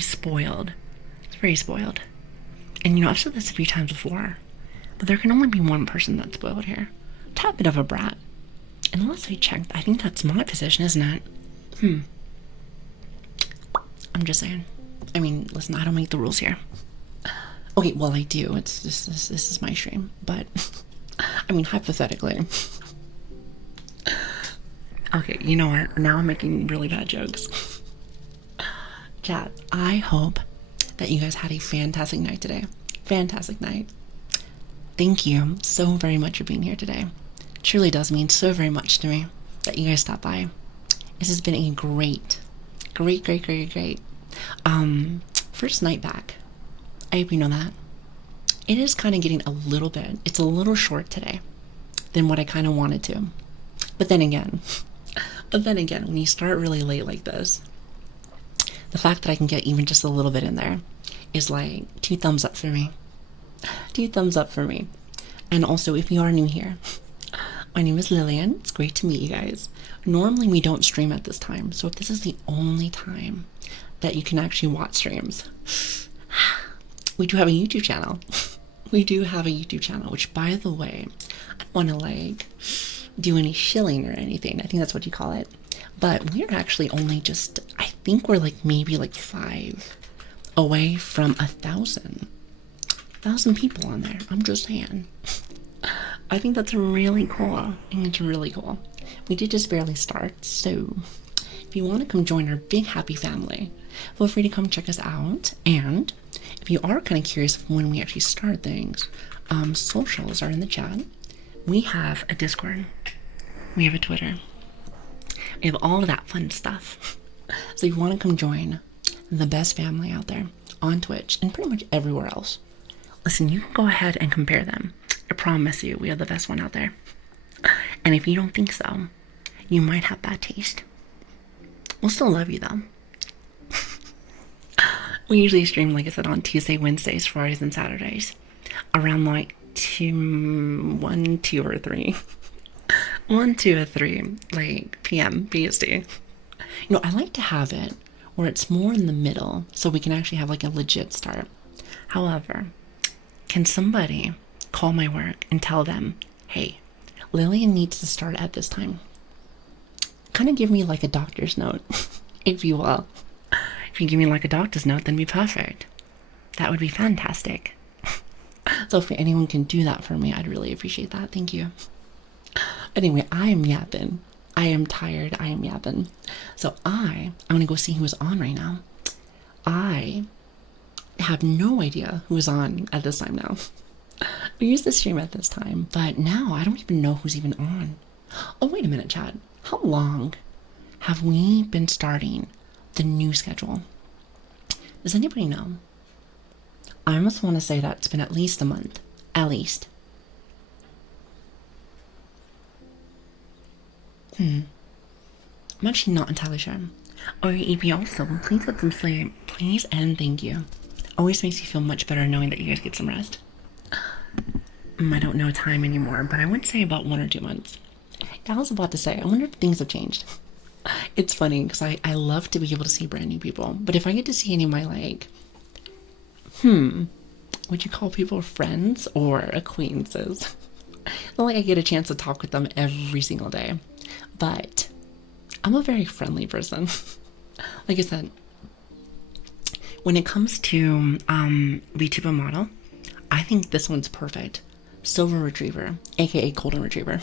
spoiled. It's very spoiled. And you know, I've said this a few times before, but there can only be one person that's spoiled here. Tad bit of a brat. And unless I checked, I think that's my position, isn't it? I'm just saying. I mean, listen, I don't make the rules here. Okay, well, I do. This is my stream, but I mean, hypothetically. Okay, you know what? Now I'm making really bad jokes. Chat, I hope that you guys had a fantastic night today. Fantastic night. Thank you so very much for being here today. It truly does mean so very much to me that you guys stopped by. This has been a great first night back. I hope you know that. It is kind of getting a little bit, it's a little short today than what I kind of wanted to. But then again, when you start really late like this, the fact that I can get even just a little bit in there is like 2 thumbs up for me. 2 thumbs up for me. And also, if you are new here, my name is Lilian. It's great to meet you guys. Normally we don't stream at this time, so if this is the only time that you can actually watch streams, we do have a YouTube channel. We do have a YouTube channel, which, by the way, I don't want to like do any shilling or anything. I think that's what you call it. But we're actually only just, I think we're like maybe like 5 away from 1,000 people on there. I'm just saying. I think that's really cool. I think it's really cool. We did just barely start, so if you want to come join our big happy family, feel free to come check us out. And if you are kind of curious of when we actually start things, socials are in the chat. We have a Discord. We have a Twitter. We have all of that fun stuff. So if you want to come join the best family out there on Twitch and pretty much everywhere else, listen, you can go ahead and compare them. I promise you, we have the best one out there. And if you don't think so, you might have bad taste. We'll still love you though. We usually stream, like I said, on Tuesday, Wednesdays, Fridays, and Saturdays. Around like 1, 2, or 3. 1, 2, or 3, like PM, BST. You know, I like to have it where it's more in the middle so we can actually have like a legit start. However, can somebody call my work and tell them, hey, Lilian needs to start at this time? Kind of give me like a doctor's note, if you will. If you give me like a doctor's note, then be perfect. That would be fantastic. So if anyone can do that for me, I'd really appreciate that. Thank you. Anyway, I am yapping. I am tired. I am yapping. So I'm gonna go see who's on right now. I have no idea who's on at this time now. We used to stream at this time, but now I don't even know who's even on. Oh, wait a minute, Chad. How long have we been starting the new schedule? Does anybody know? I almost want to say that it's been at least a month. At least. I'm actually not entirely sure. Oh, EP also, please get some sleep. Please and thank you. Always makes you feel much better knowing that you guys get some rest. I don't know time anymore, but I would say about 1 or 2 months. I was about to say, I wonder if things have changed. It's funny because I love to be able to see brand new people, but if I get to see any of my like, would you call people friends or acquaintances? Not like I get a chance to talk with them every single day, but I'm a very friendly person. Like I said, when it comes to vtuber model, I think this one's perfect. Silver Retriever, aka Golden Retriever.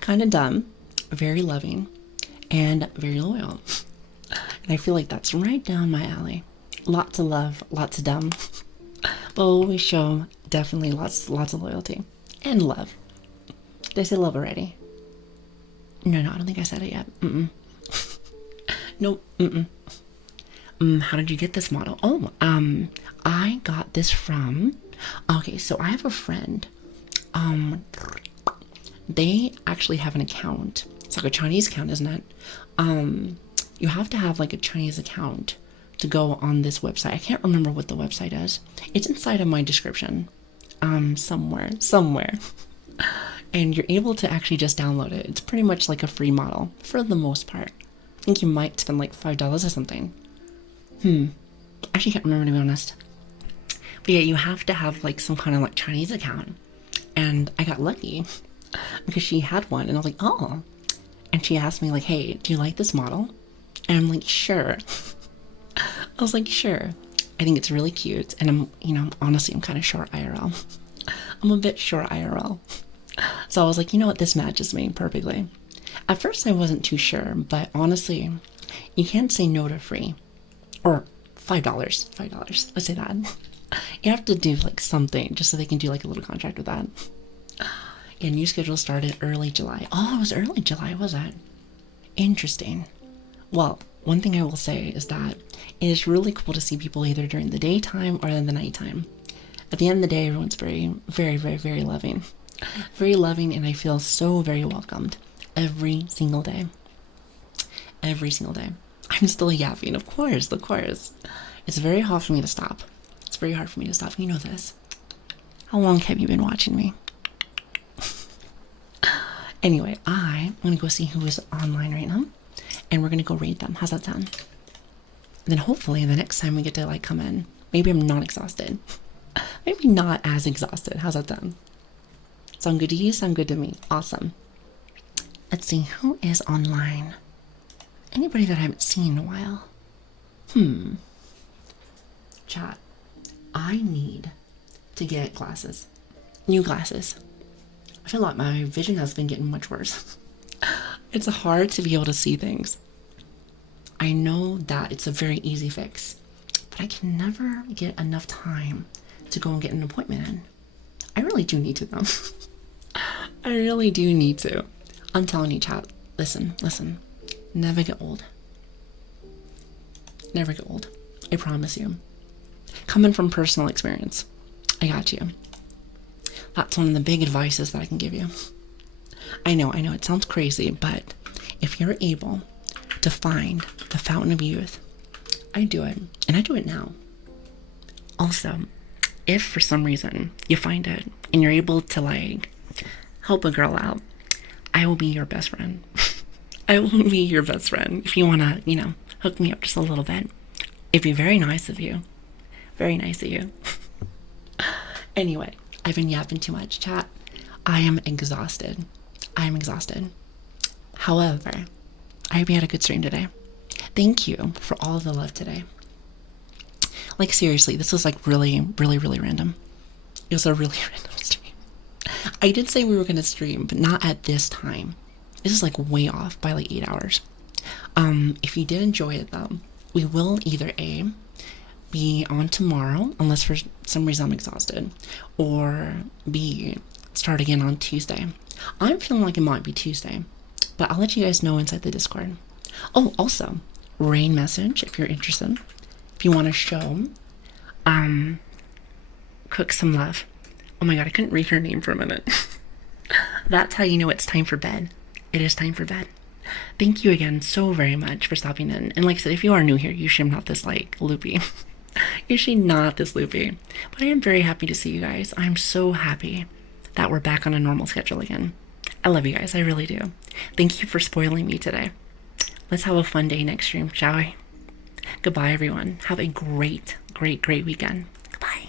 Kind of dumb, very loving, and very loyal. And I feel like that's right down my alley. Lots of love, lots of dumb, but always show definitely lots of loyalty and love. Did I say love already? No, I don't think I said it yet. Nope. How did you get this model? Oh, I got this from. Okay, so I have a friend. They actually have an account. It's like a Chinese account, isn't it? You have to have like a Chinese account to go on this website. I can't remember what the website is. It's inside of my description. Somewhere. And you're able to actually just download it. It's pretty much like a free model for the most part. I think you might spend like $5 or something. Actually can't remember, to be honest. But yeah, you have to have like some kind of like Chinese account. And I got lucky because she had one and I was like, oh. And she asked me like, hey, do you like this model? And I'm like, sure. I was like, sure. I think it's really cute. And honestly, I'm kind of short IRL. I'm a bit short IRL. So I was like, you know what? This matches me perfectly. At first I wasn't too sure, but honestly, you can't say no to free. Or $5. Let's say that. You have to do like something just so they can do like a little contract with that. Yeah, new schedule started early July. Oh, it was early July, was it? Interesting. Well, one thing I will say is that it is really cool to see people either during the daytime or in the nighttime. At the end of the day, everyone's very, very, very, very loving. Very loving, and I feel so very welcomed every single day. Every single day. I'm still yapping, of course. It's very hard for me to stop. It's very hard for me to stop. You know this. How long have you been watching me? Anyway, I'm going to go see who is online right now. And we're going to go raid them. How's that sound? And then hopefully the next time we get to like come in, Maybe I'm not exhausted. Maybe not as exhausted. How's that sound? Sound good to you? Sound good to me? Awesome. Let's see, who is online? Anybody that I haven't seen in a while? Chat. I need to get glasses. New glasses. I feel like my vision has been getting much worse. It's hard to be able to see things. I know that it's a very easy fix, but I can never get enough time to go and get an appointment in. I really do need to though. I really do need to. I'm telling you, chat. Listen. Never get old. Never get old. I promise you. Coming from personal experience. I got you. That's one of the big advices that I can give you. I know, it sounds crazy, but if you're able to find the fountain of youth, I do it, and I do it now. Also, if for some reason you find it and you're able to like help a girl out, I will be your best friend. I will be your best friend. If you want to, hook me up just a little bit, it'd be very nice of you. Very nice of you. Anyway, I've been yapping too much, chat. I am exhausted. However, I hope you had a good stream today. Thank you for all of the love today. Like, seriously, this was like really random. It was a really random stream. I did say we were going to stream, but not at this time. This is like way off by like 8 hours. If you did enjoy it though, we will either A, be on tomorrow, unless for some reason I'm exhausted, or B, start again on Tuesday. I'm feeling like it might be Tuesday, but I'll let you guys know inside the Discord. Oh, also, rain message if you're interested. If you want to show, cook some love. Oh my god, I couldn't read her name for a minute. That's how you know it's time for bed. It is time for bed. Thank you again so very much for stopping in. And like I said, if you are new here, usually I'm not this like loopy. Usually not this loopy. But I am very happy to see you guys. I'm so happy that we're back on a normal schedule again. I love you guys. I really do. Thank you for spoiling me today. Let's have a fun day next stream, shall we? Goodbye, everyone. Have a great weekend. Goodbye.